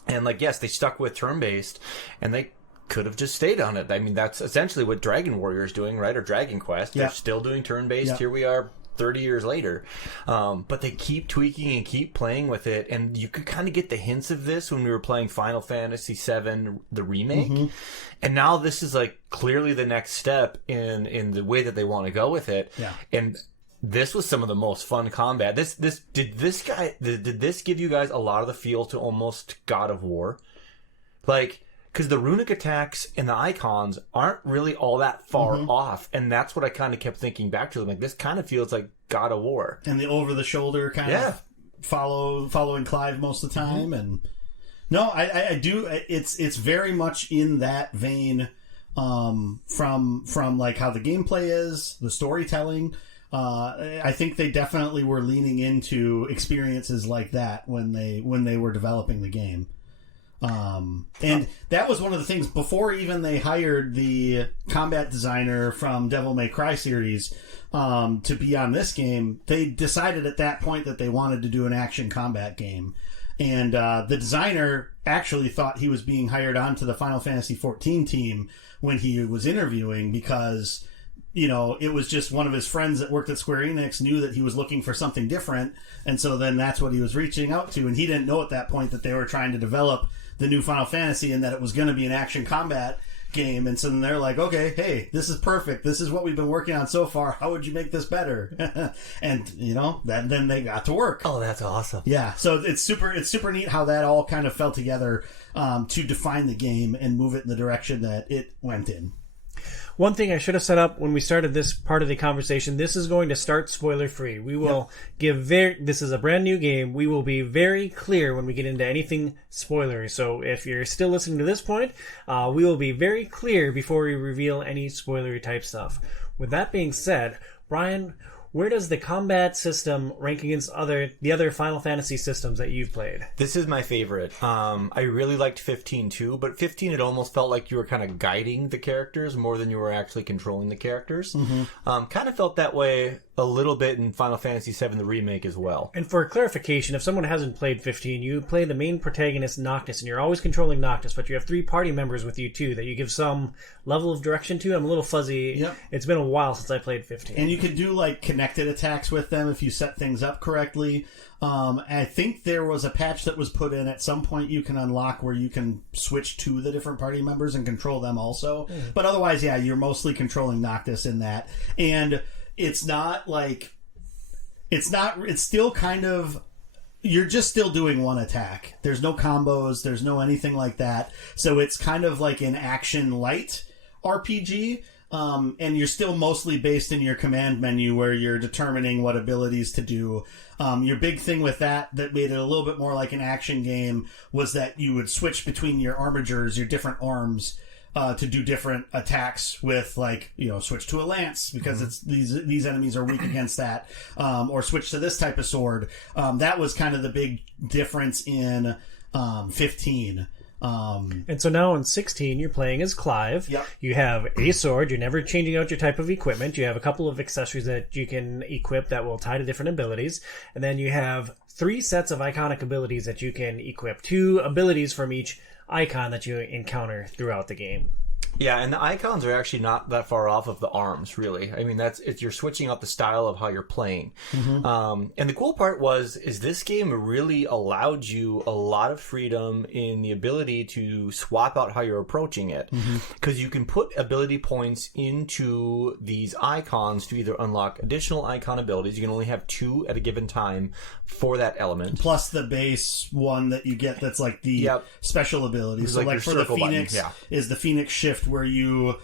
And like, yes, they stuck with turn-based, and they could have just stayed on it. I mean, that's essentially what Dragon Warrior is doing, right? Or Dragon Quest. They're still doing turn-based. Here we are 30 years later. But they keep tweaking and keep playing with it. And you could kind of get the hints of this when we were playing Final Fantasy VII, the remake. And now this is like clearly the next step in the way that they want to go with it. Yeah. And this was some of the most fun combat. Did this give you guys a lot of the feel to almost God of War? Like, because the runic attacks and the icons aren't really all that far off, and that's what I kind of kept thinking back to. Like, this kind of feels like God of War, and the over the shoulder kind of following Clive most of the time. And no, I do. It's very much in that vein, from like how the gameplay is, the storytelling. I think they definitely were leaning into experiences like that when they were developing the game. And that was one of the things before even they hired the combat designer from Devil May Cry series to be on this game. They decided at that point that they wanted to do an action combat game. And the designer actually thought he was being hired onto the Final Fantasy XIV team when he was interviewing, because it was just one of his friends that worked at Square Enix knew that he was looking for something different. And so then that's what he was reaching out to. And he didn't know at that point that they were trying to develop the new Final Fantasy and that it was going to be an action combat game. And so then they're like, okay, hey, this is perfect. This is what we've been working on so far. How would you make this better? And then they got to work. Oh, that's awesome. Yeah. So it's super neat how that all kind of fell together to define the game and move it in the direction that it went in. One thing I should have set up when we started this part of the conversation, this is going to start spoiler-free. We will this is a brand new game. We will be very clear when we get into anything spoilery. So if you're still listening to this point, we will be very clear before we reveal any spoilery type stuff. With that being said, Brian, where does the combat system rank against the other Final Fantasy systems that you've played? This is my favorite. I really liked 15 too, but 15 it almost felt like you were kind of guiding the characters more than you were actually controlling the characters. Kind of felt that way a little bit in Final Fantasy VII, the remake as well. And for clarification, if someone hasn't played 15, you play the main protagonist Noctis, and you're always controlling Noctis, but you have 3 party members with you too that you give some level of direction to. I'm a little fuzzy. Yep. It's been a while since I played 15. And you can do like connected attacks with them if you set things up correctly. I think there was a patch that was put in at some point you can unlock where you can switch to the different party members and control them also. But otherwise, yeah, you're mostly controlling Noctis in that. And it's still kind of, you're just still doing one attack. There's no combos, there's no anything like that. So it's kind of like an action light RPG. And you're still mostly based in your command menu where you're determining what abilities to do. Your big thing with that made it a little bit more like an action game was that you would switch between your armigers, your different arms, to do different attacks with, like, switch to a lance because it's these enemies are weak against that, or switch to this type of sword. That was kind of the big difference in 15. And so now in 16, you're playing as Clive. Yep. You have a sword. You're never changing out your type of equipment. You have a couple of accessories that you can equip that will tie to different abilities. And then you have 3 sets of iconic abilities that you can equip. 2 abilities from each icon that you encounter throughout the game. Yeah, and the icons are actually not that far off of the arms, really. I mean, you're switching out the style of how you're playing. And the cool part is this game really allowed you a lot of freedom in the ability to swap out how you're approaching it. Because you can put ability points into these icons to either unlock additional icon abilities. You can only have 2 at a given time for that element. Plus the base one that you get that's like the special ability. So like for the Phoenix is the Phoenix shift where you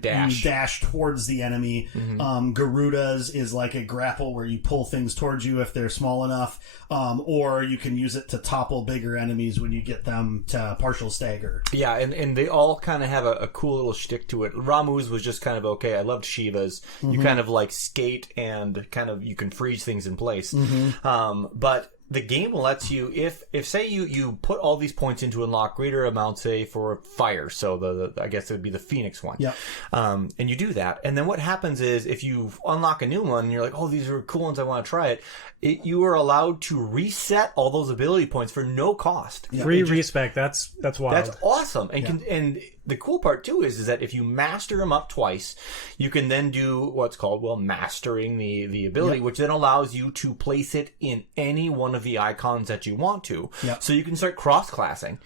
dash towards the enemy. Garuda's is like a grapple where you pull things towards you if they're small enough. Or you can use it to topple bigger enemies when you get them to partial stagger. Yeah, and they all kind of have a cool little shtick to it. Ramu's was just kind of okay. I loved Shiva's. You kind of like skate and kind of you can freeze things in place. But the game lets you, if say you put all these points in to unlock greater amounts, say for fire, so I guess it would be the Phoenix one. And you do that, and then what happens is if you unlock a new one, and you're like, oh, these are cool ones, I want to try it. You are allowed to reset all those ability points for no cost. Free respec. That's wild. That's awesome. And the cool part too is that if you master them up twice, you can then do what's called mastering the ability, which then allows you to place it in any one of the icons that you want to. So you can start cross-classing.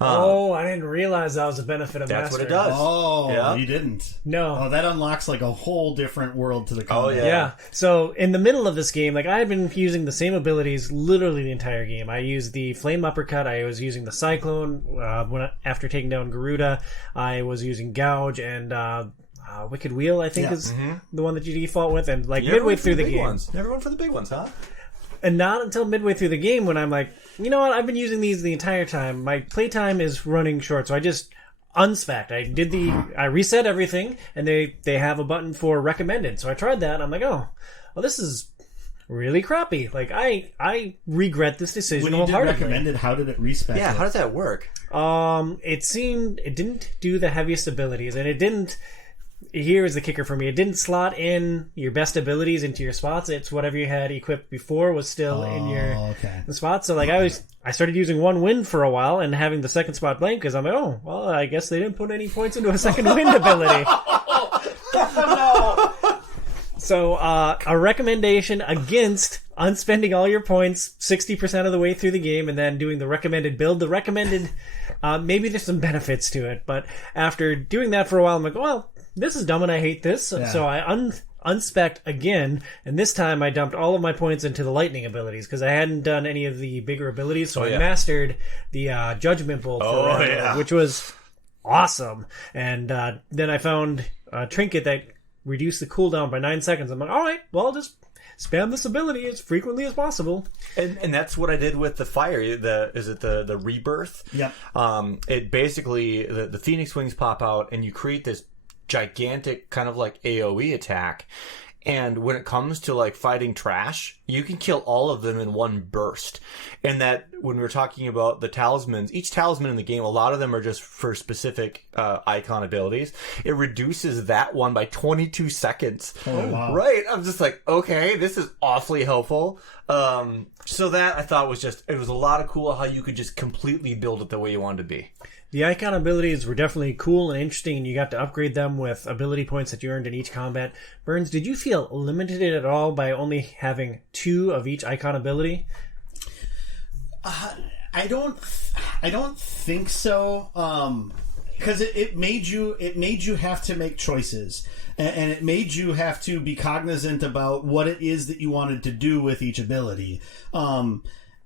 I didn't realize that was a benefit of that's mastering. What it does. Oh, you didn't? No. Oh, that unlocks like a whole different world to the combat. Yeah. So in the middle of this game, like I had been using the same abilities literally the entire game. I used the Flame Uppercut. I was using the Cyclone. After taking down Garuda, I was using Gouge and Wicked Wheel, I think is the one that you default with. And like midway through the game. Never went for the big ones, huh? And not until midway through the game when I'm like, you know what, I've been using these the entire time. My playtime is running short, so I just unspec'd. I reset everything, and they have a button for recommended. So I tried that, and I'm like, oh, well, this is really crappy. Like, I regret this decision wholeheartedly. When you did recommended, how did it respec? Yeah, how does that work? It didn't do the heaviest abilities, and it didn't... Here is the kicker for me. It didn't slot in your best abilities into your spots. It's whatever you had equipped before was still in your spots. So like I started using one wind for a while and having the second spot blank because I'm like, oh, well, I guess they didn't put any points into a second wind ability. So a recommendation against unspending all your points 60% of the way through the game and then doing the recommended build. The recommended, maybe there's some benefits to it, but after doing that for a while, I'm like, well, this is dumb and I hate this. So I unspec'd again, and this time I dumped all of my points into the lightning abilities because I hadn't done any of the bigger abilities. So I mastered the Judgment Bolt, which was awesome. And then I found a trinket that reduced the cooldown by 9 seconds. I'm like, all right, well, I'll just spam this ability as frequently as possible. And that's what I did with the fire. The rebirth? Yep. It basically, the Phoenix wings pop out and you create this gigantic kind of like AoE attack, and when it comes to like fighting trash, you can kill all of them in one burst. And that when we're talking about the talismans, each talisman in the game, a lot of them are just for specific icon abilities. It reduces that one by 22 seconds. Oh, wow. Right? I'm just like, okay, this is awfully helpful. So that I thought it was a lot of cool how you could just completely build it the way you wanted to be. The icon abilities were definitely cool and interesting, and you got to upgrade them with ability points that you earned in each combat. Burns, did you feel limited at all by only having 2 of each icon ability? I don't think so. Because it made you have to make choices, and it made you have to be cognizant about what it is that you wanted to do with each ability.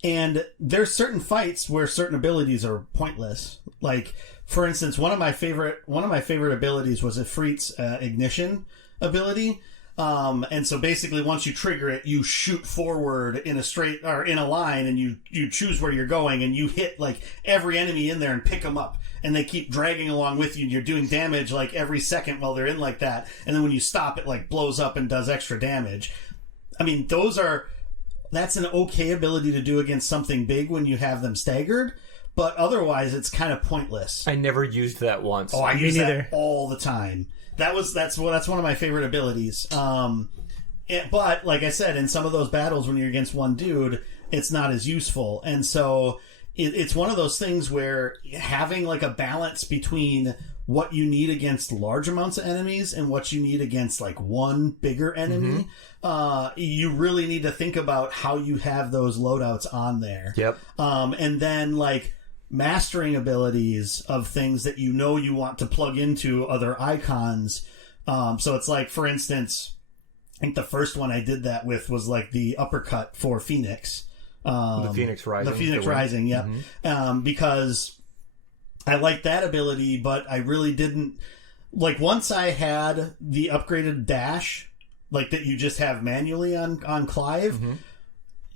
And there's certain fights where certain abilities are pointless. Like, for instance, one of my favorite abilities was Ifrit's ignition ability. And so basically once you trigger it, you shoot forward in a straight or in a line, and you choose where you're going, and you hit like every enemy in there and pick them up, and they keep dragging along with you, and you're doing damage like every second while they're in like that. And then when you stop, it like blows up and does extra damage. I mean, that's an okay ability to do against something big when you have them staggered, but otherwise it's kind of pointless. I never used that once. Oh, I use that all the time. That's one of my favorite abilities. But like I said, in some of those battles when you're against one dude, it's not as useful. And so it's one of those things where having like a balance between what you need against large amounts of enemies and what you need against like one bigger enemy. You really need to think about how you have those loadouts on there. Yep. And then like mastering abilities of things that you know you want to plug into other icons. So it's like, for instance, I think the first one I did that with was like the uppercut for Phoenix. The Phoenix Rising. The Phoenix Rising, yep. Because I liked that ability, but I really didn't... Like, once I had the upgraded dash, like, that you just have manually on Clive,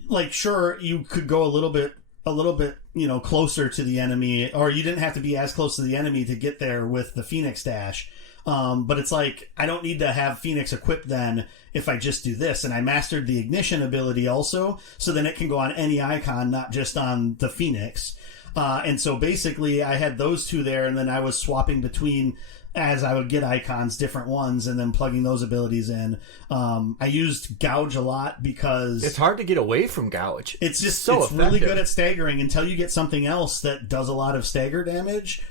like, sure, you could go a little bit, you know, closer to the enemy, or you didn't have to be as close to the enemy to get there with the Phoenix dash. But it's like, I don't need to have Phoenix equipped then if I just do this. And I mastered the ignition ability also, so then it can go on any icon, not just on the Phoenix. And so basically I had those two there, and then I was swapping between, as I would get icons, different ones, and then plugging those abilities in. I used Gouge a lot because... It's hard to get away from Gouge. It's just so it's really good at staggering until you get something else that does a lot of stagger damage.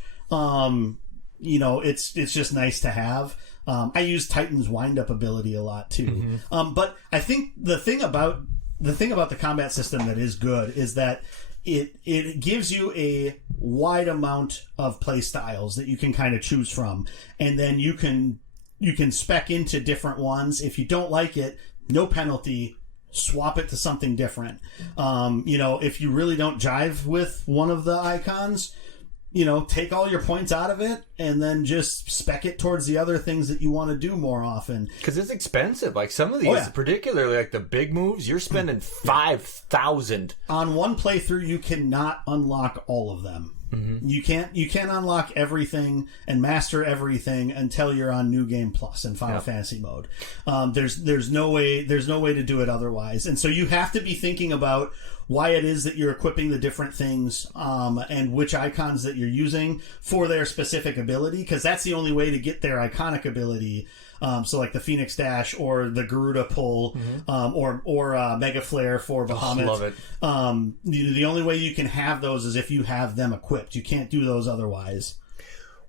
You know, it's just nice to have. I use Titan's wind-up ability a lot too. But I think the thing about the combat system that is good is that it gives you a wide amount of play styles that you can kind of choose from, and then you can spec into different ones. If you don't like it, no penalty, swap it to something different. You know, if you really don't jive with one of the icons, you know, take all your points out of it and then just spec it towards the other things that you want to do more often. Because it's expensive. Like some of these, particularly like the big moves, you're spending 5,000 on one playthrough. You cannot unlock all of them. You can't unlock everything and master everything until you're on New Game Plus in Final Fantasy mode. There's no way to do it otherwise. And so you have to be thinking about why it is that you're equipping the different things, and which icons that you're using for their specific ability, because that's the only way to get their iconic ability. So like the Phoenix Dash or the Garuda Pull, or Mega Flare for Bahamut. Love it. The only way you can have those is if you have them equipped. You can't do those otherwise.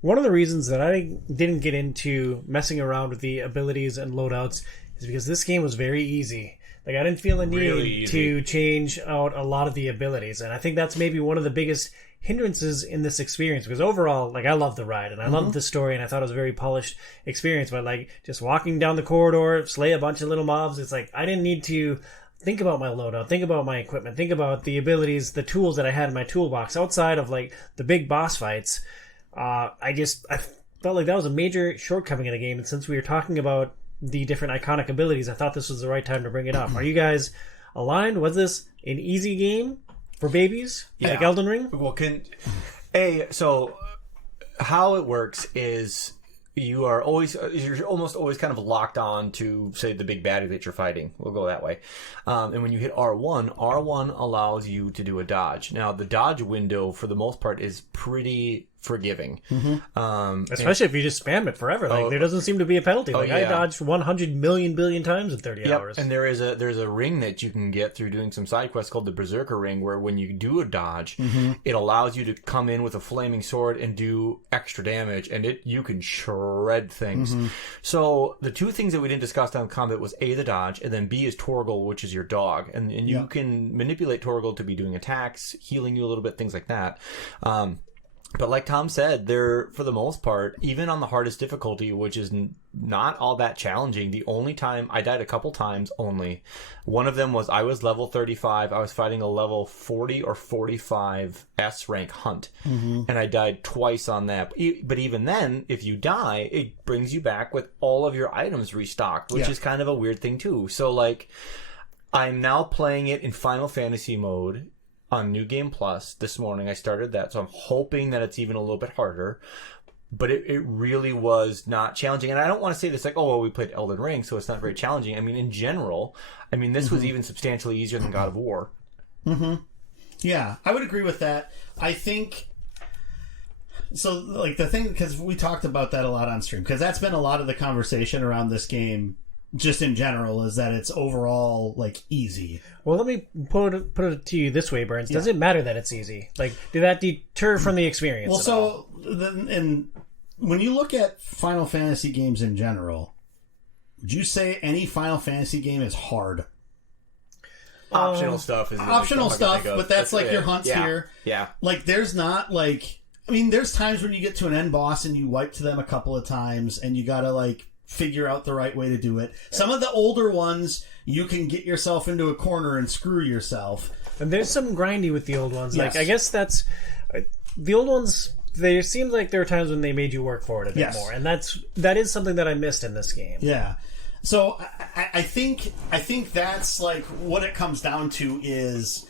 One of the reasons that I didn't get into messing around with the abilities and loadouts is because this game was very easy. Like, I didn't feel a need to change out a lot of the abilities. And I think that's maybe one of the biggest hindrances in this experience. Because overall, like, I love the ride and I loved the story and I thought it was a very polished experience. But, like, just walking down the corridor, slay a bunch of little mobs, it's like, I didn't need to think about my loadout, think about my equipment, think about the abilities, the tools that I had in my toolbox outside of, like, the big boss fights. I felt like that was a major shortcoming in the game. And since we were talking about the different iconic abilities, I thought this was the right time to bring it up. Are you guys aligned? Was this an easy game for babies? Like Elden Ring? Well, so how it works is you're almost always kind of locked on to, say, the big baddie that you're fighting. We'll go that way. And when you hit R1 allows you to do a dodge. Now, the dodge window, for the most part, is pretty forgiving. Especially if you just spam it forever. Like, there doesn't seem to be a penalty. Like, I dodged 100 million billion times in 30 hours. And there's a ring that you can get through doing some side quests called the Berserker Ring, where when you do a dodge, it allows you to come in with a flaming sword and do extra damage, and you can shred things. So the two things that we didn't discuss down combat was A, the dodge, and then B is Torgal, which is your dog. And you can manipulate Torgal to be doing attacks, healing you a little bit, things like that. But like Tom said, they're, for the most part, even on the hardest difficulty, which is not all that challenging, the only time I died a couple times only. One of them was I was level 35. I was fighting a level 40 or 45 S rank hunt. And I died twice on that. But even then, if you die, it brings you back with all of your items restocked, which is kind of a weird thing too. So like, I'm now playing it in Final Fantasy mode on New Game Plus this morning. I started that, so I'm hoping that it's even a little bit harder. But it really was not challenging. And I don't want to say this like, oh, well, we played Elden Ring, so it's not very challenging. I mean, in general, this was even substantially easier than God of War. Yeah, I would agree with that. I think... So, like, the thing... Because we talked about that a lot on stream. Because that's been a lot of the conversation around this game, just in general, is that it's overall, like, easy. Well, let me put it to you this way, Burns. Does it matter that it's easy? Like, did that deter from the experience? Well, so, and when you look at Final Fantasy games in general, would you say any Final Fantasy game is hard? Optional stuff is the only Optional stuff I can stuff, think of. but that's like it. your hunts here. Yeah. Like, there's not like... I mean, there's times when you get to an end boss and you wipe to them a couple of times and you gotta, like, figure out the right way to do it. Some of the older ones, you can get yourself into a corner and screw yourself. And there's some grindy with the old ones. Yes. Like, I guess that's... The old ones, there seems like there are times when they made you work for it a bit more. And that is something that I missed in this game. Yeah. So, I think that's, like, what it comes down to is...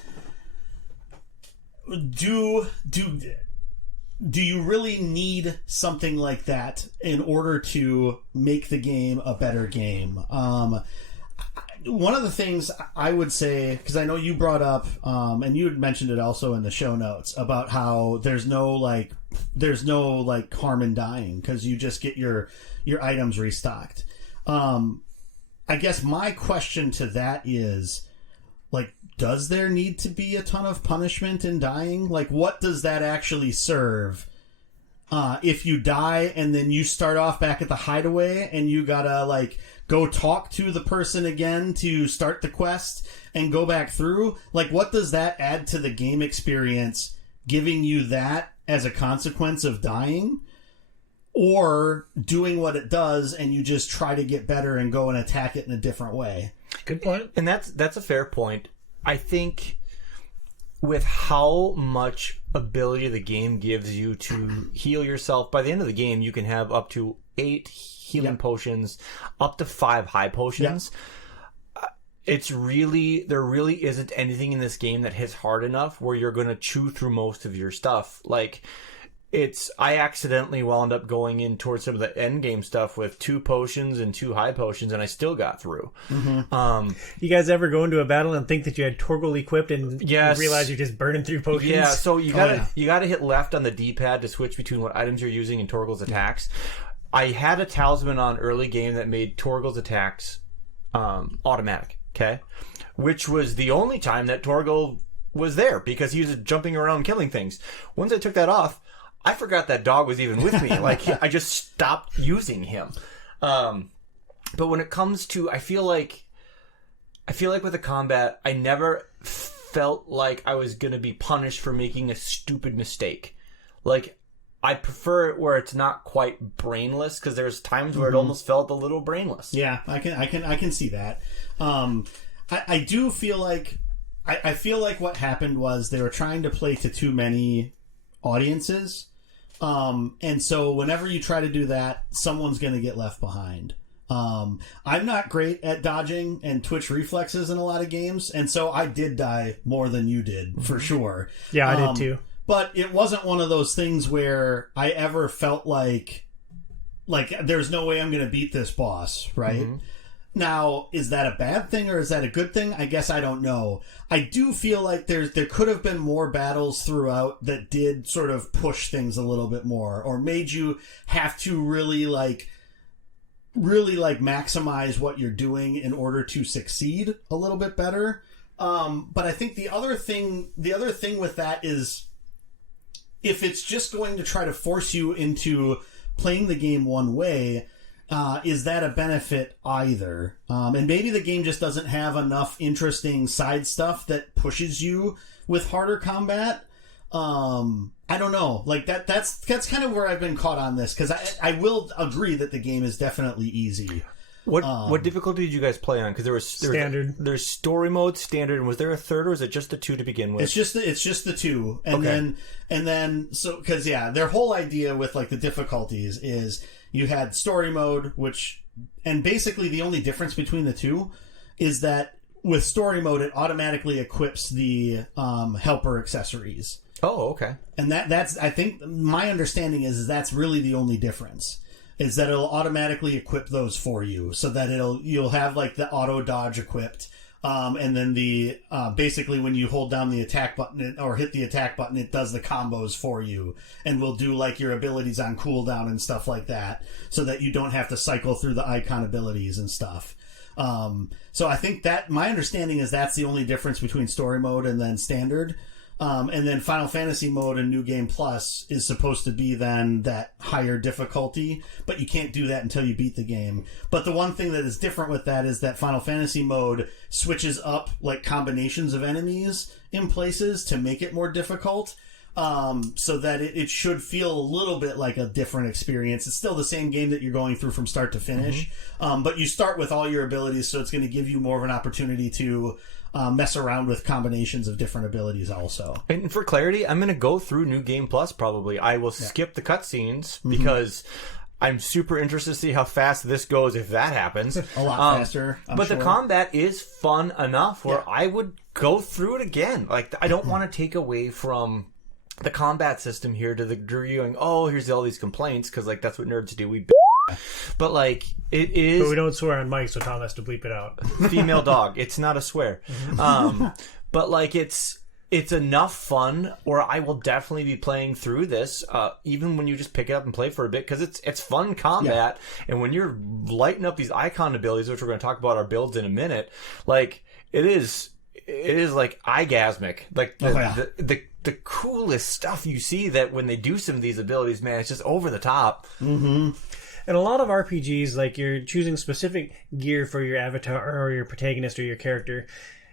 Do you really need something like that in order to make the game a better game? One of the things I would say, because I know you brought up, and you had mentioned it also in the show notes, about how there's no harm in dying because you just get your items restocked. I guess my question to that is, like, does there need to be a ton of punishment in dying? Like, what does that actually serve? If you die and then you start off back at the hideaway and you gotta, like, go talk to the person again to start the quest and go back through, like, what does that add to the game experience, giving you that as a consequence of dying? Or doing what it does and you just try to get better and go and attack it in a different way? Good point. And that's a fair point. I think with how much ability the game gives you to heal yourself, by the end of the game, you can have up to 8 healing potions, up to 5 high potions. It's really, there really isn't anything in this game that hits hard enough where you're going to chew through most of your stuff. Like, I accidentally wound up going in towards some of the end game stuff with 2 potions and 2 high potions, and I still got through. Mm-hmm. You guys ever go into a battle and think that you had Torgal equipped and you realize you're just burning through potions? Yeah, so you gotta hit left on the D-pad to switch between what items you're using and Torgal's attacks. I had a talisman on early game that made Torgal's attacks automatic, okay? Which was the only time that Torgal was there, because he was jumping around killing things. Once I took that off, I forgot that dog was even with me. Like, I just stopped using him. But when it comes to, I feel like with the combat, I never felt like I was going to be punished for making a stupid mistake. Like, I prefer it where it's not quite brainless, because there's times where it almost felt a little brainless. Yeah, I can see that. I do feel like I feel like what happened was they were trying to play to too many audiences. And so whenever you try to do that, someone's going to get left behind. I'm not great at dodging and twitch reflexes in a lot of games, and so I did die more than you did, for sure. Yeah, I did too. But it wasn't one of those things where I ever felt like there's no way I'm going to beat this boss, right? Mm-hmm. Now, is that a bad thing or is that a good thing? I guess I don't know. I do feel like there could have been more battles throughout that did sort of push things a little bit more, or made you have to really maximize what you're doing in order to succeed a little bit better. But I think the other thing with that is, if it's just going to try to force you into playing the game one way, is that a benefit either? And maybe the game just doesn't have enough interesting side stuff that pushes you with harder combat. I don't know. Like, that's kind of where I've been caught on this, because I will agree that the game is definitely easy. What difficulty did you guys play on? Because there was standard. There's story mode, standard, and was there a third, or was it just the 2 to begin with? It's just the 2, and then so, because their whole idea with, like, the difficulties is you had story mode, and basically the only difference between the 2 is that with story mode it automatically equips the helper accessories. Oh, okay. And that's, I think my understanding is that's really the only difference. Is that it'll automatically equip those for you, so that you'll have, like, the auto dodge equipped, and then the basically when you hold down the attack button or hit the attack button, it does the combos for you, and will do, like, your abilities on cooldown and stuff like that, so that you don't have to cycle through the icon abilities and stuff. So I think that my understanding is that's the only difference between story mode and then standard. And then Final Fantasy mode and New Game Plus is supposed to be then that higher difficulty, but you can't do that until you beat the game. But the one thing that is different with that is that Final Fantasy mode switches up like combinations of enemies in places to make it more difficult. So that it should feel a little bit like a different experience. It's still the same game that you're going through from start to finish, but you start with all your abilities, so it's going to give you more of an opportunity to mess around with combinations of different abilities also. And for clarity, I'm going to go through New Game Plus probably. I will skip the cutscenes because I'm super interested to see how fast this goes if that happens. A lot faster, but the combat is fun enough where I would go through it again. Like, I don't want to take away from the combat system here to the degree going, oh, here's all these complaints, because like that's what nerds do. But like it is. But we don't swear on mic, so Tom has to bleep it out. Female dog. It's not a swear. But like it's enough fun, or I will definitely be playing through this, even when you just pick it up and play for a bit, because it's fun combat, and when you're lighting up these icon abilities, which we're going to talk about our builds in a minute, like it is like eyegasmic, like the coolest stuff you see. That when they do some of these abilities, man, it's just over the top. And a lot of RPGs, like you're choosing specific gear for your avatar or your protagonist or your character.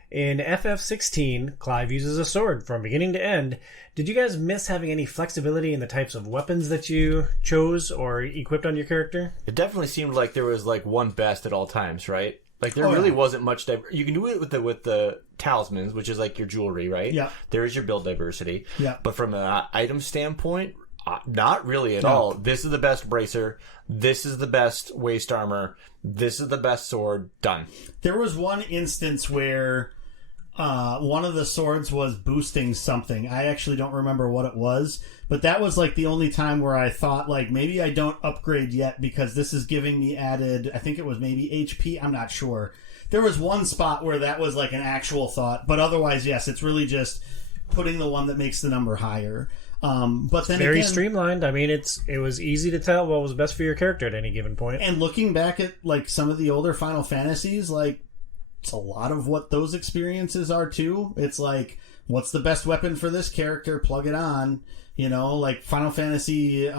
In FF16, Clive uses a sword from beginning to end. Did you guys miss having any flexibility in the types of weapons that you chose or equipped on your character? It definitely seemed like there was like one best at all times, right? Like there really wasn't much you can do it with the talismans, which is like your jewelry, right? Yeah. There is your build diversity. Yeah. But from an item standpoint, not really at all. This is the best bracer. This is the best waist armor. This is the best sword. Done. There was one instance where one of the swords was boosting something. I actually don't remember what it was, but that was like the only time where I thought like maybe I don't upgrade yet because this is giving me added, I think it was maybe HP. I'm not sure. There was one spot where that was like an actual thought, but otherwise, yes, it's really just putting the one that makes the number higher. But then very again, streamlined. I mean, it was easy to tell what was best for your character at any given point. And looking back at like some of the older Final Fantasies, like it's a lot of what those experiences are too. It's like, what's the best weapon for this character? Plug it on. You know, like Final Fantasy VII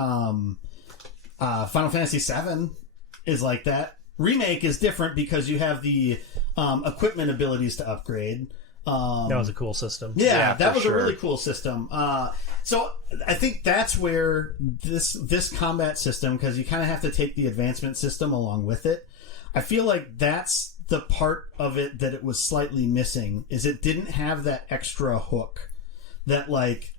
is like that. Remake is different because you have the equipment abilities to upgrade. That was a cool system. Yeah, that was a really cool system. So I think that's where this combat system, because you kind of have to take the advancement system along with it. I feel like that's the part of it that it was slightly missing, is it didn't have that extra hook that like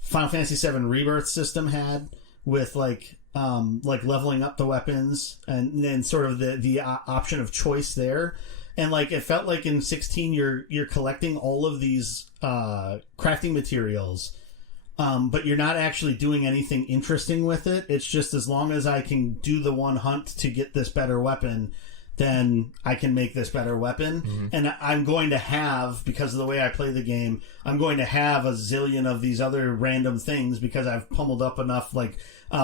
Final Fantasy VII Rebirth system had with like leveling up the weapons and then sort of the option of choice there. And like it felt like in 16 you're collecting all of these crafting materials, but you're not actually doing anything interesting with it. It's just as long as I can do the one hunt to get this better weapon, then I can make this better weapon. And I'm going to have, because of the way I play the game, I'm going to have a zillion of these other random things because I've pummeled up enough like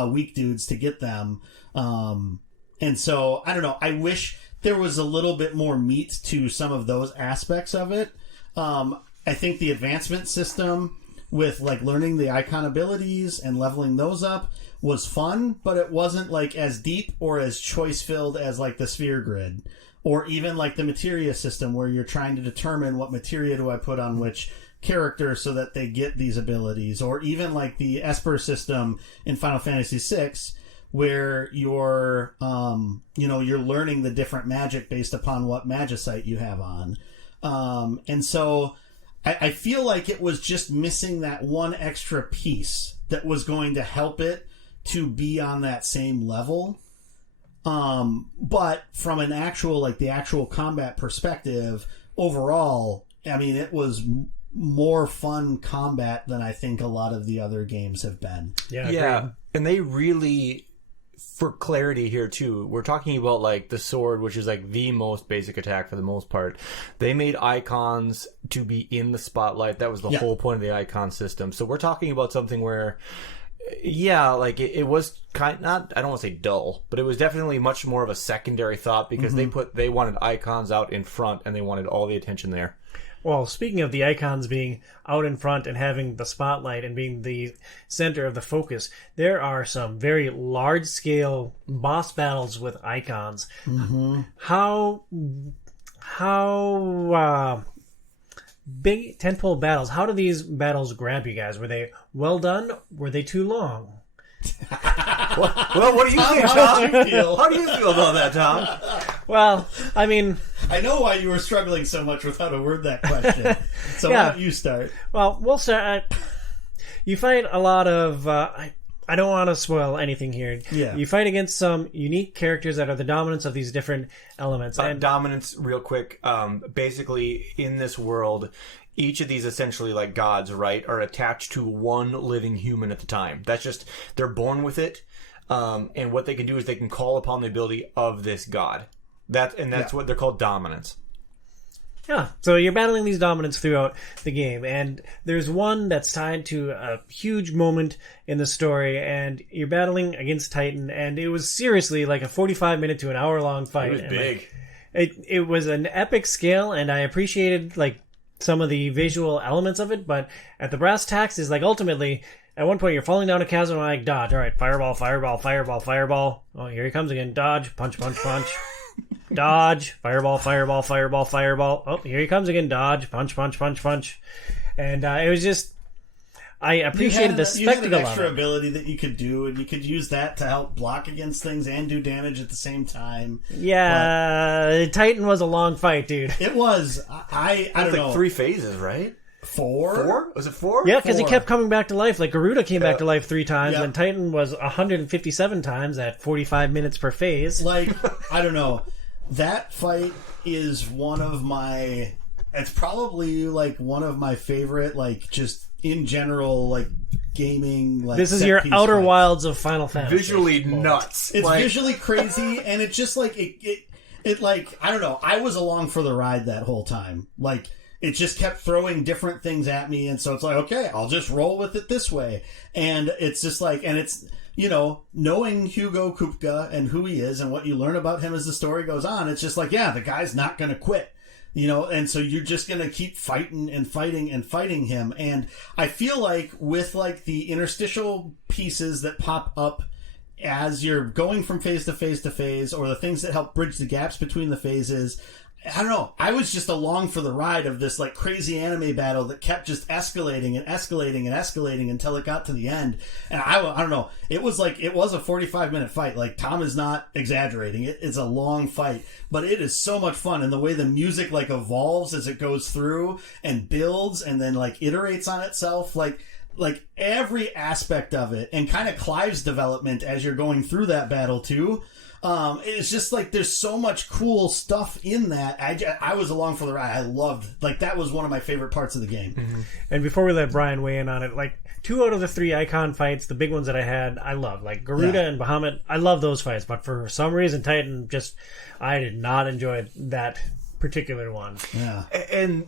weak dudes to get them. And so I don't know. I wish there was a little bit more meat to some of those aspects of it. I think the advancement system with like learning the icon abilities and leveling those up was fun, but it wasn't like as deep or as choice filled as like the sphere grid, or even like the materia system where you're trying to determine what materia do I put on which character so that they get these abilities, or even like the Esper system in Final Fantasy VI, where you're you're learning the different magic based upon what magicite you have on. And so I feel like it was just missing that one extra piece that was going to help it to be on that same level. But from an actual, like the actual combat perspective, overall, I mean, it was more fun combat than I think a lot of the other games have been. Yeah. And they really, for clarity here too, we're talking about like the sword, which is like the most basic attack for the most part. They made icons to be in the spotlight. That was the whole point of the icon system. So we're talking about something where, like it was not, I don't want to say dull, but it was definitely much more of a secondary thought because they wanted icons out in front and they wanted all the attention there. Well, speaking of the icons being out in front and having the spotlight and being the center of the focus, there are some very large-scale boss battles with icons. Mm-hmm. How big tentpole battles? How do these battles grab you guys? Were they well done? Were they too long? Well, what do you think, Tom? How do you feel about that, Tom? Well, I mean, I know why you were struggling so much with how to word that question. So Yeah. why don't you start? well, we'll start. You fight a lot of. I don't want to spoil anything here. Yeah. You fight against some unique characters that are the dominants of these different elements. And Dominance, real quick. Basically, in this world, each of these essentially like gods, right, are attached to one living human at the time. That's just, they're born with it. And what they can do is they can call upon the ability of this god. That's what they're called, dominants. Yeah, so you're battling these dominants throughout the game, and there's one that's tied to a huge moment in the story, and you're battling against Titan, and it was seriously like a 45-minute to an hour-long fight. It was big. It was an epic scale, and I appreciated like some of the visual elements of it, but at the brass tacks is like ultimately, at one point you're falling down a chasm and like, dodge, alright, fireball, fireball, fireball, fireball. Oh, here he comes again, dodge, punch, punch, punch. Dodge, fireball, fireball, fireball, fireball. Oh, here he comes again. Dodge, punch, punch, punch, punch. And it was just, I appreciated the spectacle You had an extra of it. ability that you could do, and you could use that to help block against things and do damage at the same time. Yeah, Titan was a long fight, dude. It was. I don't know. 3 phases, right? 4? Was it 4? Yeah, because he 4. kept coming back to life. Like Garuda came back to life 3 times, Yeah. and Titan was 157 times at 45 minutes per phase. Like, I don't know. That fight is one of my... It's probably, like, one of my favorite, like, just in general, like, gaming, like, This is your set-piece Outer fights. Wilds of Final Fantasy. Visually nuts. It's Like, visually crazy, and it just, like, it, like, I don't know. I was along for the ride that whole time. Like, it just kept throwing different things at me, and so it's like, okay, I'll just roll with it this way. And it's just like, and it's, you know, knowing Hugo Kupka and who he is and what you learn about him as the story goes on, it's just like, yeah, the guy's not going to quit. You know, and so you're just going to keep fighting and fighting and fighting him. And I feel like with, like, the interstitial pieces that pop up as you're going from phase to phase to phase, or the things that help bridge the gaps between the phases, I don't know. I was just along for the ride of this, like, crazy anime battle that kept just escalating and escalating and escalating until it got to the end. And I don't know. It was like, it was a 45-minute fight. Like, Tom is not exaggerating. It's a long fight, but it is so much fun. And the way the music, like, evolves as it goes through and builds and then, like, iterates on itself, like every aspect of it, and kind of Clive's development as you're going through that battle too. It's just like there's so much cool stuff in that. I was along for the ride. I loved, like, that was one of my favorite parts of the game. Mm-hmm. And before we let Brian weigh in on it, like 2 out of the 3 icon fights, the big ones that I had, I loved. Like Garuda and Bahamut, I love those fights. But for some reason, Titan just, I did not enjoy that particular one. Yeah. And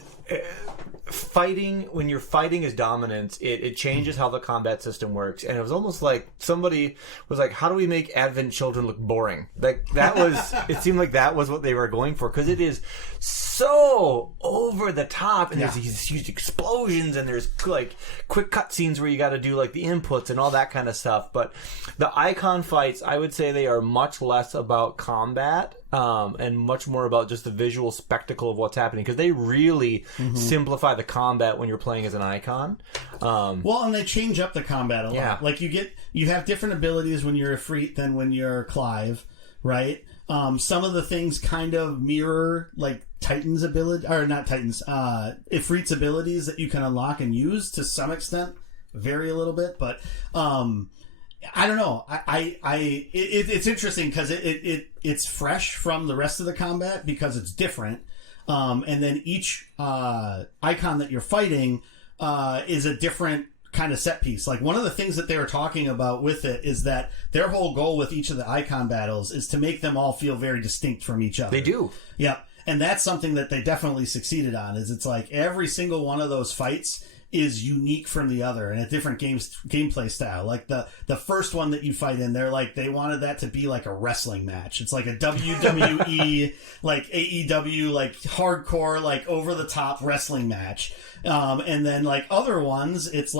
fighting, when you're fighting as dominance, it changes how the combat system works. And it was almost like somebody was like, how do we make Advent Children look boring? Like, that was, it seemed like that was what they were going for, because it is so over the top, and there's these huge explosions, and there's like quick cutscenes where you got to do like the inputs and all that kind of stuff. But the icon fights, I would say they are much less about combat, and much more about just the visual spectacle of what's happening, because they really simplify the combat when you're playing as an icon. Well, and they change up the combat a lot. Yeah. Like, you have different abilities when you're Ifrit than when you're Clive, right? Some of the things kind of mirror, like, Titan's ability, or not Titan's, Ifrit's abilities that you can unlock and use to some extent, vary a little bit, but I don't know. It's interesting because it's fresh from the rest of the combat because it's different. And then each icon that you're fighting is a different kind of set piece. Like, one of the things that they were talking about with it is that their whole goal with each of the icon battles is to make them all feel very distinct from each other. They do. Yeah. And that's something that they definitely succeeded on, is it's like every single one of those fights is unique from the other and a different gameplay style. Like the first one that you fight in, they wanted that to be like a wrestling match. It's like a WWE, like AEW, like hardcore, like over the top wrestling match. And then like other ones, it's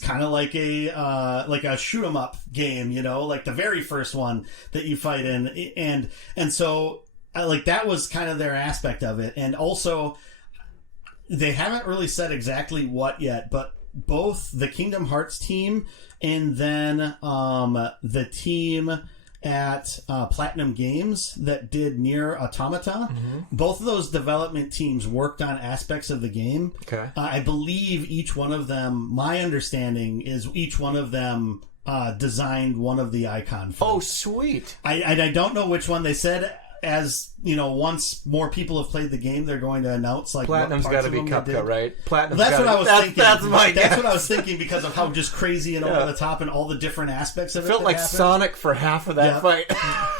kind of like a shoot 'em up game, like the very first one that you fight in, and so like that was kind of their aspect of it. And also, they haven't really said exactly what yet, but both the Kingdom Hearts team and then the team at Platinum Games that did Nier Automata, both of those development teams worked on aspects of the game. Okay. I believe each one of them, my understanding is each one of them designed one of the icon fights. Oh, sweet. I don't know which one. They said, as once more people have played the game, they're going to announce like Platinum's got to be Cupca, right? Platinum's that's what I was thinking. That's my guess. That's what I was thinking because of how just crazy and over the top and all the different aspects of it. Felt like happened. Sonic for half of that fight.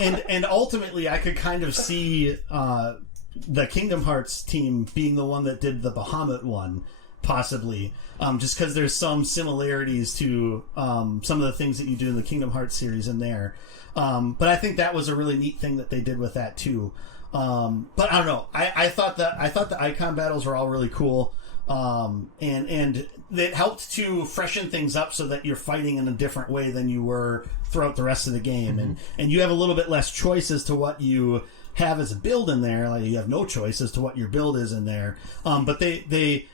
and ultimately, I could kind of see the Kingdom Hearts team being the one that did the Bahamut one, possibly, just because there's some similarities to some of the things that you do in the Kingdom Hearts series in there. But I think that was a really neat thing that they did with that too. But I don't know. I thought the icon battles were all really cool. And it helped to freshen things up so that you're fighting in a different way than you were throughout the rest of the game. And you have a little bit less choice as to what you have as a build in there. Like you have no choice as to what your build is in there. But they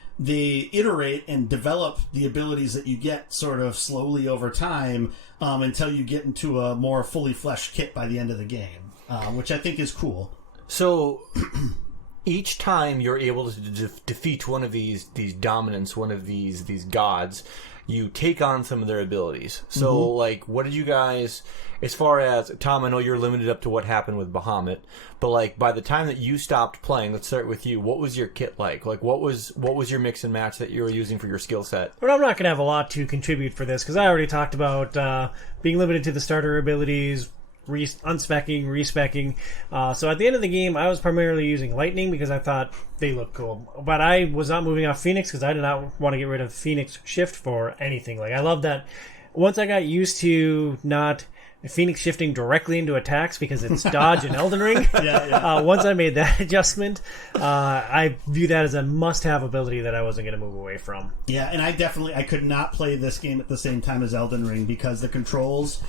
iterate and develop the abilities that you get sort of slowly over time until you get into a more fully fleshed kit by the end of the game, which I think is cool. So each time you're able to defeat one of these dominants, one of these gods, you take on some of their abilities. So, like, what did you guys, as far as, Tom, I know you're limited up to what happened with Bahamut, but, like, by the time that you stopped playing, let's start with you, what was your kit like? Like, what was your mix and match that you were using for your skill set? But I'm not going to have a lot to contribute for this, because I already talked about being limited to the starter abilities, unspecking, respecking. So at the end of the game, I was primarily using Lightning because I thought they looked cool. But I was not moving off Phoenix because I did not want to get rid of Phoenix Shift for anything. Like, I love that. Once I got used to not Phoenix shifting directly into attacks because it's dodge and Elden Ring. Once I made that adjustment, I view that as a must-have ability that I wasn't going to move away from. Yeah, and I could not play this game at the same time as Elden Ring because the controls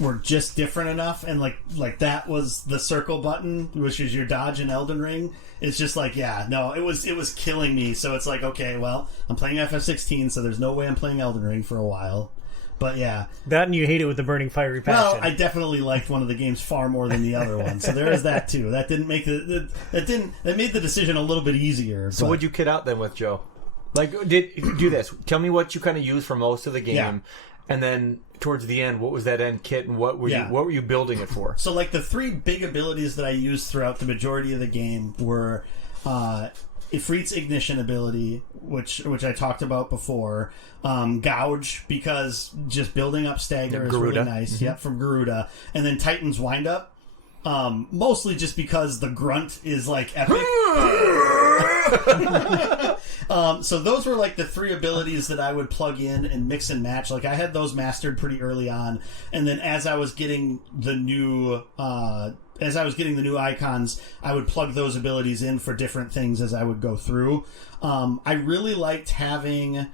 were just different enough, and like that was the circle button, which is your dodge in Elden Ring. It's just like, it was killing me. So it's like, okay, well, I'm playing FF16, so there's no way I'm playing Elden Ring for a while. But yeah, that and you hate it with the burning fiery passion. Well, I definitely liked one of the games far more than the other one, so there is that too. That didn't make that made the decision a little bit easier. So what'd you kit out then with Joe? Like, do this. Tell me what you kind of used for most of the game, and then towards the end, what was that end kit, and what were you building it for? So, like, the three big abilities that I used throughout the majority of the game were Ifrit's Ignition ability, which I talked about before. Gouge, because just building up Stagger is really nice. Yep, from Garuda. And then Titan's Windup. Mostly just because the grunt is like epic. So those were like the three abilities that I would plug in and mix and match. Like, I had those mastered pretty early on, and then as I was getting the new icons, I would plug those abilities in for different things as I would go through. I really liked having.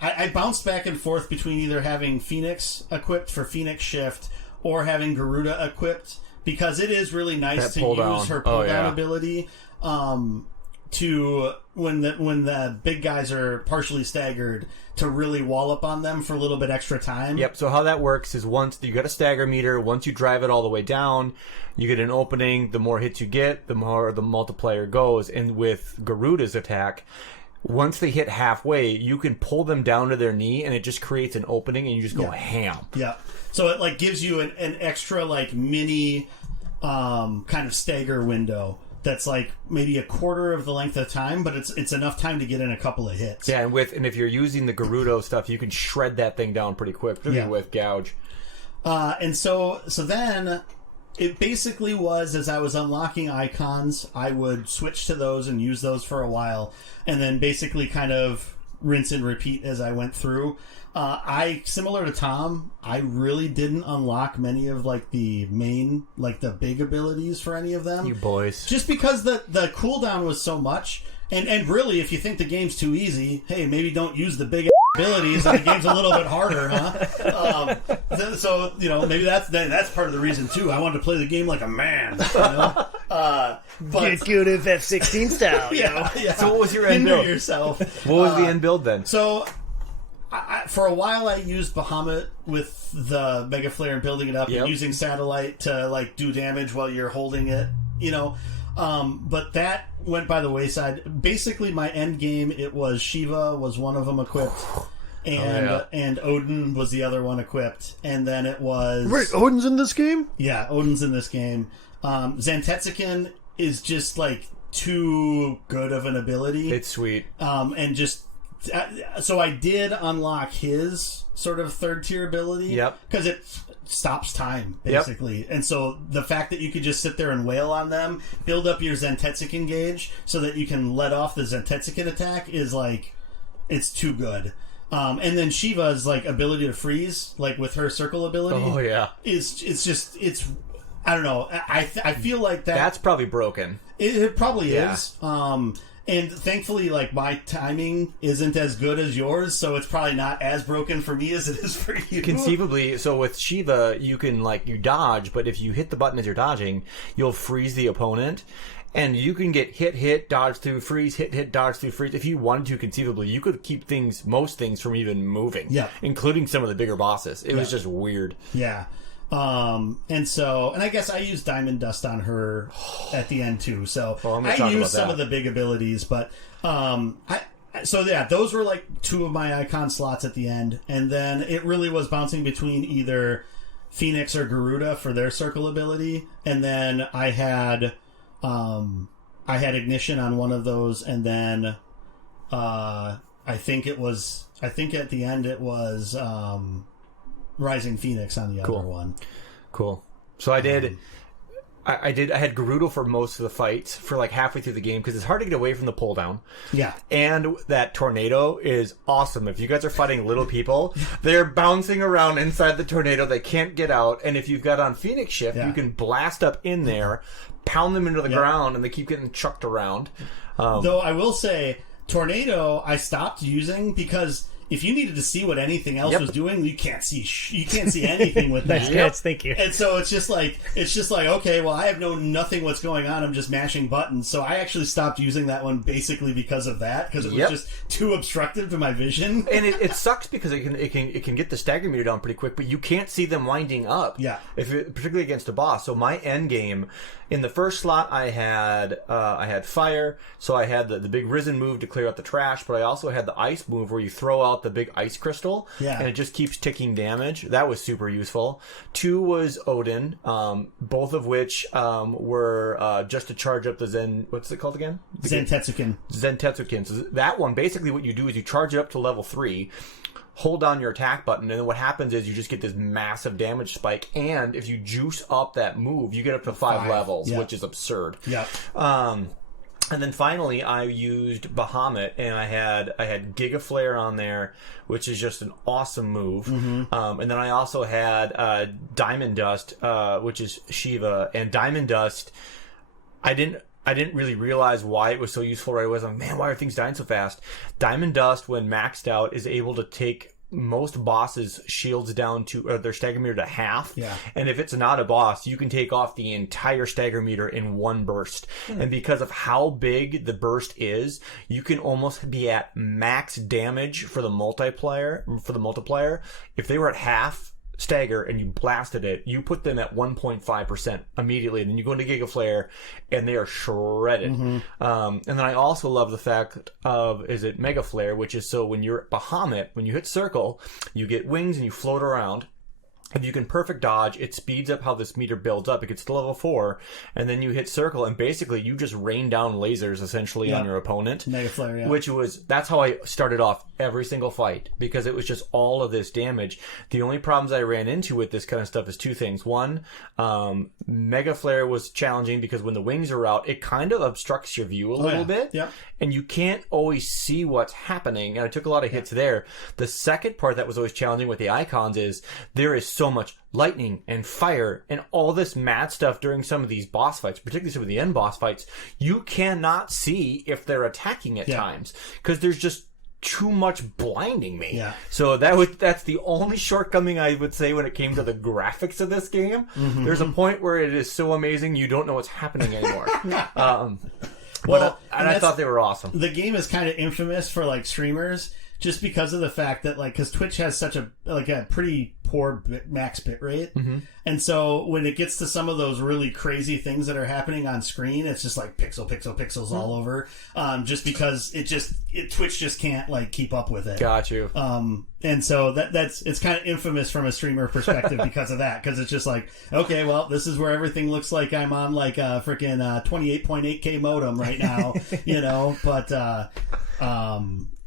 I bounced back and forth between either having Phoenix equipped for Phoenix Shift or having Garuda equipped, because it is really nice to use her pull down ability to when the big guys are partially staggered, to really wallop on them for a little bit extra time. Yep. So how that works is, once you got a stagger meter, once you drive it all the way down, you get an opening. The more hits you get, the more the multiplier goes. And with Garuda's attack, once they hit halfway, you can pull them down to their knee, and it just creates an opening, and you just go ham. Yeah. So it like gives you an extra like mini kind of stagger window that's like maybe a quarter of the length of time, but it's enough time to get in a couple of hits. Yeah, and if you're using the Gerudo stuff, you can shred that thing down pretty quick, particularly with Gouge. And so then it basically was, as I was unlocking icons, I would switch to those and use those for a while, and then basically kind of rinse and repeat as I went through. Similar to Tom, I really didn't unlock many of like the main, like the big abilities for any of them. You boys. Just because the cooldown was so much. And really, if you think the game's too easy, hey, maybe don't use the big abilities and the game's a little bit harder, huh? So, maybe that's part of the reason, too. I wanted to play the game like a man, but Get good at F-16 style, yeah. So what was your end Hinder build? yourself. What was the end build then? So, for a while, I used Bahamut with the Mega Flare and building it up and using Satellite to like do damage while you're holding it, but that went by the wayside. Basically, my end game, it was Shiva was one of them equipped, and Odin was the other one equipped, and then it was... Wait, Odin's in this game? Yeah, Odin's in this game. Zantetsuken is just like too good of an ability. It's sweet. And just... So I did unlock his sort of third tier ability. Yep. Because it stops time, basically. Yep. And so the fact that you could just sit there and wail on them, build up your Zantetsuken gauge so that you can let off the Zantetsuken attack is like, it's too good. And then Shiva's like ability to freeze, like with her circle ability. Oh, yeah. It's I don't know. I feel like that's probably broken. It probably is. And thankfully, like, my timing isn't as good as yours, so it's probably not as broken for me as it is for you. Conceivably, so with Shiva, you can, you dodge, but if you hit the button as you're dodging, you'll freeze the opponent. And you can get hit, dodge through, freeze, hit, dodge through, freeze. If you wanted to, conceivably, you could keep most things from even moving. Yeah. Including some of the bigger bosses. It was just weird. Yeah. And I guess I used Diamond Dust on her at the end too. So I used some of the big abilities, but those were like two of my icon slots at the end, and then it really was bouncing between either Phoenix or Garuda for their circle ability, and then I had Ignition on one of those, and then I think at the end it was Rising Phoenix on the other one. Cool. So I did. I had Gerudo for most of the fights for like halfway through the game because it's hard to get away from the pull down. Yeah. And that tornado is awesome. If you guys are fighting little people, they're bouncing around inside the tornado. They can't get out. And if you've got on Phoenix Shift, you can blast up in there, pound them into the ground, and they keep getting chucked around. Though I will say, Tornado I stopped using because if you needed to see what anything else was doing, you can't see anything with that. Nice, thank you. And so it's just like okay, well, I have nothing what's going on. I'm just mashing buttons. So I actually stopped using that one basically because of that, because it was just too obstructive to my vision. And it sucks because it can get the stagger meter down pretty quick, but you can't see them winding up. Yeah, particularly against a boss. So my end game in the first slot, I had fire, so I had the big risen move to clear out the trash, but I also had the ice move where you throw out the big ice crystal, and it just keeps ticking damage. That was super useful. 2 was Odin, both of which were just to charge up the Zen. What's it called again? Zantetsuken. So that one, basically, what you do is you charge it up to level 3. Hold down your attack button, and then what happens is you just get this massive damage spike, and if you juice up that move, you get up to 5 levels, which is absurd. Yeah. And then finally, I used Bahamut, and I had Giga Flare on there, which is just an awesome move. And then I also had Diamond Dust, which is Shiva, and Diamond Dust. I didn't really realize why it was so useful right away. I was like, man, why are things dying so fast? Diamond Dust, when maxed out, is able to take most bosses' shields down to their stagger meter to half. Yeah. And if it's not a boss, you can take off the entire stagger meter in one burst. And because of how big the burst is, you can almost be at max damage for the multiplier. If they were at half stagger and you blasted it, you put them at 1.5% immediately, and then you go into Giga Flare and they are shredded. And then I also love the fact of Mega Flare, which is so when you're at Bahamut, when you hit circle, you get wings and you float around. if you can perfect dodge, it speeds up how this meter builds up. It gets to level 4, and then you hit circle, and basically you just rain down lasers essentially on your opponent. Mega Flare, yeah. That's how I started off every single fight, because it was just all of this damage. The only problems I ran into with this kind of stuff is two things. One, Mega Flare was challenging because when the wings are out, it kind of obstructs your view a little bit. Yep. And you can't always see what's happening. And I took a lot of hits there. The second part that was always challenging with the icons is there is so much lightning and fire and all this mad stuff during some of these boss fights, particularly some of the end boss fights. You cannot see if they're attacking at times because there's just too much blinding me. Yeah. So that's the only shortcoming I would say when it came to the graphics of this game. Mm-hmm. There's a point where it is so amazing you don't know what's happening anymore. I thought they were awesome. The game is kind of infamous for like streamers just because of the fact that because Twitch has such a pretty poor max bit rate, and so when it gets to some of those really crazy things that are happening on screen, it's just like pixels all over, just because Twitch just can't keep up with it. Got you. And so it's kind of infamous from a streamer perspective because of that, because it's just like, okay, well, this is where everything looks like I'm on a freaking 28.8K modem right now, but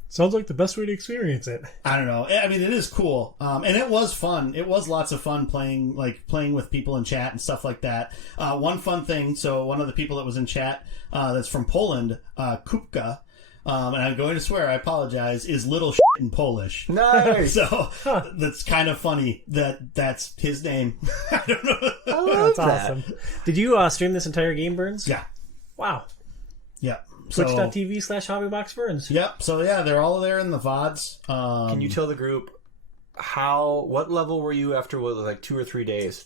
sounds like the best way to experience it. I don't know. I mean, it is cool, and it was fun. It was lots of fun playing with people in chat and stuff like that. One fun thing. So one of the people that was in chat, that's from Poland, Kupka, and I'm going to swear, I apologize, is little shit in Polish. Nice. So that's kind of funny that's his name. I don't know. I love that's awesome. Did you stream this entire game, Burns? Yeah. Wow. Yeah. Twitch.tv/HobbyBoxBurns. Yep. So yeah, they're all there in the VODs. Can you tell the group what level were you after 2 or 3 days?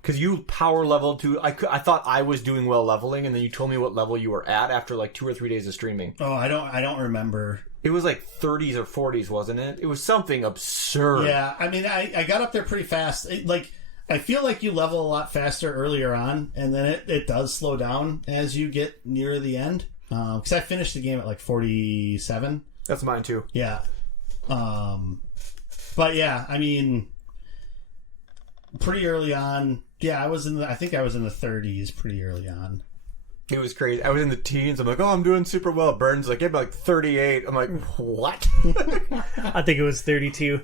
Because you power leveled to. I thought I was doing well leveling, and then you told me what level you were at after 2 or 3 days of streaming. Oh, I don't remember. It was 30s or 40s, wasn't it? It was something absurd. Yeah, I mean, I got up there pretty fast. I feel like you level a lot faster earlier on, and then it does slow down as you get near the end. Because I finished the game at 47. That's mine too. Yeah. But yeah, I mean, pretty early on. Yeah, I think I was in the 30s pretty early on. It was crazy. I was in the teens. I'm like, oh, I'm doing super well. Burns yeah, 38. I'm like, what? I think it was 32.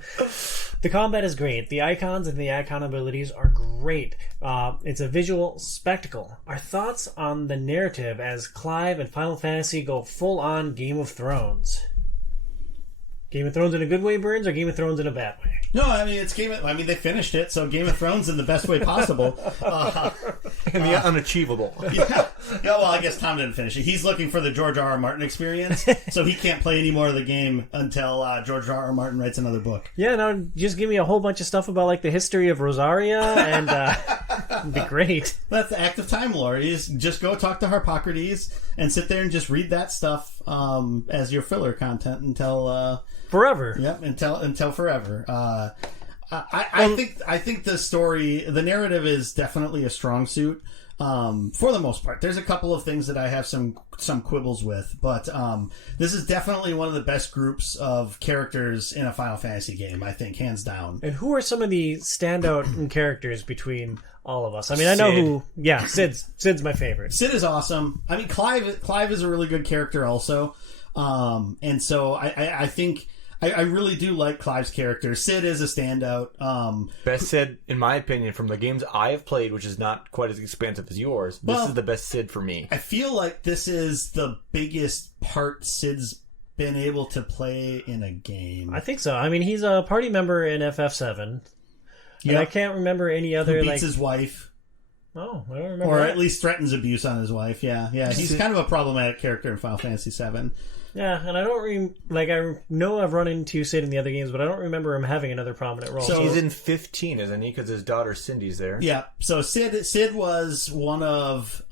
The combat is great. The icons and the icon abilities are great. It's a visual spectacle. Our thoughts on the narrative as Clive and Final Fantasy go full on Game of Thrones. Game of Thrones in a good way, Burns, or Game of Thrones in a bad way? No, I mean they finished it, so Game of Thrones in the best way possible. And the unachievable. Yeah. Well, I guess Tom didn't finish it. He's looking for the George R.R. Martin experience, so he can't play any more of the game until George R.R. Martin writes another book. Yeah, no, just give me a whole bunch of stuff about the history of Rosaria, and it'd be great. That's the active time lore. You just go talk to Harpocrates and sit there and just read that stuff as your filler content until forever. Yep, until forever. I think the story, the narrative is definitely a strong suit. For the most part, there's a couple of things that I have some quibbles with, but this is definitely one of the best groups of characters in a Final Fantasy game, I think, hands down. And who are some of the standout characters between all of us? I mean, I know who. Yeah, Sid's my favorite. Sid is awesome. I mean, Clive is a really good character also, and so I think. I really do like Clive's character. Sid is a standout. Best Sid, in my opinion, from the games I have played, which is not quite as expansive as yours. This is the best Sid for me. I feel like this is the biggest part Sid's been able to play in a game. I think so. I mean, he's a party member in FF7. Yeah. And I can't remember any other... Who beats his wife. Oh, I don't remember Or that. at least threatens abuse on his wife. Yeah. He's kind of a problematic character in Final Fantasy VII. Yeah, and I don't I know I've run into Sid in the other games, but I don't remember him having another prominent role. So he's in 15, isn't he? Because his daughter Cindy's there. Yeah. So Sid was one of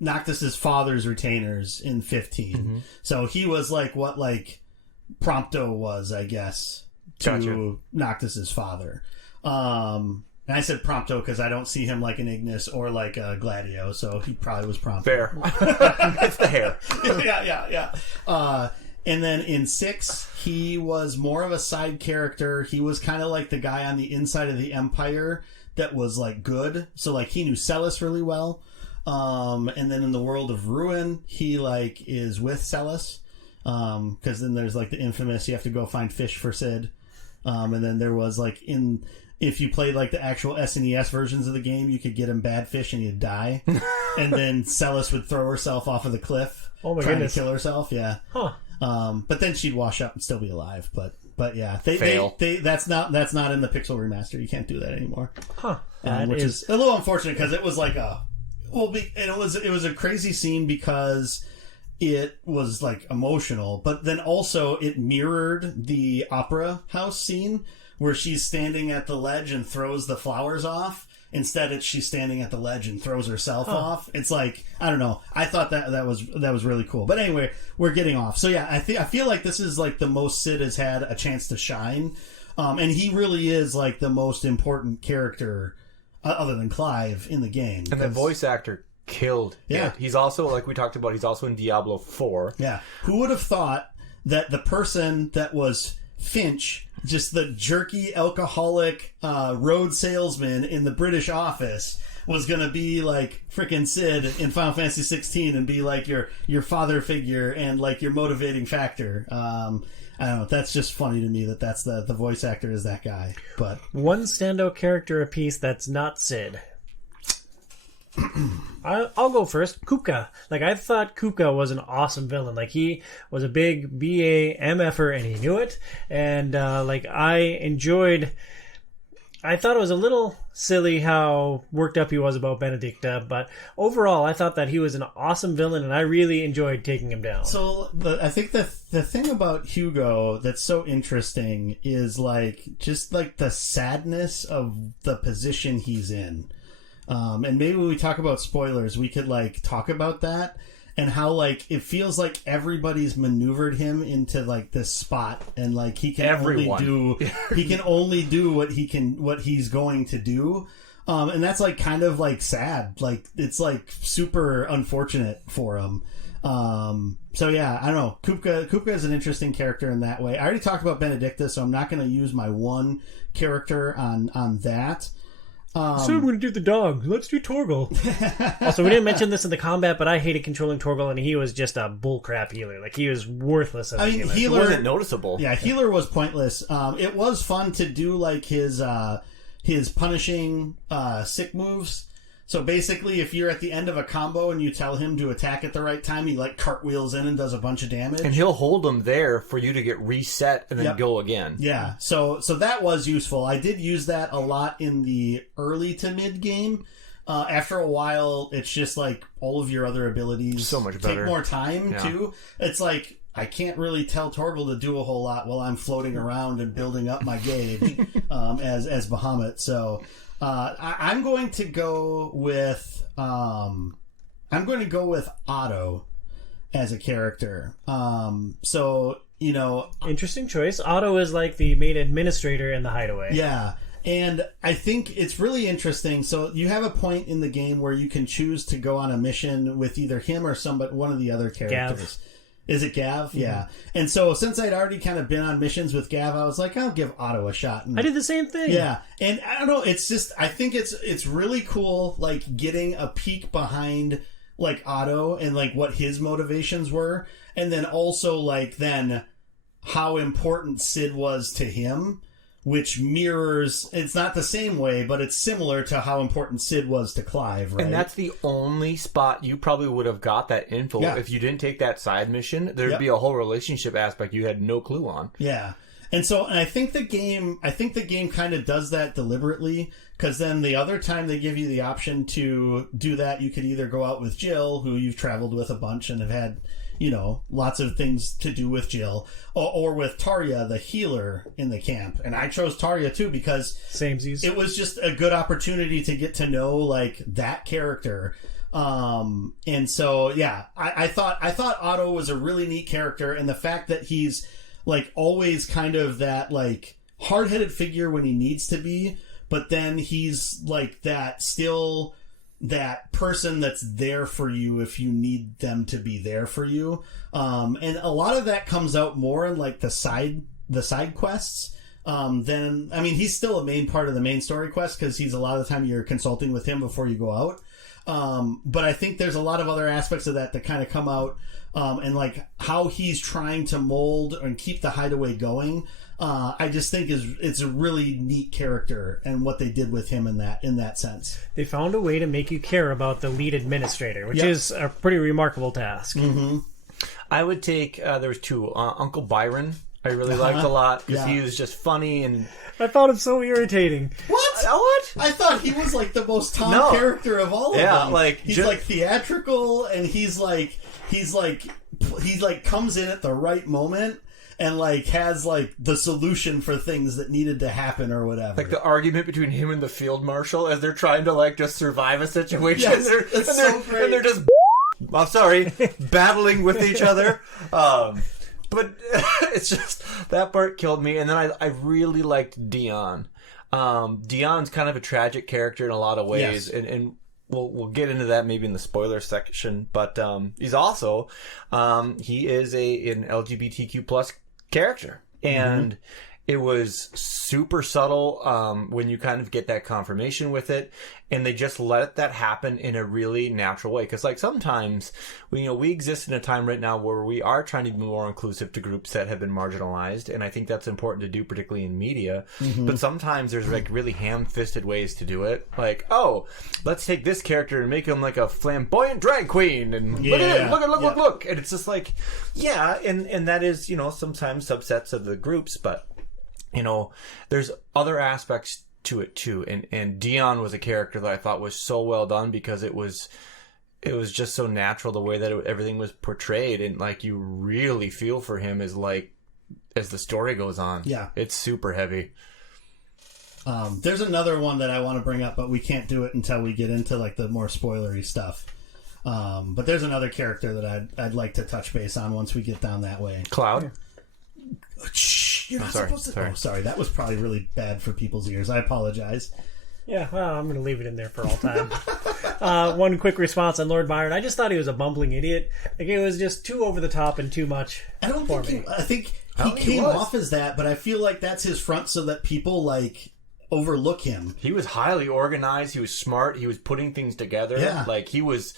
Noctis's father's retainers in 15. Mm-hmm. So he was what Prompto was, I guess, to Noctis's father. And I said Prompto because I don't see him like an Ignis or like a Gladio, so he probably was Prompto. Fair. It's the hair. Yeah. And then in 6, he was more of a side character. He was kind of like the guy on the inside of the Empire that was like good. So like he knew Celis really well. And then in the world of Ruin, he like is with Celis. Because then there's like the infamous you have to go find fish for Sid. And then there was like if you played like the actual SNES versions of the game, you could get him bad fish and he'd die. And then Celis would throw herself off of the cliff. Oh my trying goodness. to kill herself, yeah. Huh. But then she'd wash up and still be alive. But yeah, Fail. that's not in the Pixel remaster. You can't do that anymore. Huh. Which is a little unfortunate because it was like it was a crazy scene because it was like emotional, but then also it mirrored the opera house scene where she's standing at the ledge and throws the flowers off. Instead, she's standing at the ledge and throws herself off. It's like, I don't know. I thought that was really cool. But anyway, we're getting off. So yeah, I feel like this is like the most Sid has had a chance to shine. And he really is like the most important character other than Clive in the game. And the voice actor killed. Yeah. He's also, like we talked about, he's also in Diablo 4. Yeah. Who would have thought that the person that was Finch, just the jerky alcoholic road salesman in the British office, was going to be like freaking Sid in Final Fantasy 16 and be like your father figure and like your motivating factor. I don't know. That's just funny to me that's the voice actor is that guy. But one standout character apiece that's not Sid. I'll go first. Kupka. Like, I thought Kupka was an awesome villain. Like, he was a big BA MFer and he knew it. And, I thought it was a little silly how worked up he was about Benedicta, but overall, I thought that he was an awesome villain and I really enjoyed taking him down. So, I think the thing about Hugo that's so interesting is, like, just, like, the sadness of the position he's in. And maybe when we talk about spoilers, we could like talk about that and how like it feels like everybody's maneuvered him into like this spot and like he can only do what he's going to do. And that's like kind of like sad. Like it's like super unfortunate for him. So yeah, I don't know. Kupka is an interesting character in that way. I already talked about Benedicta, so I'm not going to use my one character on that. So we're going to do the dog. Let's do Torgal. Also, we didn't mention this in the combat, but I hated controlling Torgal, and he was just a bullcrap healer. Like, he was worthless as a healer. Healer It wasn't noticeable. Yeah, healer was pointless. It was fun to do, like, his punishing sick moves. So basically, if you're at the end of a combo and you tell him to attack at the right time, he, like, cartwheels in and does a bunch of damage. And he'll hold them there for you to get reset and then go again. Yeah, so that was useful. I did use that a lot in the early to mid game. After a while, it's just like all of your other abilities so much better. Take more time, too. It's like, I can't really tell Torgal to do a whole lot while I'm floating around and building up my gauge as Bahamut. So I'm going to go with Otto as a character. So, you know, interesting choice. Otto is like the main administrator in the Hideaway. Yeah. And I think it's really interesting. So you have a point in the game where you can choose to go on a mission with either him or one of the other characters. Gav. Is it Gav? Mm-hmm. Yeah. And so since I'd already kind of been on missions with Gav, I was like, I'll give Otto a shot. And, I did the same thing. Yeah. And I don't know, it's just, I think it's really cool, like, getting a peek behind, like, Otto and, like, what his motivations were. And then also, like, then how important Sid was to him. Which mirrors, it's not the same way, but it's similar to how important Sid was to Clive, right? And that's the only spot you probably would have got that info. Yeah. If you didn't take that side mission, there'd be a whole relationship aspect you had no clue on. Yeah. And I think the game kind of does that deliberately, because then the other time they give you the option to do that, you could either go out with Jill, who you've traveled with a bunch and have had, you know, lots of things to do with Jill, or with Tarja, the healer in the camp. And I chose Tarja too because Samesies. It was just a good opportunity to get to know, like, that character. And so, yeah, I thought Otto was a really neat character, and the fact that he's, like, always kind of that, like, hard-headed figure when he needs to be, but then he's, like, that still that person that's there for you if you need them to be there for you. And a lot of that comes out more in like the side quests. Then, I mean, he's still a main part of the main story quest because he's a lot of the time you're consulting with him before you go out. But I think there's a lot of other aspects of that kind of come out, and like how he's trying to mold and keep the hideaway going. I just think it's a really neat character and what they did with him in that sense. They found a way to make you care about the lead administrator, which Yep. is a pretty remarkable task. Mm-hmm. I would take, there was two, Uncle Byron. I really liked a lot because Yeah. he was just funny and... I found it so irritating. What? What? I thought he was like the most Tom character of all of them. like he's like theatrical, and he comes in at the right moment and like has like the solution for things that needed to happen or whatever. Like the argument between him and the field marshal as they're trying to like just survive a situation. Yes, it's so great. And they're just, I'm sorry, battling with each other. But it's just, that part killed me. And then I really liked Dion. Dion's kind of a tragic character in a lot of ways. Yes. And we'll get into that maybe in the spoiler section. But he's also, he is an LGBTQ plus character. And it was super subtle when you kind of get that confirmation with it. And they just let that happen in a really natural way. Because like sometimes, we exist in a time right now where we are trying to be more inclusive to groups that have been marginalized. And I think that's important to do, particularly in media. But sometimes there's like really ham-fisted ways to do it. Like, oh, let's take this character and make him like a flamboyant drag queen. And look at it, look. And it's just like, yeah. And that is, sometimes subsets of the groups. But, there's other aspects to it too, and Dion was a character that I thought was so well done because it was just so natural the way that everything was portrayed, and like you really feel for him as the story goes on. Yeah, it's super heavy. There's another one that I want to bring up, but we can't do it until we get into like the more spoilery stuff. But there's another character that I'd like to touch base on once we get down that way. Cloud. Shh, you're not supposed to. Sorry. Oh, sorry. That was probably really bad for people's ears. I apologize. Yeah, well, I'm going to leave it in there for all time. One quick response on Lord Byron. I just thought he was a bumbling idiot. Like, it was just too over the top and too much I don't for think me. I think he came off as that, but I feel like that's his front so that people like overlook him. He was highly organized. He was smart. He was putting things together. Yeah. Like he was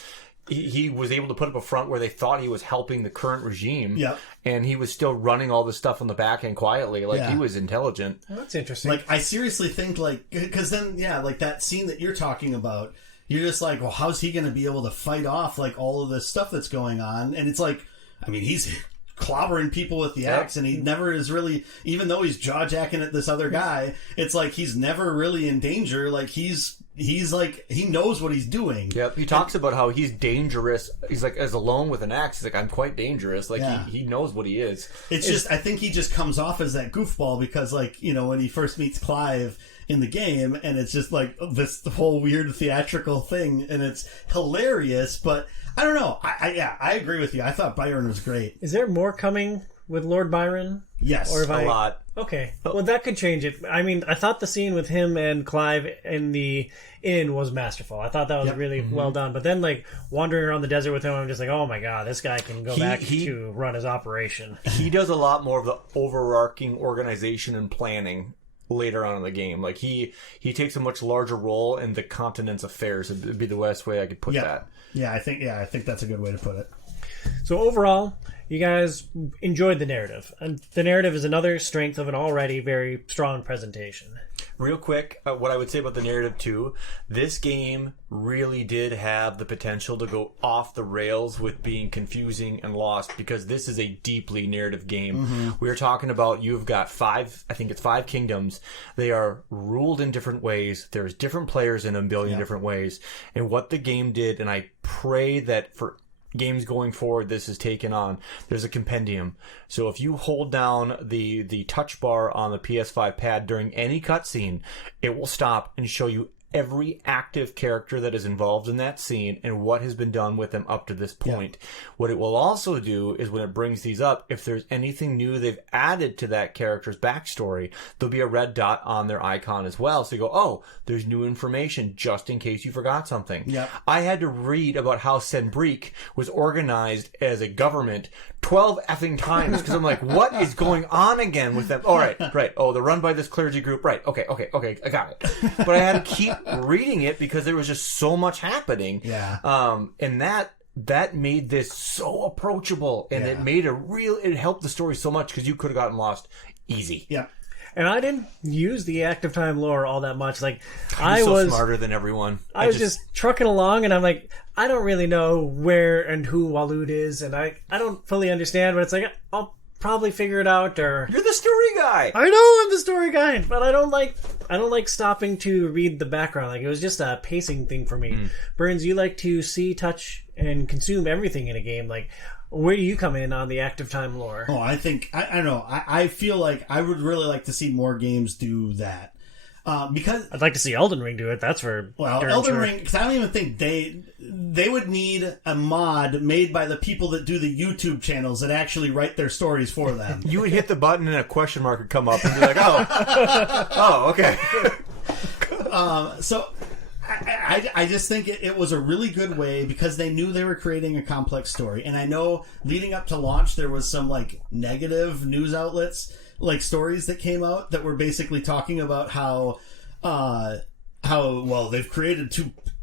able to put up a front where they thought he was helping the current regime. Yep. And he was still running all this stuff on the back end quietly. Like he was intelligent. Well, that's interesting. Like, I seriously think, like, because then, yeah, like that scene that you're talking about, you're just like, well, how's he going to be able to fight off, like, all of this stuff that's going on? And it's like, I mean, he's clobbering people with the axe, and he never is really, even though he's jaw-jacking at this other guy, it's like he's never really in danger. Like, he's like, he knows what he's doing. Yep. He talks about how he's dangerous. He's like, as alone with an axe, he's like, I'm quite dangerous. Like, he knows what he is. It's just, I think he just comes off as that goofball because, like, when he first meets Clive in the game, and it's just like this whole weird theatrical thing, and it's hilarious, but I don't know. I agree with you. I thought Byron was great. Is there more coming with Lord Byron? Yes. Or if A lot. Okay. Well, that could change it. I mean, I thought the scene with him and Clive in the inn was masterful. I thought that was really well done. But then, like, wandering around the desert with him, I'm just like, oh my god, this guy can go back to run his operation. He does a lot more of the overarching organization and planning later on in the game. Like, he takes a much larger role in the continent's affairs. It'd be the best way I could put that. Yeah, I think that's a good way to put it. So overall, you guys enjoyed the narrative. And the narrative is another strength of an already very strong presentation. Real quick, what I would say about the narrative too, this game really did have the potential to go off the rails with being confusing and lost, because this is a deeply narrative game. We are talking about, you've got five kingdoms. They are ruled in different ways. There's different players in a billion different ways. And what the game did, and I pray that for games going forward this is taken on, there's a compendium. So if you hold down the touch bar on the PS5 pad during any cutscene, it will stop and show you every active character that is involved in that scene and what has been done with them up to this point. What it will also do is when it brings these up, if there's anything new they've added to that character's backstory, there'll be a red dot on their icon as well. So you go, oh, there's new information just in case you forgot something. Yep. I had to read about how Senbreek was organized as a government 12 effing times because I'm like, what is going on again with them? Oh, right. Oh, they're run by this clergy group. Right. Okay. I got it. But I had to keep reading it because there was just so much happening. Yeah. And that made this so approachable, and it helped the story so much because you could have gotten lost easy. Yeah. And I didn't use the active time lore all that much. Like, I was smarter than everyone. I was just trucking along, and I'm like, I don't really know where and who Walud is, and I don't fully understand, but it's like, I'll probably figure it out. Or you're the story guy. I know I'm the story guy, but I don't like stopping to read the background. Like, it was just a pacing thing for me. Burns, you like to see, touch, and consume everything in a game. Like, where do you come in on the active time lore? Oh, I think I don't know. I feel like I would really like to see more games do that. Because I'd like to see Elden Ring do it. That's for Elden Ring, because I don't even think they would need a mod made by the people that do the YouTube channels that actually write their stories for them. You would hit the button and a question mark would come up and be like, oh, okay. So I just think it was a really good way because they knew they were creating a complex story. And I know leading up to launch, there was some like negative news outlets, like stories that came out that were basically talking about how they've created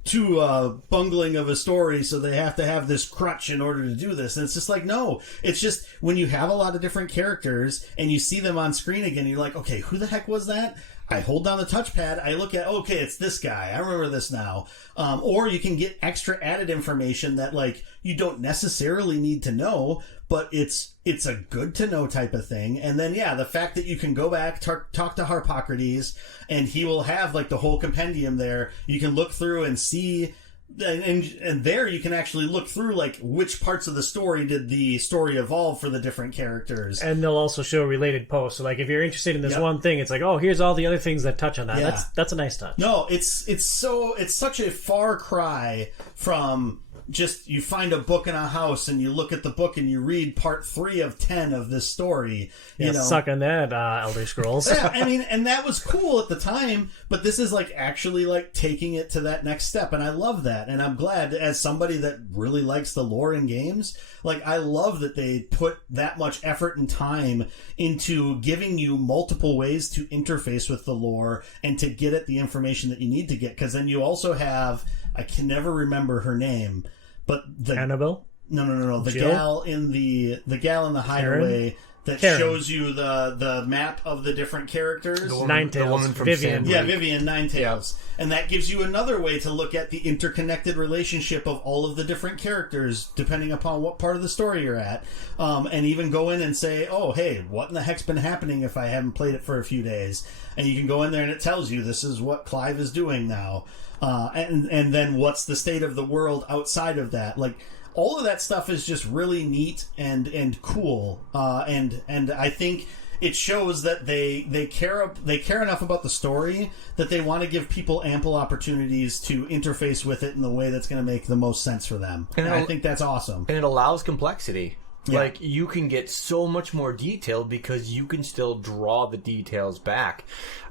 too bungling of a story, so they have to have this crutch in order to do this. And it's just like, no, it's just when you have a lot of different characters and you see them on screen again, you're like, okay, who the heck was that? I hold down the touchpad, I look at, okay, it's this guy, I remember this now. Or you can get extra added information that like you don't necessarily need to know, but it's a good to know type of thing. And then the fact that you can go back, talk to Harpocrates, and he will have like the whole compendium there. You can look through and see, and there you can actually look through like which parts of the story did the story evolve for the different characters. And they'll also show related posts. So like if you're interested in this one thing, it's like, oh, here's all the other things that touch on that. Yeah. That's a nice touch. No, it's such a far cry from just you find a book in a house and you look at the book and you read part 3 of 10 of this story. You know, suck on that, Elder Scrolls. Yeah, I mean, and that was cool at the time, but this is like actually like taking it to that next step, and I love that, and I'm glad as somebody that really likes the lore in games, like I love that they put that much effort and time into giving you multiple ways to interface with the lore and to get at the information that you need to get, because then you also have, I can never remember her name, but the Annabelle? No. The Jill? gal in the hideaway that Karen. shows you the map of the different characters. Ninetales. The woman from Vivian. Sandbreak. Yeah, Vivian, Ninetales. And that gives you another way to look at the interconnected relationship of all of the different characters, depending upon what part of the story you're at. And even go in and say, oh, hey, what in the heck's been happening if I haven't played it for a few days? And you can go in there and it tells you this is what Clive is doing now. And then what's the state of the world outside of that? Like, all of that stuff is just really neat and cool. And I think it shows that they care enough about the story that they want to give people ample opportunities to interface with it in the way that's going to make the most sense for them. And I think that's awesome. And it allows complexity. Yeah. Like, you can get so much more detail because you can still draw the details back.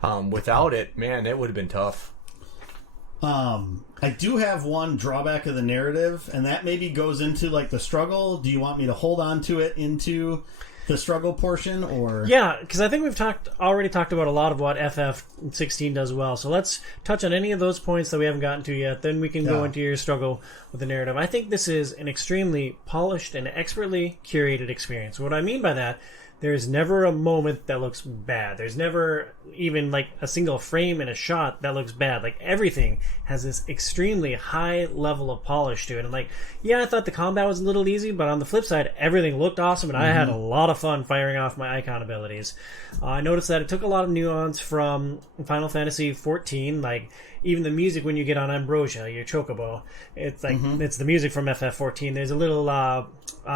Without it, man, it would have been tough. I do have one drawback of the narrative, and that maybe goes into like the struggle. Do you want me to hold on to it into the struggle portion, or? Yeah, because I think we've already talked about a lot of what FF16 does well. So let's touch on any of those points that we haven't gotten to yet. Then we can go into your struggle with the narrative. I think this is an extremely polished and expertly curated experience. What I mean by that, there's never a moment that looks bad. There's never even like a single frame in a shot that looks bad. Like, everything has this extremely high level of polish to it. And like, yeah, I thought the combat was a little easy, but on the flip side, everything looked awesome, and I had a lot of fun firing off my icon abilities. I noticed that it took a lot of nuance from Final Fantasy XIV, like even the music when you get on Ambrosia, your chocobo. It's like, it's the music from FF14. There's a little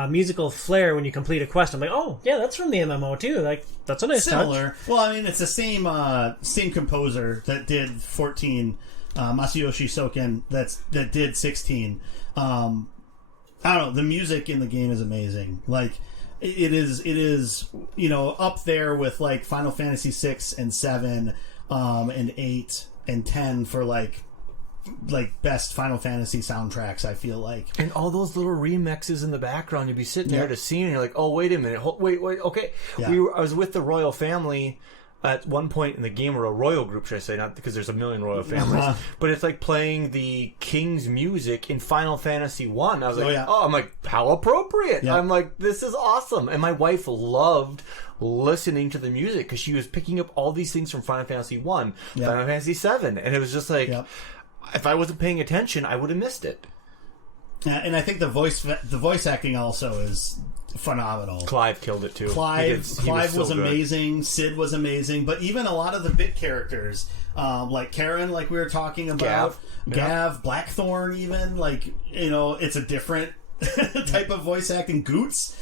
musical flair when you complete a quest. I'm like, oh, yeah, that's from the MMO too. Like, that's a nice Similar. touch. Well, I mean, it's the same composer that did 14. Masayoshi Soken that did 16. I don't know. The music in the game is amazing. Like it is up there with like Final Fantasy 6 and 7 and 8 and 10 for like best Final Fantasy soundtracks, I feel like. And all those little remixes in the background, you'd be sitting there to see, and you're like, oh, wait a minute. Wait, okay. Yeah. I was with the royal family at one point in the game, or a royal group, should I say, not because there's a million royal families, but it's like playing the king's music in Final Fantasy 1. I was like, I'm like, how appropriate. Yeah. I'm like, this is awesome. And my wife loved listening to the music because she was picking up all these things from Final Fantasy 1, Final Fantasy 7, and it was just like... If I wasn't paying attention, I would have missed it. And I think the voice acting also is phenomenal. Clive killed it too. Clive was amazing. Sid was amazing. But even a lot of the bit characters, like Karen, like we were talking about, Gav, Blackthorn, even it's a different type of voice acting. Goots.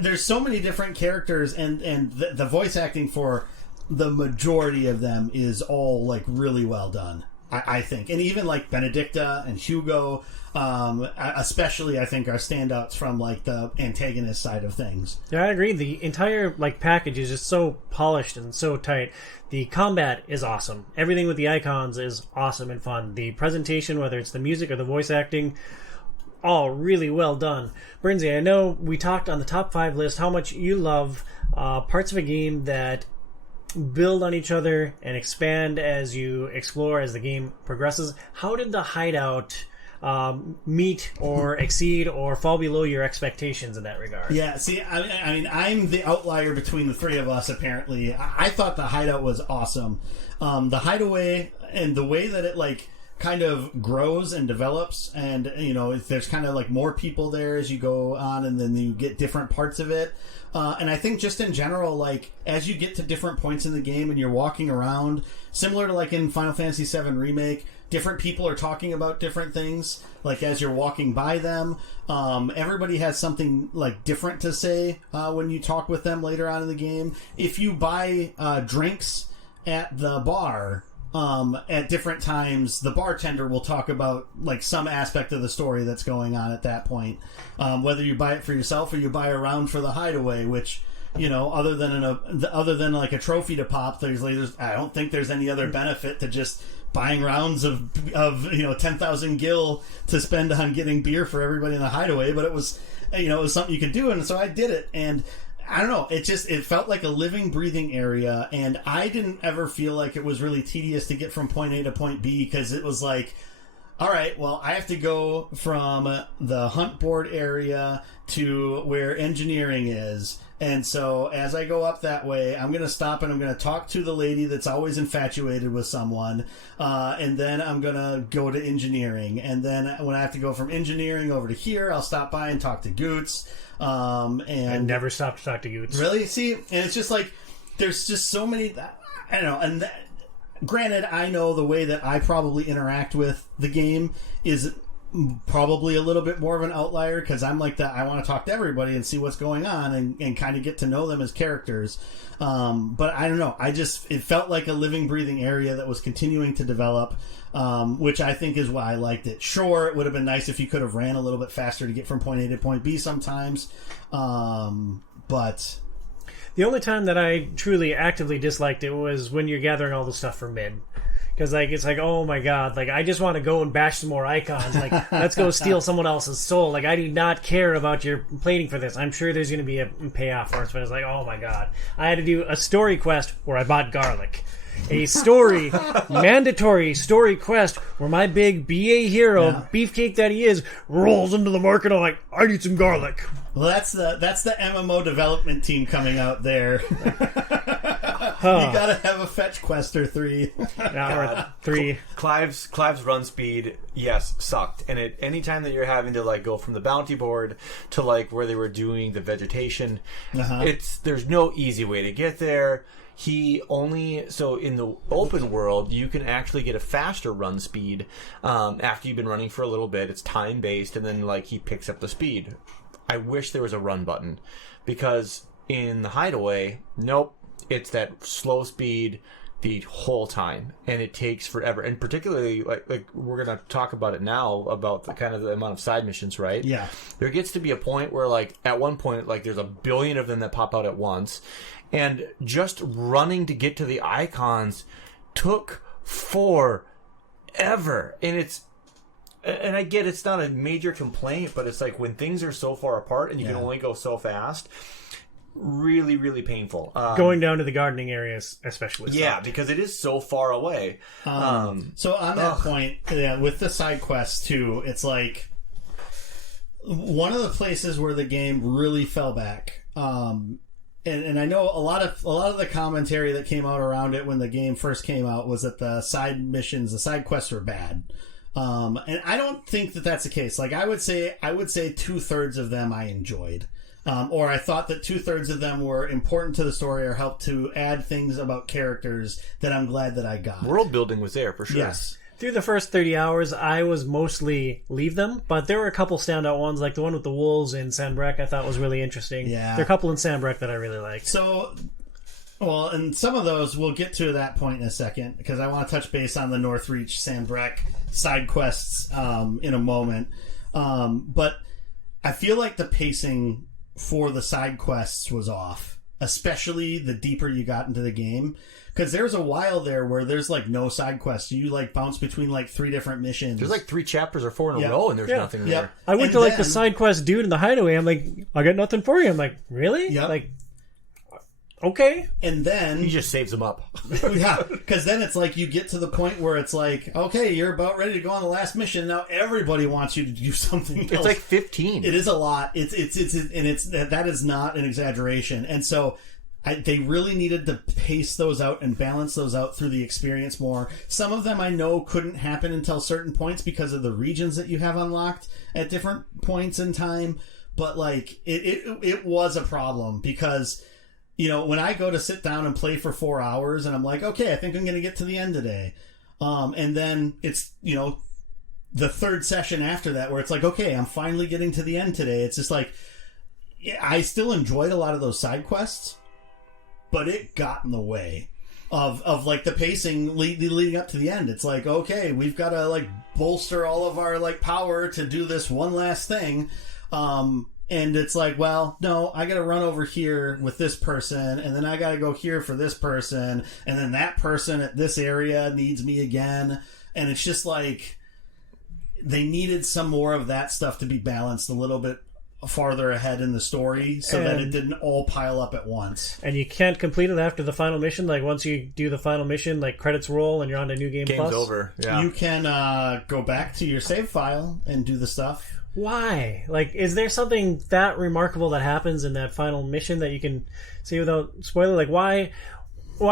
There's so many different characters, and the voice acting for the majority of them is all like really well done. I think. And even like Benedicta and Hugo, especially I think are standouts from like the antagonist side of things. Yeah, I agree. The entire like package is just so polished and so tight. The combat is awesome. Everything with the icons is awesome and fun. The presentation, whether it's the music or the voice acting, all really well done. Brinzy, I know we talked on the top 5 list how much you love parts of a game that build on each other and expand as you explore as the game progresses. How did the Hideout meet or exceed or fall below your expectations in that regard? Yeah, see, I mean, I'm the outlier between the three of us, apparently. I thought the Hideout was awesome. The Hideaway and the way that it, like, kind of grows and develops, and, there's kind of, like, more people there as you go on, and then you get different parts of it. And I think just in general, like, as you get to different points in the game and you're walking around, similar to like in Final Fantasy VII Remake, different people are talking about different things, like as you're walking by them. Everybody has something like different to say when you talk with them later on in the game. If you buy drinks at the bar, at different times, the bartender will talk about like some aspect of the story that's going on at that point. Whether you buy it for yourself or you buy a round for the Hideaway, which, other than like a trophy to pop, I don't think there's any other benefit to just buying rounds of 10,000 gil to spend on getting beer for everybody in the Hideaway. But it was something you could do, and so I did it. And I don't know, it felt like a living, breathing area, and I didn't ever feel like it was really tedious to get from point A to point B, because it was like, all right, well, I have to go from the hunt board area to where engineering is, and so as I go up that way, I'm going to stop and I'm going to talk to the lady that's always infatuated with someone, and then I'm going to go to engineering, and then when I have to go from engineering over to here, I'll stop by and talk to Goots. And I never stopped to talk to Goots. Really? See, and it's just like there's just so many. I don't know. And granted, I know the way that I probably interact with the game is probably a little bit more of an outlier, because I'm like that. I want to talk to everybody and see what's going on and kind of get to know them as characters. But I don't know. It felt like a living, breathing area that was continuing to develop. Which I think is why I liked it. Sure, it would have been nice if you could have ran a little bit faster to get from point A to point B sometimes. But the only time that I truly actively disliked it was when you're gathering all the stuff for mid. Because it's like, oh my god, like I just want to go and bash some more icons. Like, let's go steal someone else's soul. Like, I do not care about your plating for this. I'm sure there's going to be a payoff for it. But it's like, oh my god, I had to do a story quest where I bought garlic. A mandatory story quest where my big BA hero, beefcake that he is, rolls into the market. I'm like, I need some garlic. Well, that's the MMO development team coming out there. You gotta have a fetch quest or 3. Or 3. Clive's run speed, yes, sucked. And anytime that you're having to like go from the bounty board to like where they were doing the vegetation, there's no easy way to get there. So in the open world, you can actually get a faster run speed after you've been running for a little bit. It's time based, and then like he picks up the speed. I wish there was a run button, because in the Hideaway, nope, it's that slow speed, the whole time, and it takes forever. And particularly, like we're gonna talk about it now about the kind of the amount of side missions, right? Yeah. There gets to be a point where, like, at one point, like, there's a billion of them that pop out at once, and just running to get to the icons took forever. And I get it's not a major complaint, but it's like when things are so far apart and you can only go so fast. Really, really painful. Going down to the gardening areas, especially. Yeah, because it is so far away. So on that point, with the side quests too, it's like one of the places where the game really fell back. And I know a lot of the commentary that came out around it when the game first came out was that the side missions, the side quests were bad. And I don't think that that's the case. Like I would say 2/3 of them I enjoyed. Or I thought that 2/3 of them were important to the story or helped to add things about characters that I'm glad that I got. World building was there for sure. Yes. Through the first 30 hours, I was mostly leave them, but there were a couple standout ones, like the one with the wolves in Sanbreque I thought was really interesting. Yeah. There are a couple in Sanbreque that I really liked. So, well, and some of those we'll get to that point in a second, because I want to touch base on the Northreach Sanbreque side quests in a moment. But I feel like the pacing for the side quests was off, especially the deeper you got into the game, because there's a while there where there's like no side quests. You like bounce between like 3 different missions. There's like 3 chapters or 4 in a row, and there's nothing there. I went to like the side quest dude in the hideaway. I'm like, I got nothing for you. I'm like, really? Yep. Like, okay. And then He just saves them up. yeah, because then it's like you get to the point where it's like, okay, you're about ready to go on the last mission. Now everybody wants you to do something else. It's like 15. It is a lot. That is not an exaggeration. And so they really needed to pace those out and balance those out through the experience more. Some of them I know couldn't happen until certain points because of the regions that you have unlocked at different points in time. But like it was a problem because, you know, when I go to sit down and play for 4 hours and I'm like, okay, I think I'm going to get to the end today. And then it's, you know, the third session after that where it's like, okay, I'm finally getting to the end today. It's just like, I still enjoyed a lot of those side quests, but it got in the way of like the pacing leading up to the end. It's like, okay, we've got to like bolster all of our like power to do this one last thing. And it's like, well, no, I got to run over here with this person, and then I got to go here for this person, and then that person at this area needs me again. And it's just like they needed some more of that stuff to be balanced a little bit farther ahead in the story so that it didn't all pile up at once. And you can't complete it after the final mission. Like once you do the final mission, like credits roll and you're on to New Game Game's Plus. over. Yeah. You can go back to your save file and do the stuff. Why? Like, is there something that remarkable that happens in that final mission that you can see without spoiler? Like, why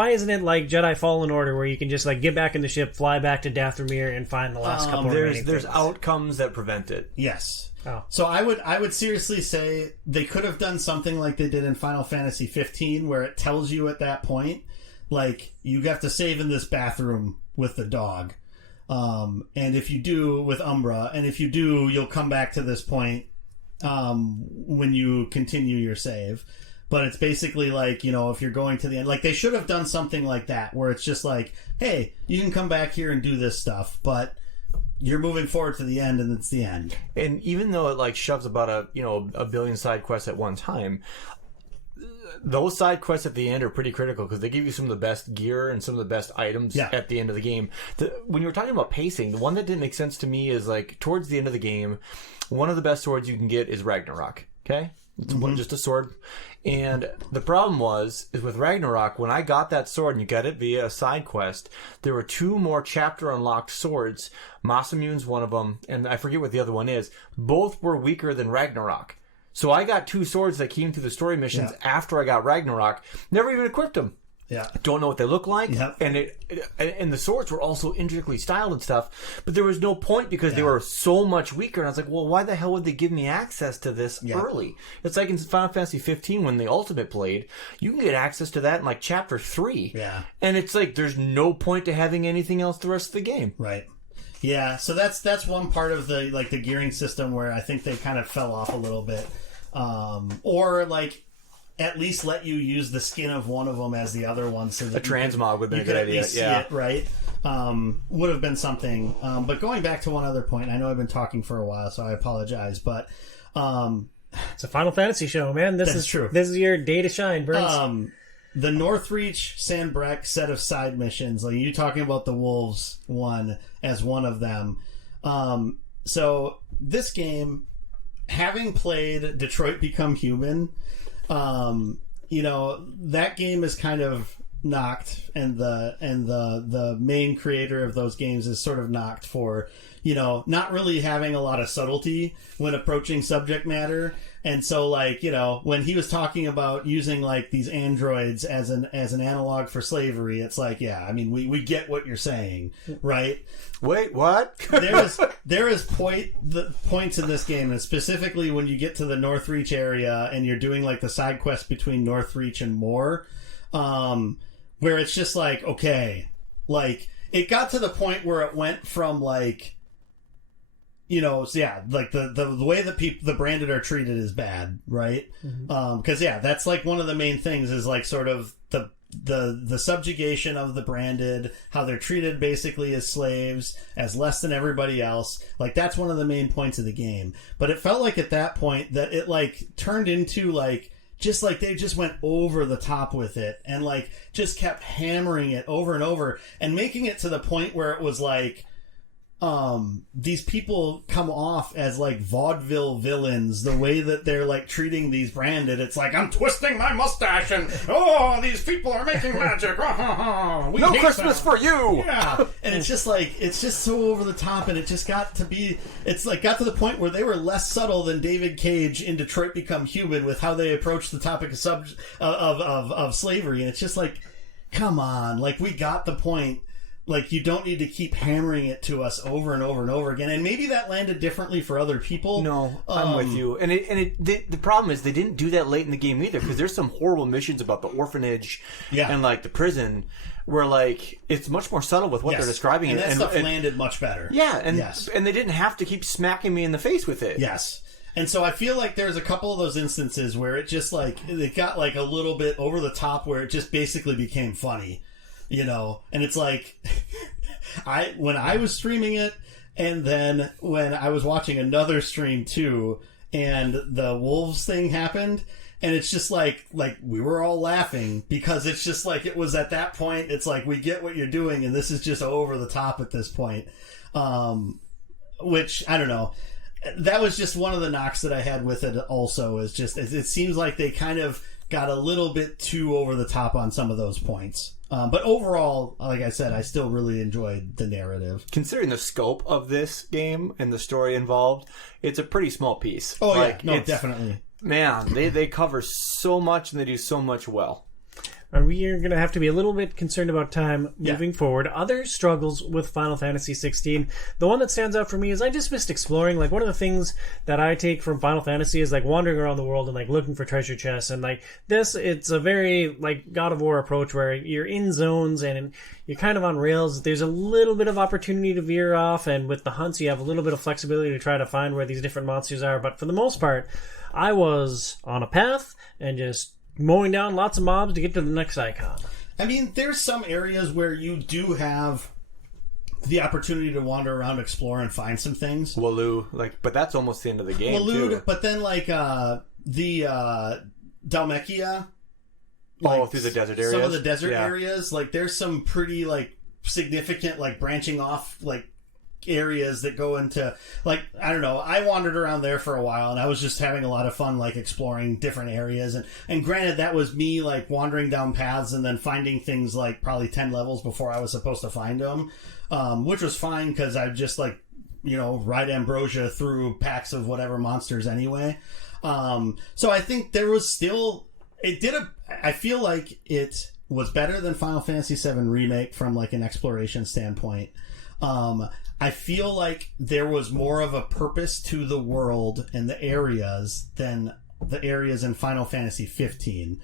isn't it like Jedi Fallen Order where you can just like get back in the ship, fly back to Dathomir, and find the last couple of remaining There's things? outcomes that prevent it. Yes. Oh. So I would seriously say they could have done something like they did in Final Fantasy 15 where it tells you at that point, like, you have to save in this bathroom with the dog. And if you do with Umbra, and if you do, you'll come back to this point when you continue your save. But it's basically like, you know, if you're going to the end, like they should have done something like that where it's just like, hey, you can come back here and do this stuff, but you're moving forward to the end, and it's the end. And even though it like shoves about a billion side quests at one time, those side quests at the end are pretty critical because they give you some of the best gear and some of the best items at the end of the game. When you were talking about pacing, the one that didn't make sense to me is like towards the end of the game, one of the best swords you can get is Ragnarok. Okay? It's just a sword. And the problem is with Ragnarok, when I got that sword and you got it via a side quest, there were 2 more chapter unlocked swords. Masamune's one of them, and I forget what the other one is. Both were weaker than Ragnarok. So I got 2 swords that came through the story missions after I got Ragnarok. Never even equipped them. Yeah. Don't know what they look like. Yep. And the swords were also intricately styled and stuff. But there was no point because they were so much weaker. And I was like, well, why the hell would they give me access to this early? It's like in Final Fantasy 15 when the Ultimate played. You can get access to that in like Chapter 3. Yeah. And it's like there's no point to having anything else the rest of the game. Right. Yeah, so that's one part of the like the gearing system where I think they kind of fell off a little bit. Or like at least let you use the skin of one of them as the other one, so that A transmog would be a good idea. See it, right? Would have been something. But going back to one other point, I know I've been talking for a while, so I apologize, but It's a Final Fantasy show, man. That's true. This is your day to shine, Burns. the Northreach Sandbreck set of side missions, like you talking about the Wolves one as one of them. So this game, having played Detroit Become Human, that game is kind of knocked, and the main creator of those games is sort of knocked for, not really having a lot of subtlety when approaching subject matter. And so, like, when he was talking about using like these androids as an analog for slavery, it's like, yeah, I mean, we get what you're saying, right? Wait, what? there is points in this game, and specifically when you get to the Northreach area and you're doing like the side quest between Northreach and Moore, where it's just like, okay, like it got to the point where it went from like, like the way that the branded are treated is bad, right? Because that's like one of the main things is like sort of the subjugation of the branded, how they're treated basically as slaves, as less than everybody else. Like that's one of the main points of the game. But it felt like at that point that it like turned into like, just like they just went over the top with it and like just kept hammering it over and over and making it to the point where it was like, these people come off as like vaudeville villains, the way that they're like treating these branded. It's like, I'm twisting my mustache and these people are making magic. No Christmas for you. Yeah. And it's just like, it's just so over the top, and it just got to the point where they were less subtle than David Cage in Detroit Become Human with how they approach the topic of slavery. And it's just like, come on, like we got the point. Like, you don't need to keep hammering it to us over and over and over again. And maybe that landed differently for other people. No, I'm with you. And the problem is they didn't do that late in the game either, because there's some horrible missions about the orphanage and, like, the prison where, like, it's much more subtle with what they're describing. And that stuff landed much better. Yeah, and they didn't have to keep smacking me in the face with it. Yes. And so I feel like there's a couple of those instances where it just, like, it got, like, a little bit over the top where it just basically became funny. And it's like, when I was streaming it, and then when I was watching another stream too, and the wolves thing happened, and it's just like we were all laughing because it's just like, it was at that point, it's like, we get what you're doing, and this is just over the top at this point. Which, I don't know. That was just one of the knocks that I had with it also, is just, it seems like they kind of got a little bit too over the top on some of those points. But overall, like I said, I still really enjoyed the narrative. Considering the scope of this game and the story involved, it's a pretty small piece. Oh, like, yeah. No, definitely. Man, they cover so much and they do so much well. We are going to have to be a little bit concerned about time moving forward. Other struggles with Final Fantasy XVI. The one that stands out for me is I just missed exploring. Like, one of the things that I take from Final Fantasy is, like, wandering around the world and, like, looking for treasure chests. And, like, this, it's a very, like, God of War approach where you're in zones and you're kind of on rails. There's a little bit of opportunity to veer off. And with the hunts, you have a little bit of flexibility to try to find where these different monsters are. But for the most part, I was on a path and just mowing down lots of mobs to get to the next icon. I mean, there's some areas where you do have the opportunity to wander around, explore, and find some things. Waloo, but that's almost the end of the game, too. But then, the Dalmekia. Through the desert areas? Some of the desert areas, there's some pretty, significant, branching off, areas that go into, I don't know, I wandered around there for a while and I was just having a lot of fun exploring different areas, and granted that was me wandering down paths and then finding things probably 10 levels before I was supposed to find them, which was fine because I just ride Ambrosia through packs of whatever monsters anyway. So I think there was still, I feel like it was better than Final Fantasy VII Remake from an exploration standpoint. I feel like there was more of a purpose to the world and the areas than the areas in Final Fantasy 15.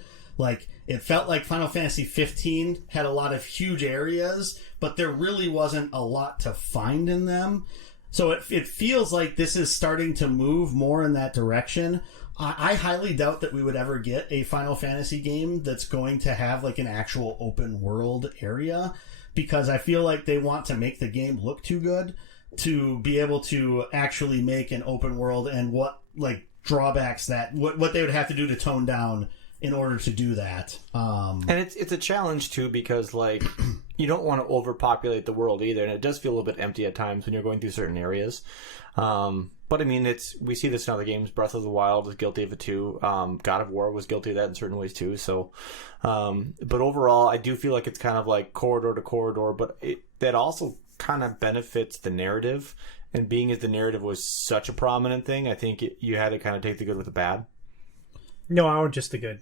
It felt like Final Fantasy 15 had a lot of huge areas, but there really wasn't a lot to find in them. So it feels like this is starting to move more in that direction. I highly doubt that we would ever get a Final Fantasy game that's going to have like an actual open world area, because I feel like they want to make the game look too good to be able to actually make an open world, and what like drawbacks that what they would have to do to tone down in order to do that. And it's a challenge too, because like you don't want to overpopulate the world either, and it does feel a little bit empty at times when you're going through certain areas. But I mean, we see this in other games. Breath of the Wild was guilty of it too. God of War was guilty of that in certain ways too. So, but overall, I do feel like it's kind of like corridor to corridor, but that also kind of benefits the narrative. And being as the narrative was such a prominent thing, I think you had to kind of take the good with the bad. No, I want just the good.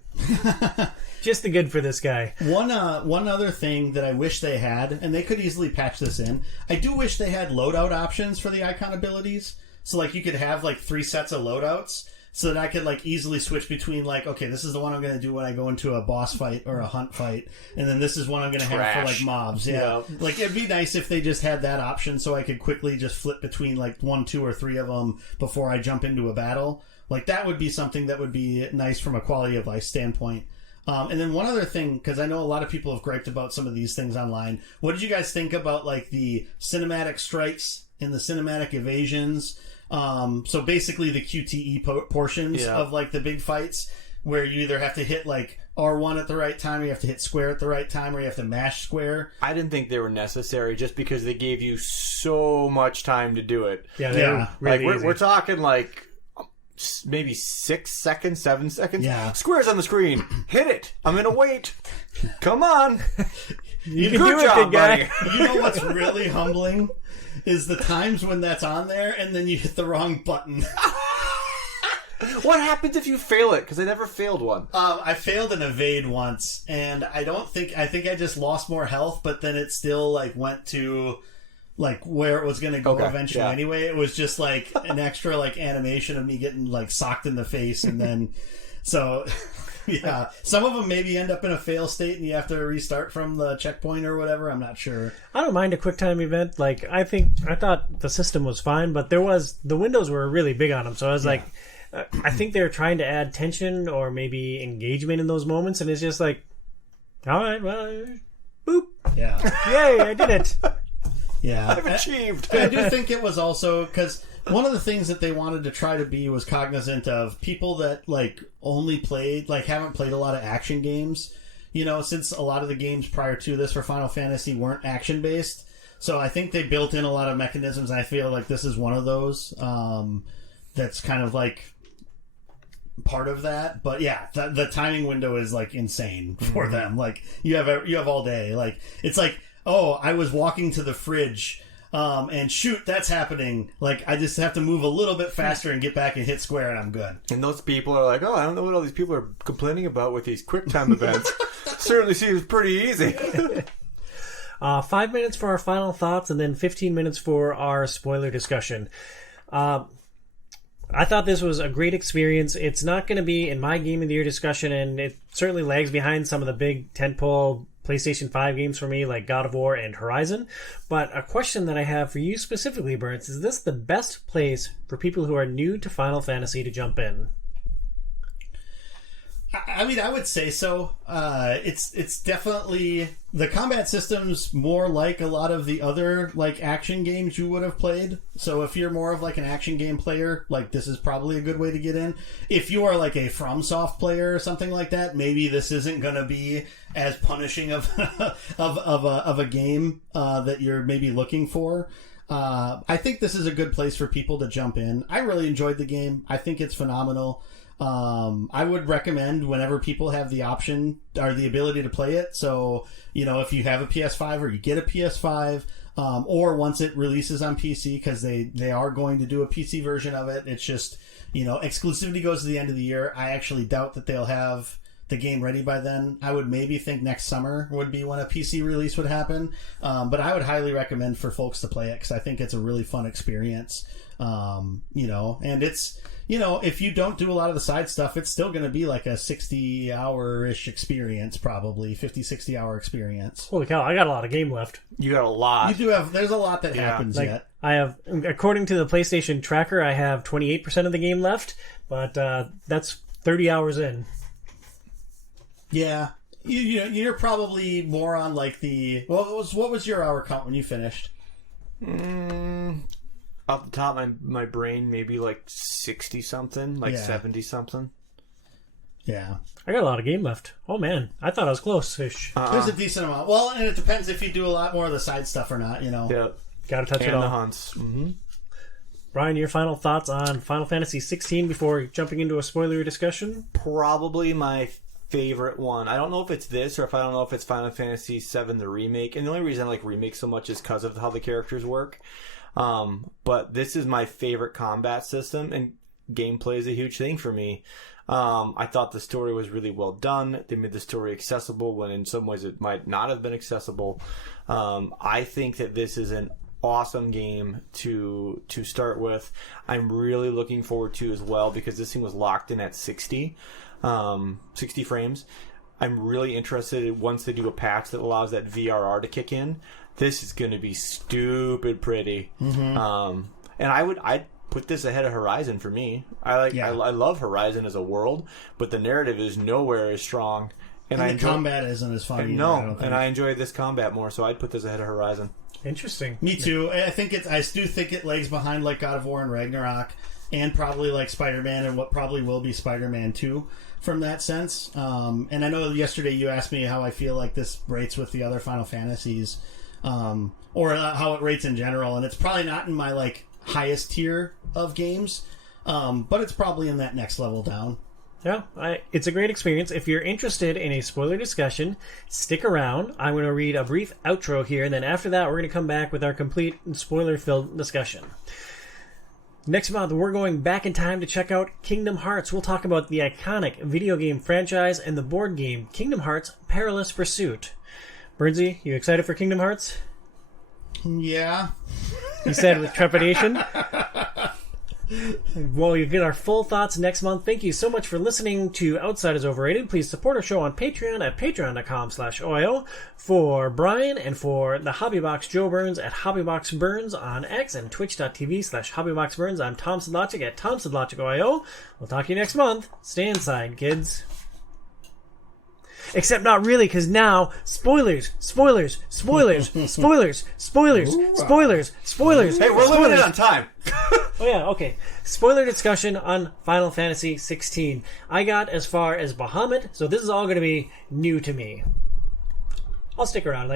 Just the good for this guy. One other thing that I wish they had, and they could easily patch this in, I do wish they had loadout options for the icon abilities. So like you could have like 3 sets of loadouts, so that I could like easily switch between like, okay, this is the one I'm going to do when I go into a boss fight or a hunt fight, and then this is one I'm going to have for like mobs. Yeah. Like it'd be nice if they just had that option, so I could quickly just flip between like 1, 2, or 3 of them before I jump into a battle. Like that would be something that would be nice from a quality of life standpoint. And then one other thing, because I know a lot of people have griped about some of these things online. What did you guys think about like the cinematic strikes and the cinematic evasions? So basically the QTE portions of like the big fights, where you either have to hit like R1 at the right time, or you have to hit square at the right time, or you have to mash square. I didn't think they were necessary, just because they gave you so much time to do it. Yeah, really like we're talking like maybe 6 seconds, 7 seconds. Yeah. Squares on the screen. Hit it. I'm gonna wait. Come on. You can Good do job, it, big guy. buddy. You know what's really humbling is the times when that's on there and then you hit the wrong button. What happens if you fail it? Because I never failed one. I failed an evade once, and I think I just lost more health, but then it still like went to like where it was going to go eventually. Anyway, it was just like an extra like animation of me getting like socked in the face, and then so yeah, some of them maybe end up in a fail state and you have to restart from the checkpoint or whatever. I'm not sure. I don't mind a quick time event. Like I thought the system was fine, but the windows were really big on them, so I was like, I think they're trying to add tension or maybe engagement in those moments, and it's just like, all right, well, boop, Yeah, yay, I did it. yeah, I've achieved. I do think it was also because one of the things that they wanted to try to be was cognizant of people that like only played, like haven't played a lot of action games, you know, since a lot of the games prior to this for Final Fantasy weren't action based. So I think they built in a lot of mechanisms. I feel like this is one of those that's kind of like part of that. But yeah, the timing window is like insane for them. Like you have all day. Like it's like, oh, I was walking to the fridge, and shoot, that's happening. Like, I just have to move a little bit faster and get back and hit square, and I'm good. And those people are like, oh, I don't know what all these people are complaining about with these quick time events. Certainly seems pretty easy. 5 minutes for our final thoughts, and then 15 minutes for our spoiler discussion. I thought this was a great experience. It's not going to be in my Game of the Year discussion, and it certainly lags behind some of the big tentpole PlayStation 5 games for me, like God of War and Horizon. But a question that I have for you specifically, Burns, is this the best place for people who are new to Final Fantasy to jump in? I mean, I would say so. It's definitely the combat system's more like a lot of the other like action games you would have played. So if you're more of like an action game player, like this is probably a good way to get in. If you are like a FromSoft player or something like that, maybe this isn't going to be as punishing of of a game that you're maybe looking for. I think this is a good place for people to jump in. I really enjoyed the game. I think it's phenomenal. I would recommend whenever people have the option or the ability to play it. So, you know, if you have a PS5 or you get a PS5, or once it releases on PC, because they are going to do a PC version of it. It's just, you know, exclusivity goes to the end of the year. I actually doubt that they'll the game ready by then. I would maybe think next summer would be when a PC release would happen. But I would highly recommend for folks to play it because I think it's a really fun experience. And it's, if you don't do a lot of the side stuff, it's still going to be like a 60-hour-ish experience, probably 50, 60-hour experience. Holy cow, I got a lot of game left. You got a lot. You do have, there's a lot that happens yet. I have, according to the PlayStation tracker, I have 28% of the game left, but that's 30 hours in. Yeah. You're probably more on like what was your hour count when you finished? Off the top of my brain, maybe like 60 something, like 70 something. Yeah. I got a lot of game left. Oh man, I thought I was close-ish. There's a decent amount. Well, and it depends if you do a lot more of the side stuff or not, Yeah. Gotta touch it And all. the hunts. Mm-hmm. Brian, your final thoughts on Final Fantasy XVI before jumping into a spoiler discussion? Probably my favorite one. I don't know if it's this or if I don't know if it's Final Fantasy VII the remake. And the only reason I like remakes so much is because of how the characters work. But this is my favorite combat system, and gameplay is a huge thing for me. I thought the story was really well done. They made the story accessible when in some ways it might not have been accessible. I think that this is an awesome game to start with. I'm really looking forward to as well because this thing was locked in at 60 frames. I'm really interested once they do a patch that allows that VRR to kick in. This is going to be stupid pretty. Mm-hmm. And I'd put this ahead of Horizon for me. I love Horizon as a world, but the narrative is nowhere as strong. And the combat isn't as fun. I enjoy this combat more, so I'd put this ahead of Horizon. Interesting. Me too. I do think it lags behind like God of War and Ragnarok, and probably like Spider-Man and what probably will be Spider-Man 2 from that sense. And I know yesterday you asked me how I feel like this rates with the other Final Fantasies, or how it rates in general, and it's probably not in my like highest tier of games, but it's probably in that next level down. Yeah, it's a great experience. If you're interested in a spoiler discussion, stick around. I'm going to read a brief outro here, and then after that, we're going to come back with our complete spoiler-filled discussion. Next month, we're going back in time to check out Kingdom Hearts. We'll talk about the iconic video game franchise and the board game Kingdom Hearts Perilous Pursuit. Bernsey, you excited for Kingdom Hearts? Yeah. He said with trepidation. Well, you get our full thoughts next month. Thank you so much for listening to Outside is Overrated. Please support our show on Patreon at patreon.com/OIO. For Brian and for the Hobbybox Joe Burns at HobbyboxBurns on X and twitch.tv/HobbyboxBurns. I'm Tom Sedlacek at TomSedlacekOIO. We'll talk to you next month. Stay inside, kids. Except not really, because now, spoilers. Hey, we're limited on time. Oh yeah, okay. Spoiler discussion on Final Fantasy XVI. I got as far as Bahamut, so this is all going to be new to me. I'll stick around.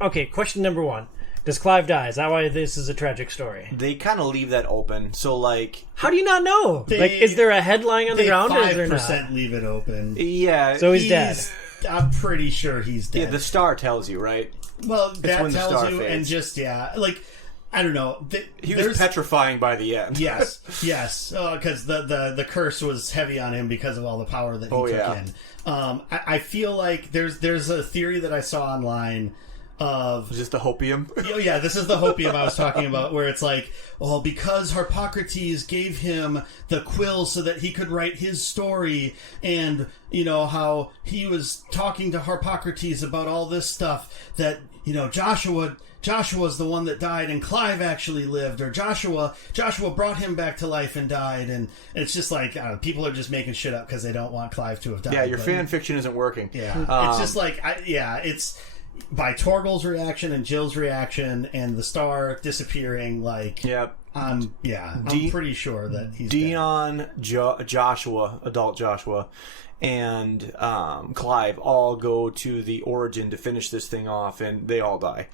Okay, question number 1. Does Clive die? Is that why this is a tragic story? They kind of leave that open. So, like... How do you not know? Is there a head lying on the ground, or is there not? 5% leave it open. Yeah. So he's dead. I'm pretty sure he's dead. Yeah, the star tells you, right? Well, that when the tells star you, fades. and just, I don't know. He was petrifying by the end. Yes, because the curse was heavy on him because of all the power that he took in. I feel like there's a theory that I saw online of... Is this the hopium? Oh, yeah, this is the hopium I was talking about, where it's like, because Harpocrates gave him the quill so that he could write his story, and, how he was talking to Harpocrates about all this stuff, that, Joshua's the one that died and Clive actually lived, or Joshua brought him back to life and died, and it's just like, people are just making shit up because they don't want Clive to have died. Yeah, your fan fiction isn't working. Yeah, it's just like, it's... By Torgal's reaction and Jill's reaction and the star disappearing, I'm pretty sure that he's Dion, Joshua, adult Joshua, and Clive all go to the origin to finish this thing off, and they all die.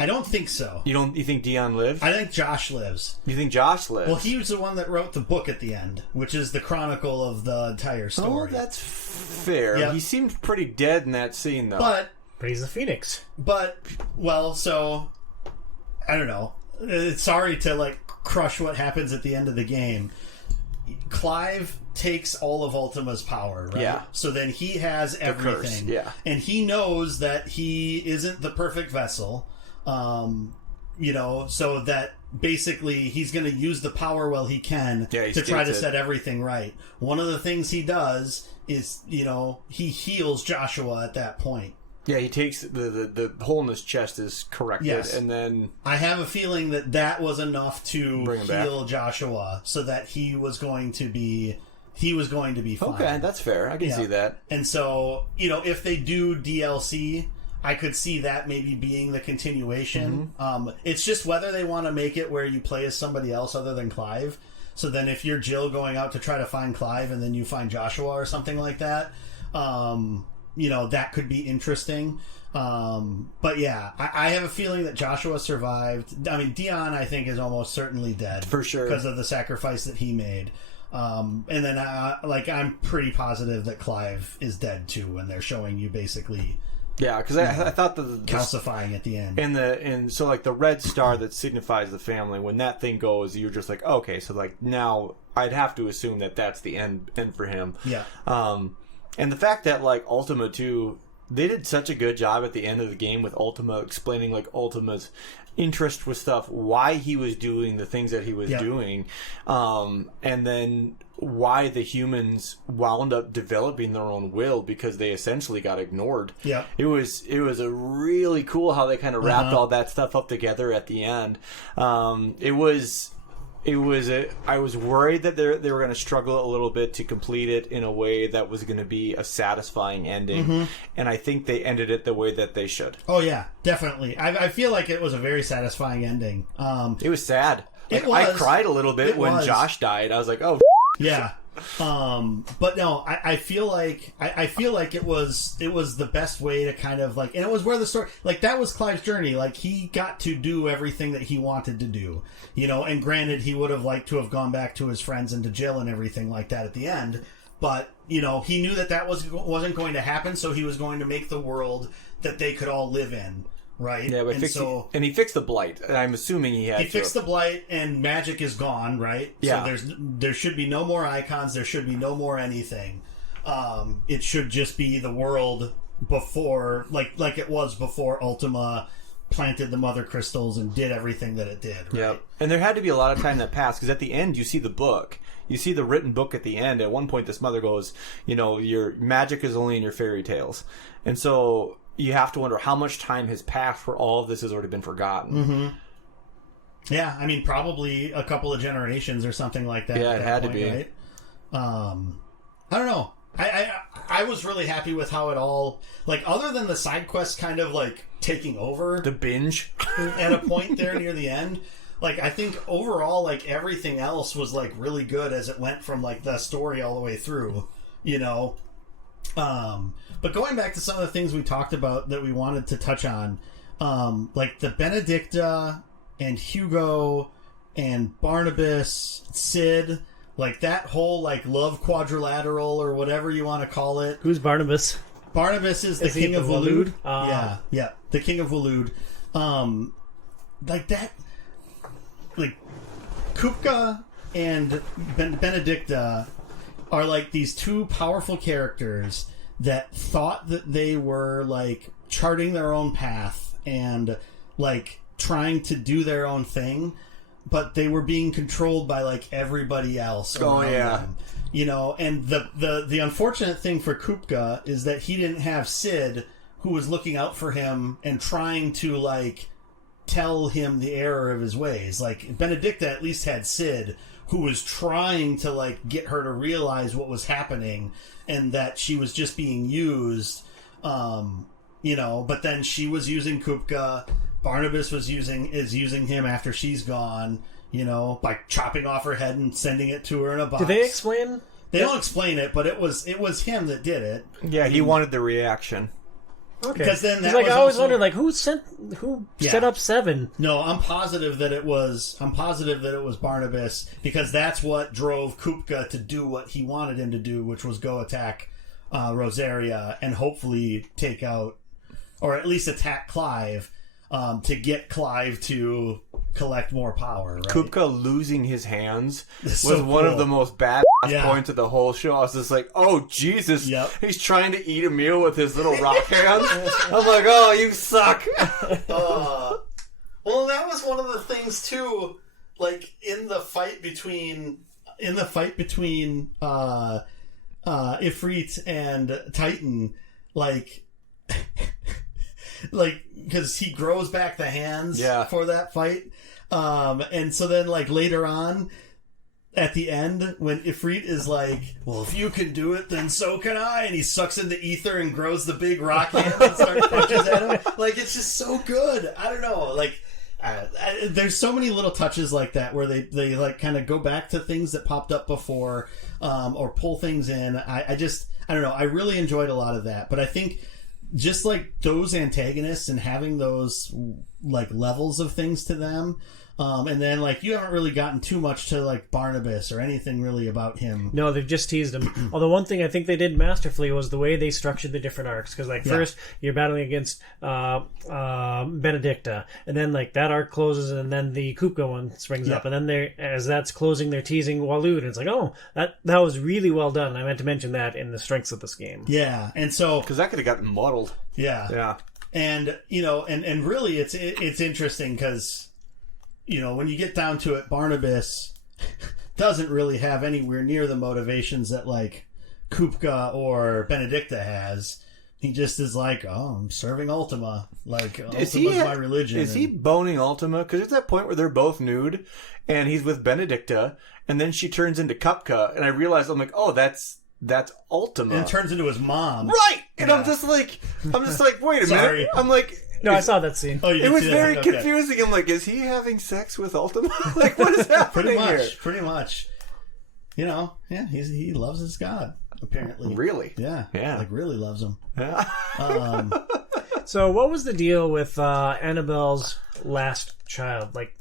I don't think so. You think Dion lives? I think Josh lives. You think Josh lives? Well, he was the one that wrote the book at the end, which is the chronicle of the entire story. Oh, that's fair. Yep. He seemed pretty dead in that scene, though. But he's a phoenix. So I don't know. Sorry to crush what happens at the end of the game. Clive takes all of Ultima's power, right? Yeah. So then he has everything. Curse, yeah. And he knows that he isn't the perfect vessel. So that basically he's going to use the power while he can to try to set everything right. One of the things he does is, he heals Joshua at that point. Yeah, he takes the hole in his chest is corrected, and then I have a feeling that was enough to bring him heal back. Joshua, so that he was going to be fine. Okay, that's fair. I can see that. And so, if they do DLC, I could see that maybe being the continuation. It's just whether they want to make it where you play as somebody else other than Clive. So then if you're Jill going out to try to find Clive and then you find Joshua or something like that, that could be interesting. But yeah, I have a feeling that Joshua survived. I mean, Dion, I think, is almost certainly dead. For sure. Because of the sacrifice that he made. And then, I'm pretty positive that Clive is dead too, and they're showing you basically... Yeah, because I thought the calcifying at the end, and so like the red star that signifies the family. When that thing goes, you're just like, okay, so like now I'd have to assume that that's the end for him. Yeah. And the fact that like Ultima 2, they did such a good job at the end of the game with Ultima explaining like Ultima's interest with stuff, why he was doing the things that he was doing, and then why the humans wound up developing their own will because they essentially got ignored. Yeah, it was a really cool how they kind of wrapped all that stuff up together at the end. I was worried that they were going to struggle a little bit to complete it in a way that was going to be a satisfying ending, and I think they ended it the way that they should. Oh yeah, definitely. I feel like it was a very satisfying ending. It was sad. Like, it was. I cried a little bit when Josh died. I was like, oh. Yeah. But no, I feel like it was the best way to kind of like, and it was where the story, like that was Clive's journey. Like he got to do everything that he wanted to do, and granted he would have liked to have gone back to his friends and to Jill and everything like that at the end. But, he knew that wasn't going to happen. So he was going to make the world that they could all live in. Right. Yeah, but he fixed the blight. And I'm assuming he fixed the blight, and magic is gone. Right. Yeah. So there should be no more icons. There should be no more anything. It should just be the world before, like it was before Ultima planted the mother crystals and did everything that it did. Right? Yep. And there had to be a lot of time that passed because at the end you see the book. You see the written book at the end. At one point, this mother goes, your magic is only in your fairy tales, and so. You have to wonder how much time has passed where all of this has already been forgotten. Mm-hmm. Yeah, I mean, probably a couple of generations or something like that. Yeah, it had to be. Right? I don't know. I was really happy with how it all, like, other than the side quests kind of, like, taking over. The binge. At a point there near the end. Like, I think overall, like, everything else was, like, really good as it went from, like, the story all the way through, But going back to some of the things we talked about that we wanted to touch on, like the Benedicta and Hugo and Barnabas, Sid, like that whole like love quadrilateral or whatever you want to call it. Who's Barnabas? Barnabas is the king of Waloed. Yeah, the king of Waloed. Like that, like Kupka and Benedicta are like these two powerful characters that thought that they were like charting their own path and like trying to do their own thing, but they were being controlled by like everybody else around them. And the unfortunate thing for Kupka is that he didn't have Sid, who was looking out for him and trying to like tell him the error of his ways. Like Benedicta at least had Sid, who was trying to like get her to realize what was happening and that she was just being used, but then she was using Kupka. Barnabas is using him after she's gone, by chopping off her head and sending it to her in a box. Do they explain? They don't explain it, but it was him that did it. Yeah, he wanted the reaction. Okay. Because then that like was I always also... wondered, like who set up Seven? No, I'm positive that it was Barnabas, because that's what drove Kupka to do what he wanted him to do, which was go attack Rosaria and hopefully take out, or at least attack Clive, to get Clive to collect more power. Right? Kupka losing his hands was so one cool. of the most badass points of the whole show. I was just like, oh, Jesus. Yep. He's trying to eat a meal with his little rock hands. I'm like, oh, you suck. Well, that was one of the things too. Like in the fight between Ifrit and Titan, like because he grows back the hands for that fight, and so then like later on at the end when Ifrit is like, well, if you can do it, then so can I, and he sucks in the ether and grows the big rock hand and starts punches at him. Like, it's just so good. I don't know, like there's so many little touches like that where they like kind of go back to things that popped up before, or pull things in. I don't know, I really enjoyed a lot of that. But I think just like those antagonists and having those like levels of things to them, and then like you haven't really gotten too much to like Barnabas or anything really about him. No, they've just teased him. Although one thing I think they did masterfully was the way they structured the different arcs. Because like first you're battling against Benedicta, and then like that arc closes, and then the Kupka one springs up, and then as that's closing, they're teasing Walud, and it's like, oh, that was really well done. I meant to mention that in the strengths of this game. Yeah, and so because that could have gotten muddled. Yeah. And you know, and really, it's interesting because, you know, when you get down to it, Barnabas doesn't really have anywhere near the motivations that like Kupka or Benedicta has. He just is like, oh, I'm serving Ultima. Like, Ultima's my religion. Is he boning Ultima? Because it's that point where they're both nude, and he's with Benedicta, and then she turns into Kupka, and I realize, I'm like, oh, that's Ultima. And it turns into his mom. Right! And I'm just like, wait a minute. I'm like... No, I saw that scene. Oh, it was very confusing. I'm like, is he having sex with Ultima? Like, what is happening here? Pretty much. You know, yeah, he loves his god, apparently. Really? Yeah. Like, really loves him. Yeah. So what was the deal with Annabelle's last child? Like,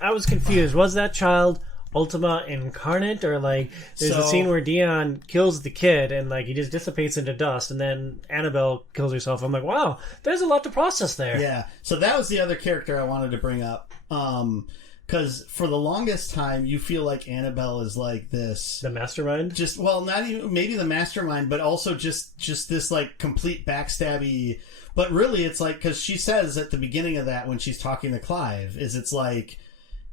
I was confused. Was that child Ultima incarnate, or like there's a scene where Dion kills the kid and like he just dissipates into dust, and then Annabelle kills herself? I'm like, wow, there's a lot to process there. Yeah, so that was the other character I wanted to bring up, because for the longest time you feel like Annabelle is like the mastermind, not even maybe the mastermind, but also just this like complete backstabby. But really it's like, because she says at the beginning of that when she's talking to Clive, it's like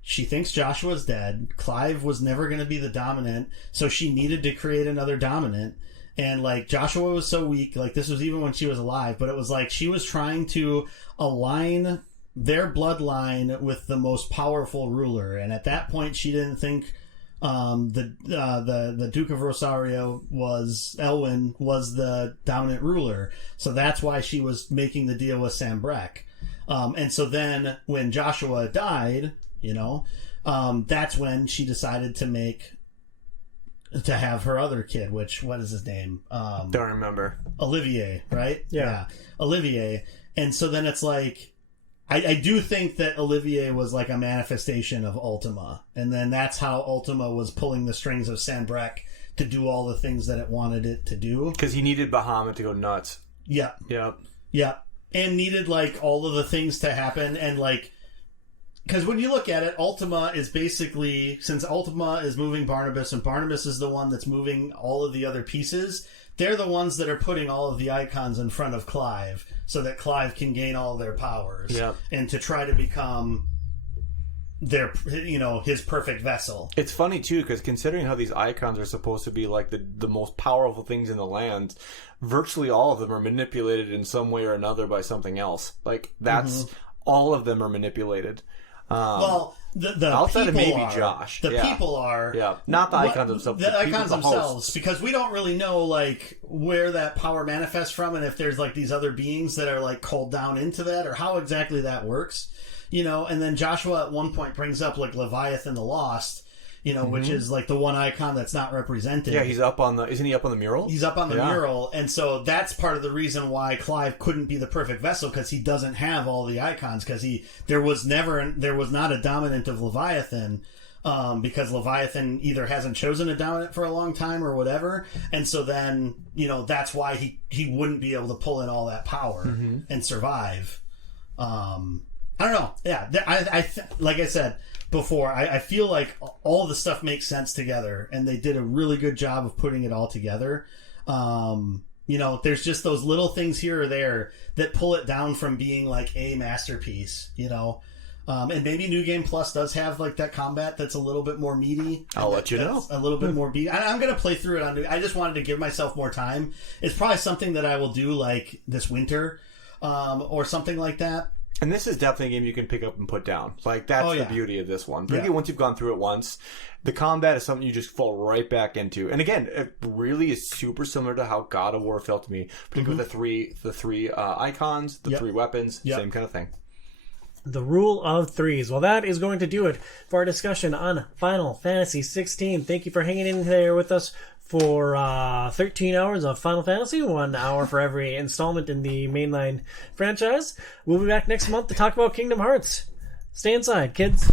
she thinks Joshua's dead. Clive was never going to be the dominant, so she needed to create another dominant. And like Joshua was so weak, like this was even when she was alive, but it was like she was trying to align their bloodline with the most powerful ruler. And at that point, she didn't think the Duke of Rosario Elwyn was the dominant ruler. So that's why she was making the deal with Sambrek. And so then when Joshua died, you know, that's when she decided to have her other kid, which, what is his name? Don't remember. Olivier, right? Yeah. Olivier. And so then it's like, I do think that Olivier was like a manifestation of Ultima. And then that's how Ultima was pulling the strings of Sambrek to do all the things that it wanted it to do. Because he needed Bahamut to go nuts. Yep. And needed like all of the things to happen, and like, because when you look at it, Ultima is basically, since Ultima is moving Barnabas, and Barnabas is the one that's moving all of the other pieces, they're the ones that are putting all of the icons in front of Clive, so that Clive can gain all their powers. Yep. And to try to become his perfect vessel. It's funny too, because considering how these icons are supposed to be like the most powerful things in the land, virtually all of them are manipulated in some way or another by something else. Like that's all of them are manipulated. Well, the outside people of maybe are. Josh. The people are. Yeah, not the icons themselves. The icons themselves, hosts. because we don't really know like where that power manifests from, and if there's like these other beings that are like called down into that, or how exactly that works. You know, and then Joshua at one point brings up like Leviathan the Lost, you know, which is like the one icon that's not represented. Yeah, he's up on isn't he up on the mural? He's up on the mural, and so that's part of the reason why Clive couldn't be the perfect vessel, because he doesn't have all the icons, because there was not a dominant of Leviathan, because Leviathan either hasn't chosen a dominant for a long time or whatever, and so then, you know, that's why he wouldn't be able to pull in all that power and survive. I don't know. Yeah, like I said before, I feel like all the stuff makes sense together, and they did a really good job of putting it all together. There's just those little things here or there that pull it down from being like a masterpiece, and maybe New Game Plus does have like that combat that's a little bit more meaty. I'll let you know. A little bit more beat. I'm going to play through it I just wanted to give myself more time. It's probably something that I will do like this winter, or something like that. And this is definitely a game you can pick up and put down. Like, that's the beauty of this one. Particularly once you've gone through it once, the combat is something you just fall right back into. And again, it really is super similar to how God of War felt to me. Particularly with the three icons, the three weapons, same kind of thing. The rule of threes. Well, that is going to do it for our discussion on Final Fantasy XVI. Thank you for hanging in there with us for 13 hours of Final Fantasy, 1 hour for every installment in the mainline franchise. We'll be back next month to talk about Kingdom Hearts. Stay inside, kids.